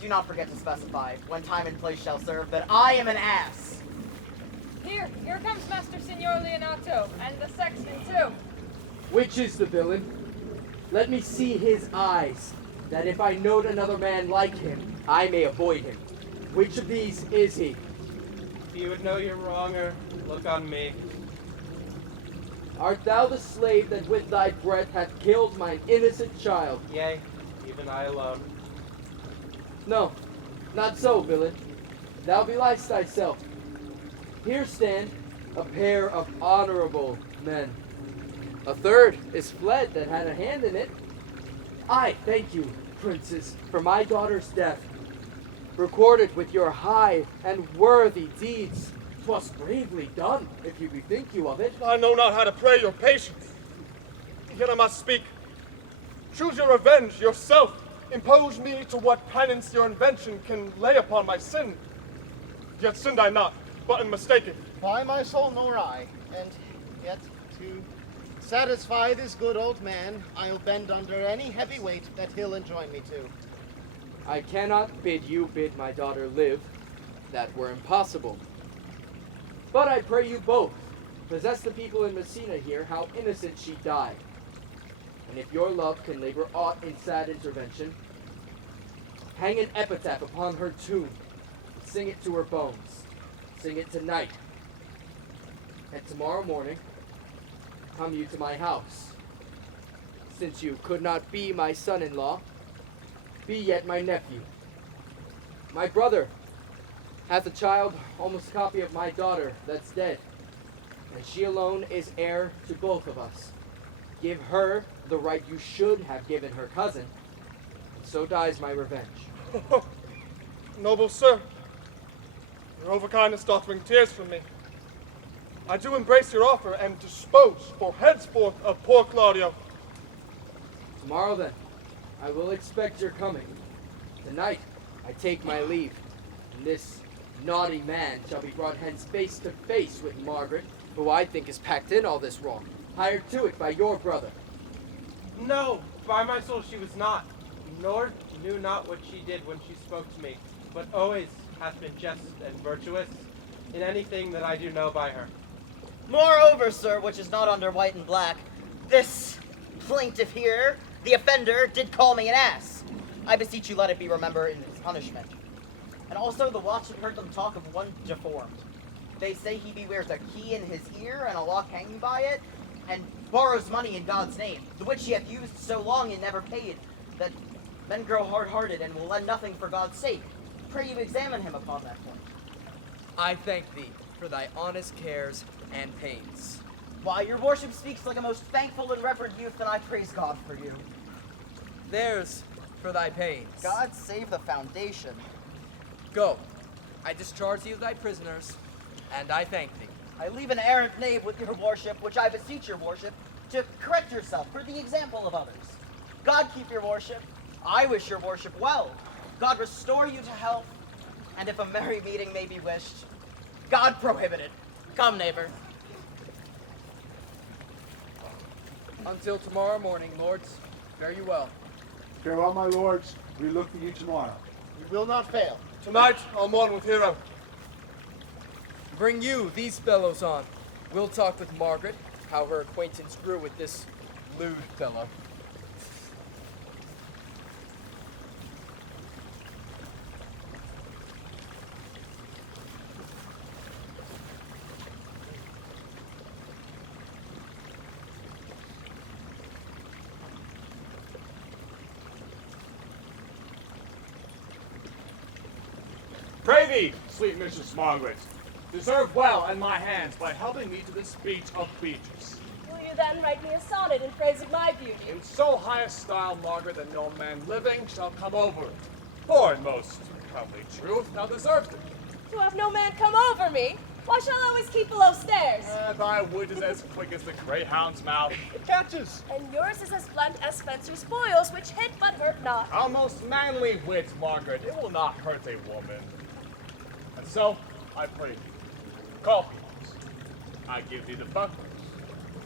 do not forget to specify, when time and place shall serve, that I am an ass. Here comes Master Signor Leonato, and the sexton too. Which is the villain? Let me see his eyes, that if I note another man like him, I may avoid him. Which of these is he? If you would know you're wronger, look on me. Art thou the slave that with thy breath hath killed mine innocent child? Yea, even I alone. No, not so, villain. Thou beliest thyself. Here stand a pair of honorable men. A third is fled that had a hand in it. I thank you, princes, for my daughter's death. Recorded with your high and worthy deeds. 'Twas bravely done, if you bethink you of it. I know not how to pray your patience. Yet I must speak. Choose your revenge yourself. Impose me to what penance your invention can lay upon my sin. Yet sinned I not, but am mistaken. By my soul, nor I. And yet, to satisfy this good old man, I'll bend under any heavy weight that he'll enjoin me to. I cannot bid you bid my daughter live. That were impossible. But I pray you both, possess the people in Messina here how innocent she died. And if your love can labor aught in sad intervention, hang an epitaph upon her tomb, and sing it to her bones. Sing it tonight. And tomorrow morning, come you to my house. Since you could not be my son-in-law, be yet my nephew. My brother hath a child almost a copy of my daughter that's dead, and she alone is heir to both of us. Give her the right you should have given her cousin, and so dies my revenge. Noble sir, your overkindness doth wring tears from me. I do embrace your offer and dispose for henceforth of poor Claudio. Tomorrow then, I will expect your coming. Tonight, I take my leave, and this naughty man shall be brought hence face to face with Margaret, who I think has packed in all this wrong, hired to it by your brother. No, by my soul she was not, nor knew not what she did when she spoke to me, but always hath been just and virtuous in anything that I do know by her. Moreover, sir, which is not under white and black, this plaintiff here, the offender, did call me an ass. I beseech you let it be remembered in his punishment. And also the watch had heard them talk of one deformed. They say he wears a key in his ear and a lock hanging by it, and borrows money in God's name, the which he hath used so long and never paid, that men grow hard-hearted and will lend nothing for God's sake. Pray you examine him upon that point. I thank thee for thy honest cares and pains. Why, your worship speaks like a most thankful and reverend youth, and I praise God for you. There's for thy pains. God save the foundation. Go. I discharge you of thy prisoners, and I thank thee. I leave an errant knave with your worship, which I beseech your worship, to correct yourself for the example of others. God keep your worship. I wish your worship well. God restore you to health, and if a merry meeting may be wished, God prohibit it. Come, neighbor. Until tomorrow morning, lords. Fare you well. Farewell, my lords. We look for you tomorrow. You will not fail. Tonight, I'll mourn with Hero. Bring you these fellows on. We'll talk with Margaret, how her acquaintance grew with this lewd fellow. Pray thee, sweet Mistress Margaret, deserve well in my hands by helping me to this beach of beaches. Will you then write me a sonnet in praise of my beauty? In so high a style, Margaret, that no man living shall come over it. For in most comely truth, thou deservest it. To have no man come over me? Why shall I always keep below stairs? Thy wit is as quick as the greyhound's mouth. It catches. And yours is as blunt as Spencer's foils, which hit but hurt not. Our most manly wit, Margaret, it will not hurt a woman. And so, I pray thee, call peers. I give thee the bucklers.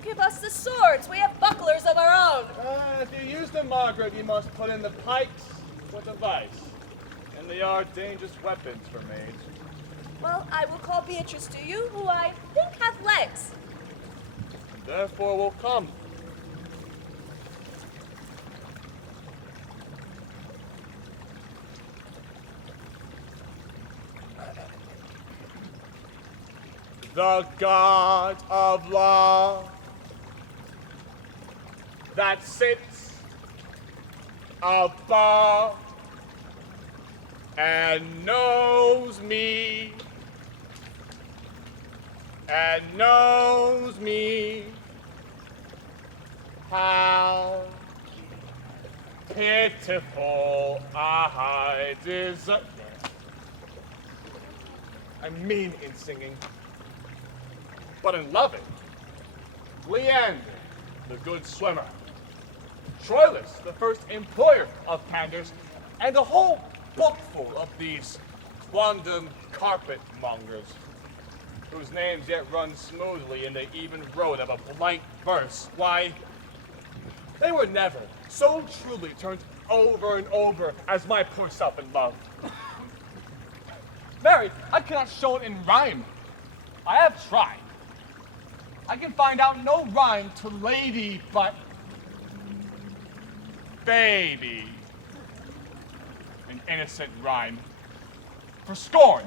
Give us the swords. We have bucklers of our own. If you use them, Margaret, you must put in the pikes with a vice. And they are dangerous weapons for maids. Well, I will call Beatrice to you, who I think hath legs. And therefore will come. The God of love that sits above and knows me how pitiful I deserve. I'm mean in singing, but in loving. Leander, the good swimmer. Troilus, the first employer of panders, and a whole bookful of these quondam carpet mongers, whose names yet run smoothly in the even road of a blank verse. Why, they were never so truly turned over and over as my poor self in love. Mary, I cannot show it in rhyme. I have tried. I can find out no rhyme to lady but baby. An innocent rhyme. For scorn.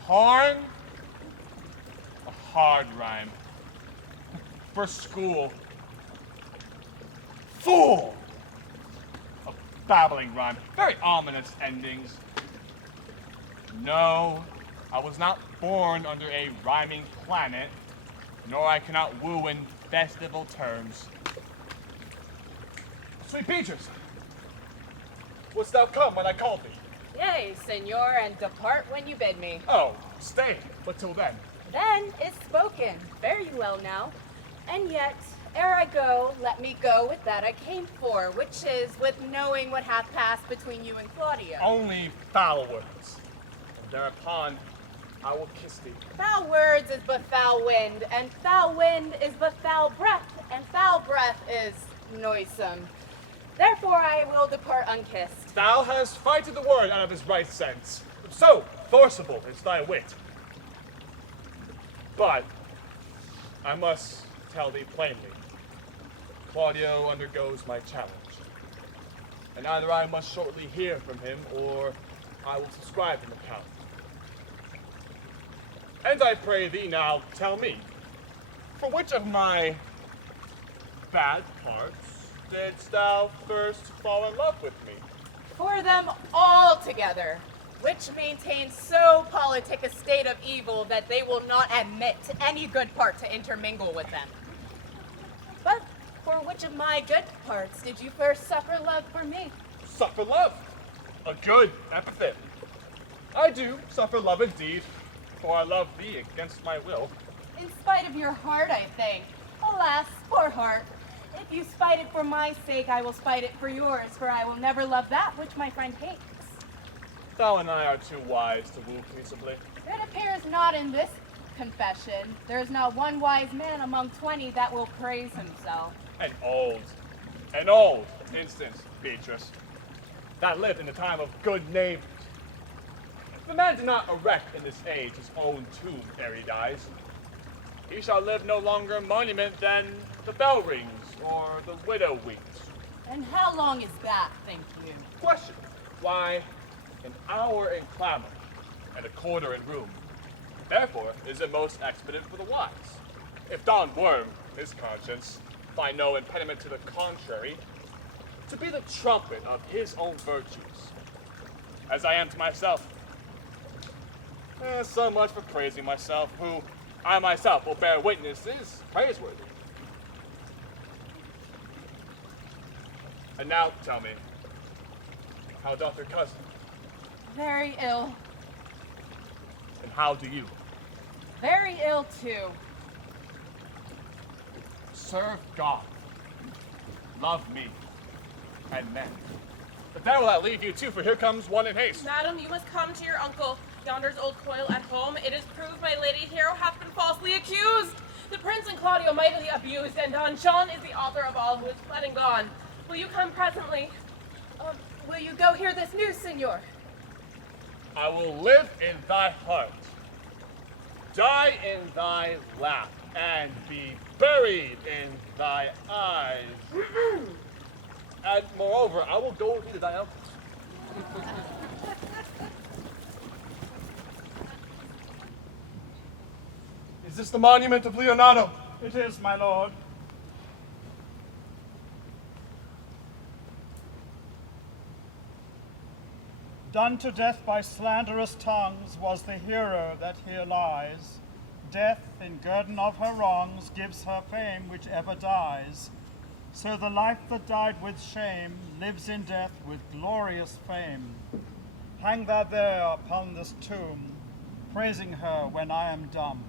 Horn. A hard rhyme. For school. Fool. A babbling rhyme. Very ominous endings. No, I was not born under a rhyming planet, nor I cannot woo in festival terms. Sweet Beatrice, wouldst thou come when I called thee? Yea, senor, and depart when you bid me. Oh, stay, but till then. Then is spoken. Fare you well now. And yet, ere I go, let me go with that I came for, which is with knowing what hath passed between you and Claudio. Only foul words. And thereupon, I will kiss thee. Foul words is but foul wind, and foul wind is but foul breath, and foul breath is noisome. Therefore I will depart unkissed. Thou hast frighted the word out of his right sense. So forcible is thy wit. But I must tell thee plainly, Claudio undergoes my challenge. And either I must shortly hear from him, or I will subscribe an account. And I pray thee now, tell me, for which of my bad parts didst thou first fall in love with me? For them all together, which maintain so politic a state of evil that they will not admit any good part to intermingle with them. But for which of my good parts did you first suffer love for me? Suffer love? A good epithet. I do suffer love indeed, for I love thee against my will. In spite of your heart, I think. Alas, poor heart. If you spite it for my sake, I will spite it for yours, for I will never love that which my friend hates. Thou and I are too wise to woo peaceably. It appears not in this confession. There is not one wise man among 20 that will praise himself. An old instance, Beatrice, that lived in the time of good neighbors. The man did not erect in this age his own tomb ere he dies. He shall live no longer a monument than the bell rings or the widow weeps. And how long is that, think you? Question. Why, an hour in clamor and a quarter in room. Therefore is it most expedient for the wise. If Don Worm, his conscience, find no impediment to the contrary, to be the trumpet of his own virtues, as I am to myself. So much for praising myself, who I myself will bear witness is praiseworthy. And now tell me, how doth your cousin? Very ill. And how do you? Very ill, too. Serve God. Love me. And men. But there will I leave you too, for here comes one in haste. Madam, you must come to your uncle. Yonder's old coil at home. It is proved my lady hero hath been falsely accused. The prince and Claudio mightily abused, and Don John is the author of all who is fled and gone. Will you come presently? Will you go hear this news, senor? I will live in thy heart, die in thy lap, and be buried in thy eyes. And moreover, I will go with you to thy uncle's. Is this the monument of Leonardo? It is, my lord. Done to death by slanderous tongues was the hero that here lies. Death, in guerdon of her wrongs, gives her fame which ever dies. So the life that died with shame lives in death with glorious fame. Hang thou there upon this tomb, praising her when I am dumb.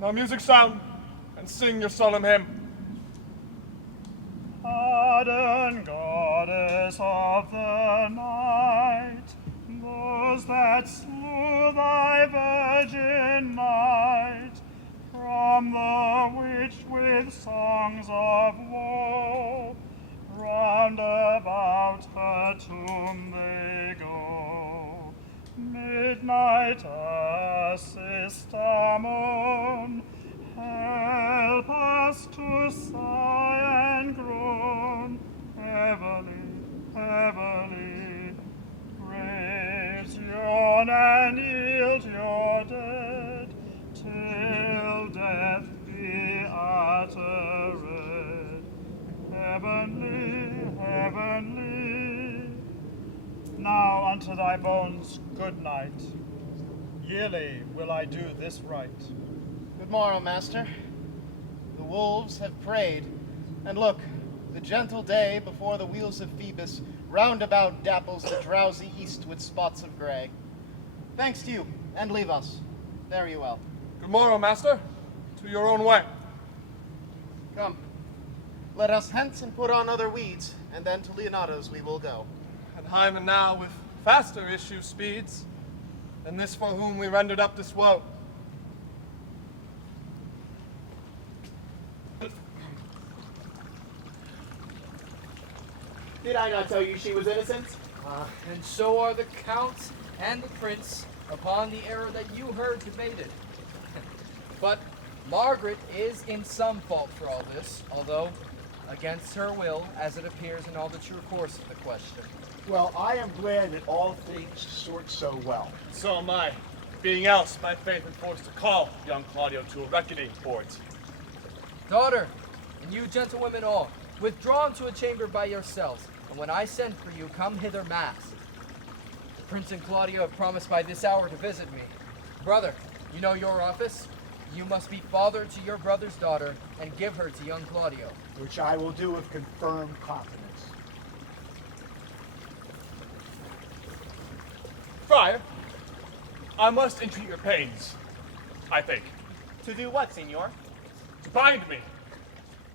Now music sound, and sing your solemn hymn. Ardent goddess of the night, those that slew thy virgin night, from the which with songs of woe, round about her tomb they go. Midnight assist our moan, help us to sigh and groan. Heavily, heavily, praise yawn and yield your dead, till death be uttered. Heavenly, heavenly, now unto thy bones good night. Yearly will I do this right. Good morrow, master. The wolves have prayed, and look, the gentle day before the wheels of Phoebus roundabout dapples the drowsy east with spots of gray. Thanks to you, and leave us. Fare you well. Good morrow, master. To your own way. Come, let us hence and put on other weeds, and then to Leonato's we will go. And Hymen now with faster issue speeds than this for whom we rendered up this woe. Did I not tell you she was innocent? And so are the Count and the Prince upon the error that you heard debated. But Margaret is in some fault for all this, although against her will, as it appears in all the true course of the question. Well, I am glad that all things sort so well. So am I. Being else, my faith enforced to call young Claudio to a reckoning for it. Daughter, and you gentlewomen all, withdraw into a chamber by yourselves, and when I send for you, come hither mass. The Prince and Claudio have promised by this hour to visit me. Brother, you know your office? You must be father to your brother's daughter, and give her to young Claudio. Which I will do with confirmed confidence. Friar, I must entreat your pains, I think. To do what, senor? To bind me,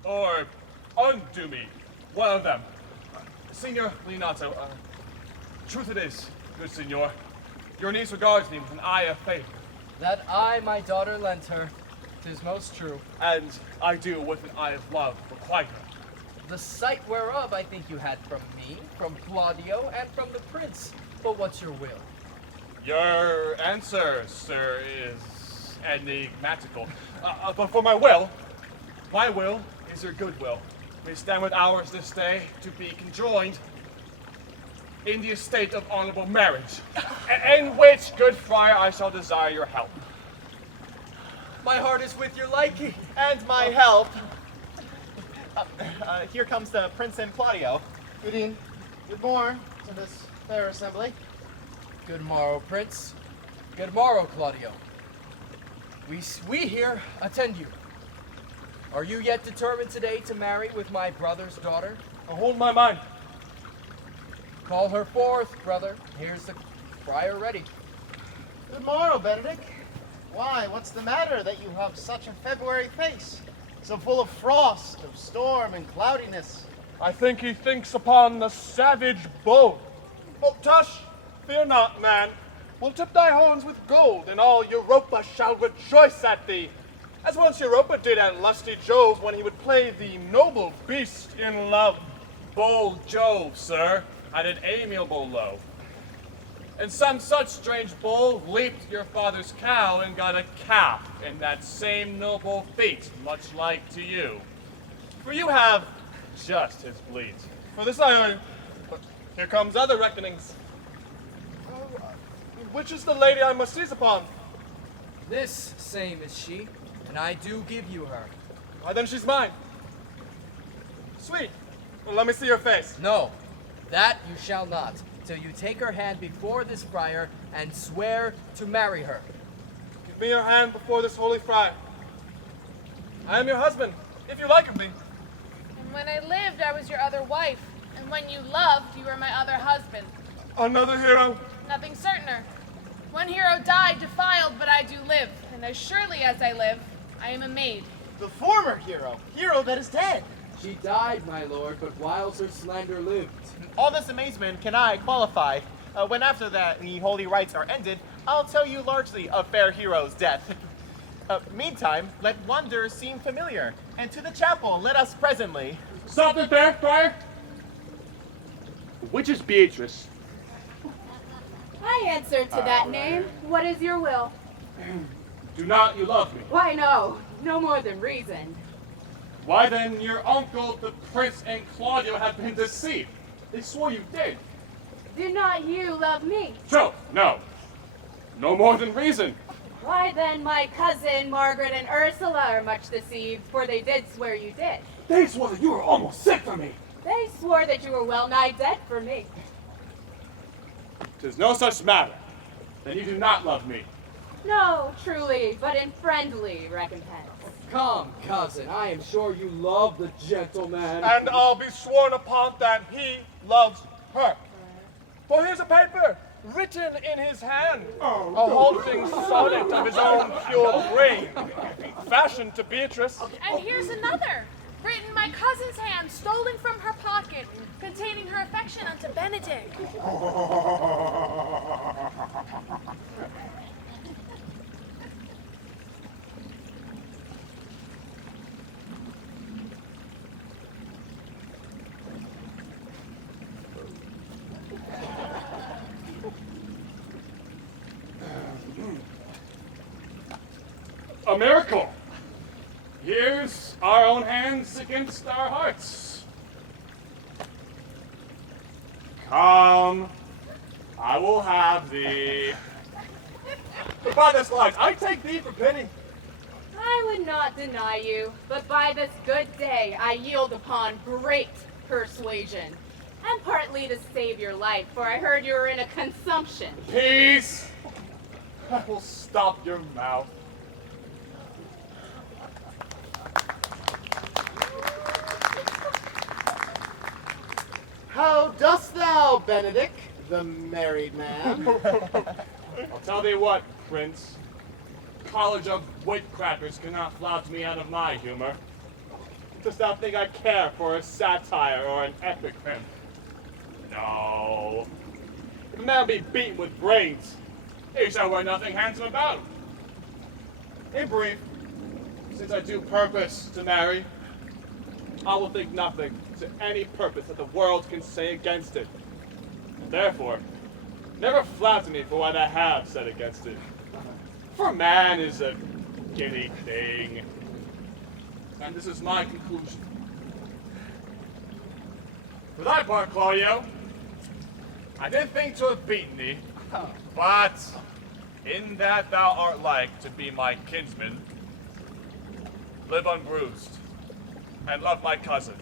or undo me, one of them. Signor Leonato, truth it is, good signor, your niece regards me with an eye of favor. That eye my daughter lent her, 'tis most true. And I do with an eye of love requite her. The sight whereof I think you had from me, from Claudio, and from the Prince. But what's your will? Your answer, sir, is enigmatical. But for my will is your goodwill. We stand with ours this day to be conjoined in the estate of honorable marriage, in which, good friar, I shall desire your help. My heart is with your liking. And my help. Here comes the Prince and Claudio. Good morn to this fair assembly. Good morrow, Prince. Good morrow, Claudio. We here attend you. Are you yet determined today to marry with my brother's daughter? I hold my mind. Call her forth, brother. Here's the friar ready. Good morrow, Benedict. Why, what's the matter that you have such a February face? So full of frost, of storm and cloudiness. I think he thinks upon the savage bow. Oh, tush, fear not, man. We'll tip thy horns with gold, and all Europa shall rejoice at thee. As once Europa did at lusty Jove when he would play the noble beast in love. Bold Jove, sir, at an amiable low. And some such strange bull leaped your father's cow and got a calf in that same noble feat, much like to you. For you have just his bleat. For this I earn. But here comes other reckonings. Which is the lady I must seize upon? This same is she, and I do give you her. Why, then she's mine. Sweet. Well, let me see your face. No, that you shall not. till you take her hand before this friar and swear to marry her. Give me your hand before this holy friar. I am your husband, if you like of me. And when I lived, I was your other wife. And when you loved, you were my other husband. Another hero. Nothing certainer. One hero died defiled, but I do live. And as surely as I live, I am a maid. The former hero that is dead. She died, my lord, but whiles her slander lived. All this amazement can I qualify. When after that the holy rites are ended, I'll tell you largely of fair hero's death. Meantime, let wonder seem familiar, and to the chapel let us presently. Stop it there, friar. Which is Beatrice? I answer to that name. What is your will? Do not you love me? Why, no. No more than reason. Why then your uncle, the prince, and Claudio have been deceived. They swore you did. Do not you love me? True, no. No more than reason. Why then my cousin Margaret and Ursula are much deceived, for they did swear you did. They swore that you were almost sick for me. They swore that you were well nigh dead for me. 'Tis no such matter. Then you do not love me. No, truly, but in friendly recompense. Come, cousin, I am sure you love the gentleman. And I'll be sworn upon that he loves her. For here's a paper, written in his hand, a halting sonnet of his own pure brain, fashioned to Beatrice. And here's another, written in my cousin's hand, stolen from her pocket, containing her affection unto Benedict. A miracle. Here's our own hands against our hearts. Come, I will have thee. But by this light, I take thee for pity. I would not deny you, but by this good day I yield upon great persuasion, and partly to save your life, for I heard you were in a consumption. Peace. I will stop your mouth. How dost thou, Benedict, the married man? I'll tell thee what, Prince. College of wit crackers cannot flout me out of my humor. Dost thou think I care for a satire or an epigram? No. If a man be beaten with brains, he shall wear nothing handsome about him. In brief, since I do purpose to marry, I will think nothing to any purpose that the world can say against it. Therefore, never flatter me for what I have said against it. For man is a giddy thing. And this is my conclusion. For thy part, Claudio, I did think to have beaten thee, but in that thou art like to be my kinsman, live unbruised, and love my cousin.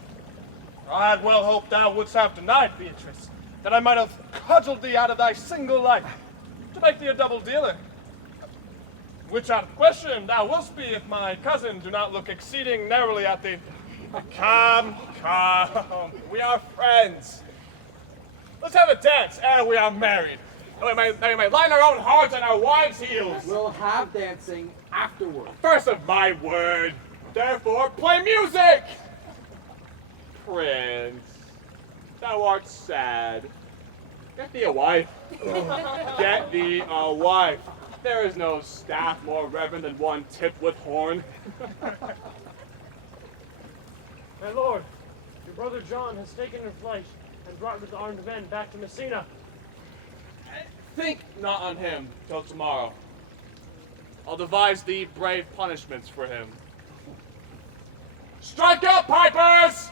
I had well hoped thou wouldst have denied Beatrice, that I might have cudgeled thee out of thy single life, to make thee a double dealer. Which out of question thou wilt be if my cousin do not look exceeding narrowly at thee. Come, come, we are friends. Let's have a dance, and we are married. And we may line our own hearts on our wives' heels. We'll have dancing afterward. First of my word, therefore play music! Prince, thou art sad. Get thee a wife. Get thee a wife. There is no staff more reverend than one tipped with horn. My lord, your brother John has taken her flight and brought with armed men back to Messina. Think not on him till tomorrow. I'll devise thee brave punishments for him. Strike up, pipers!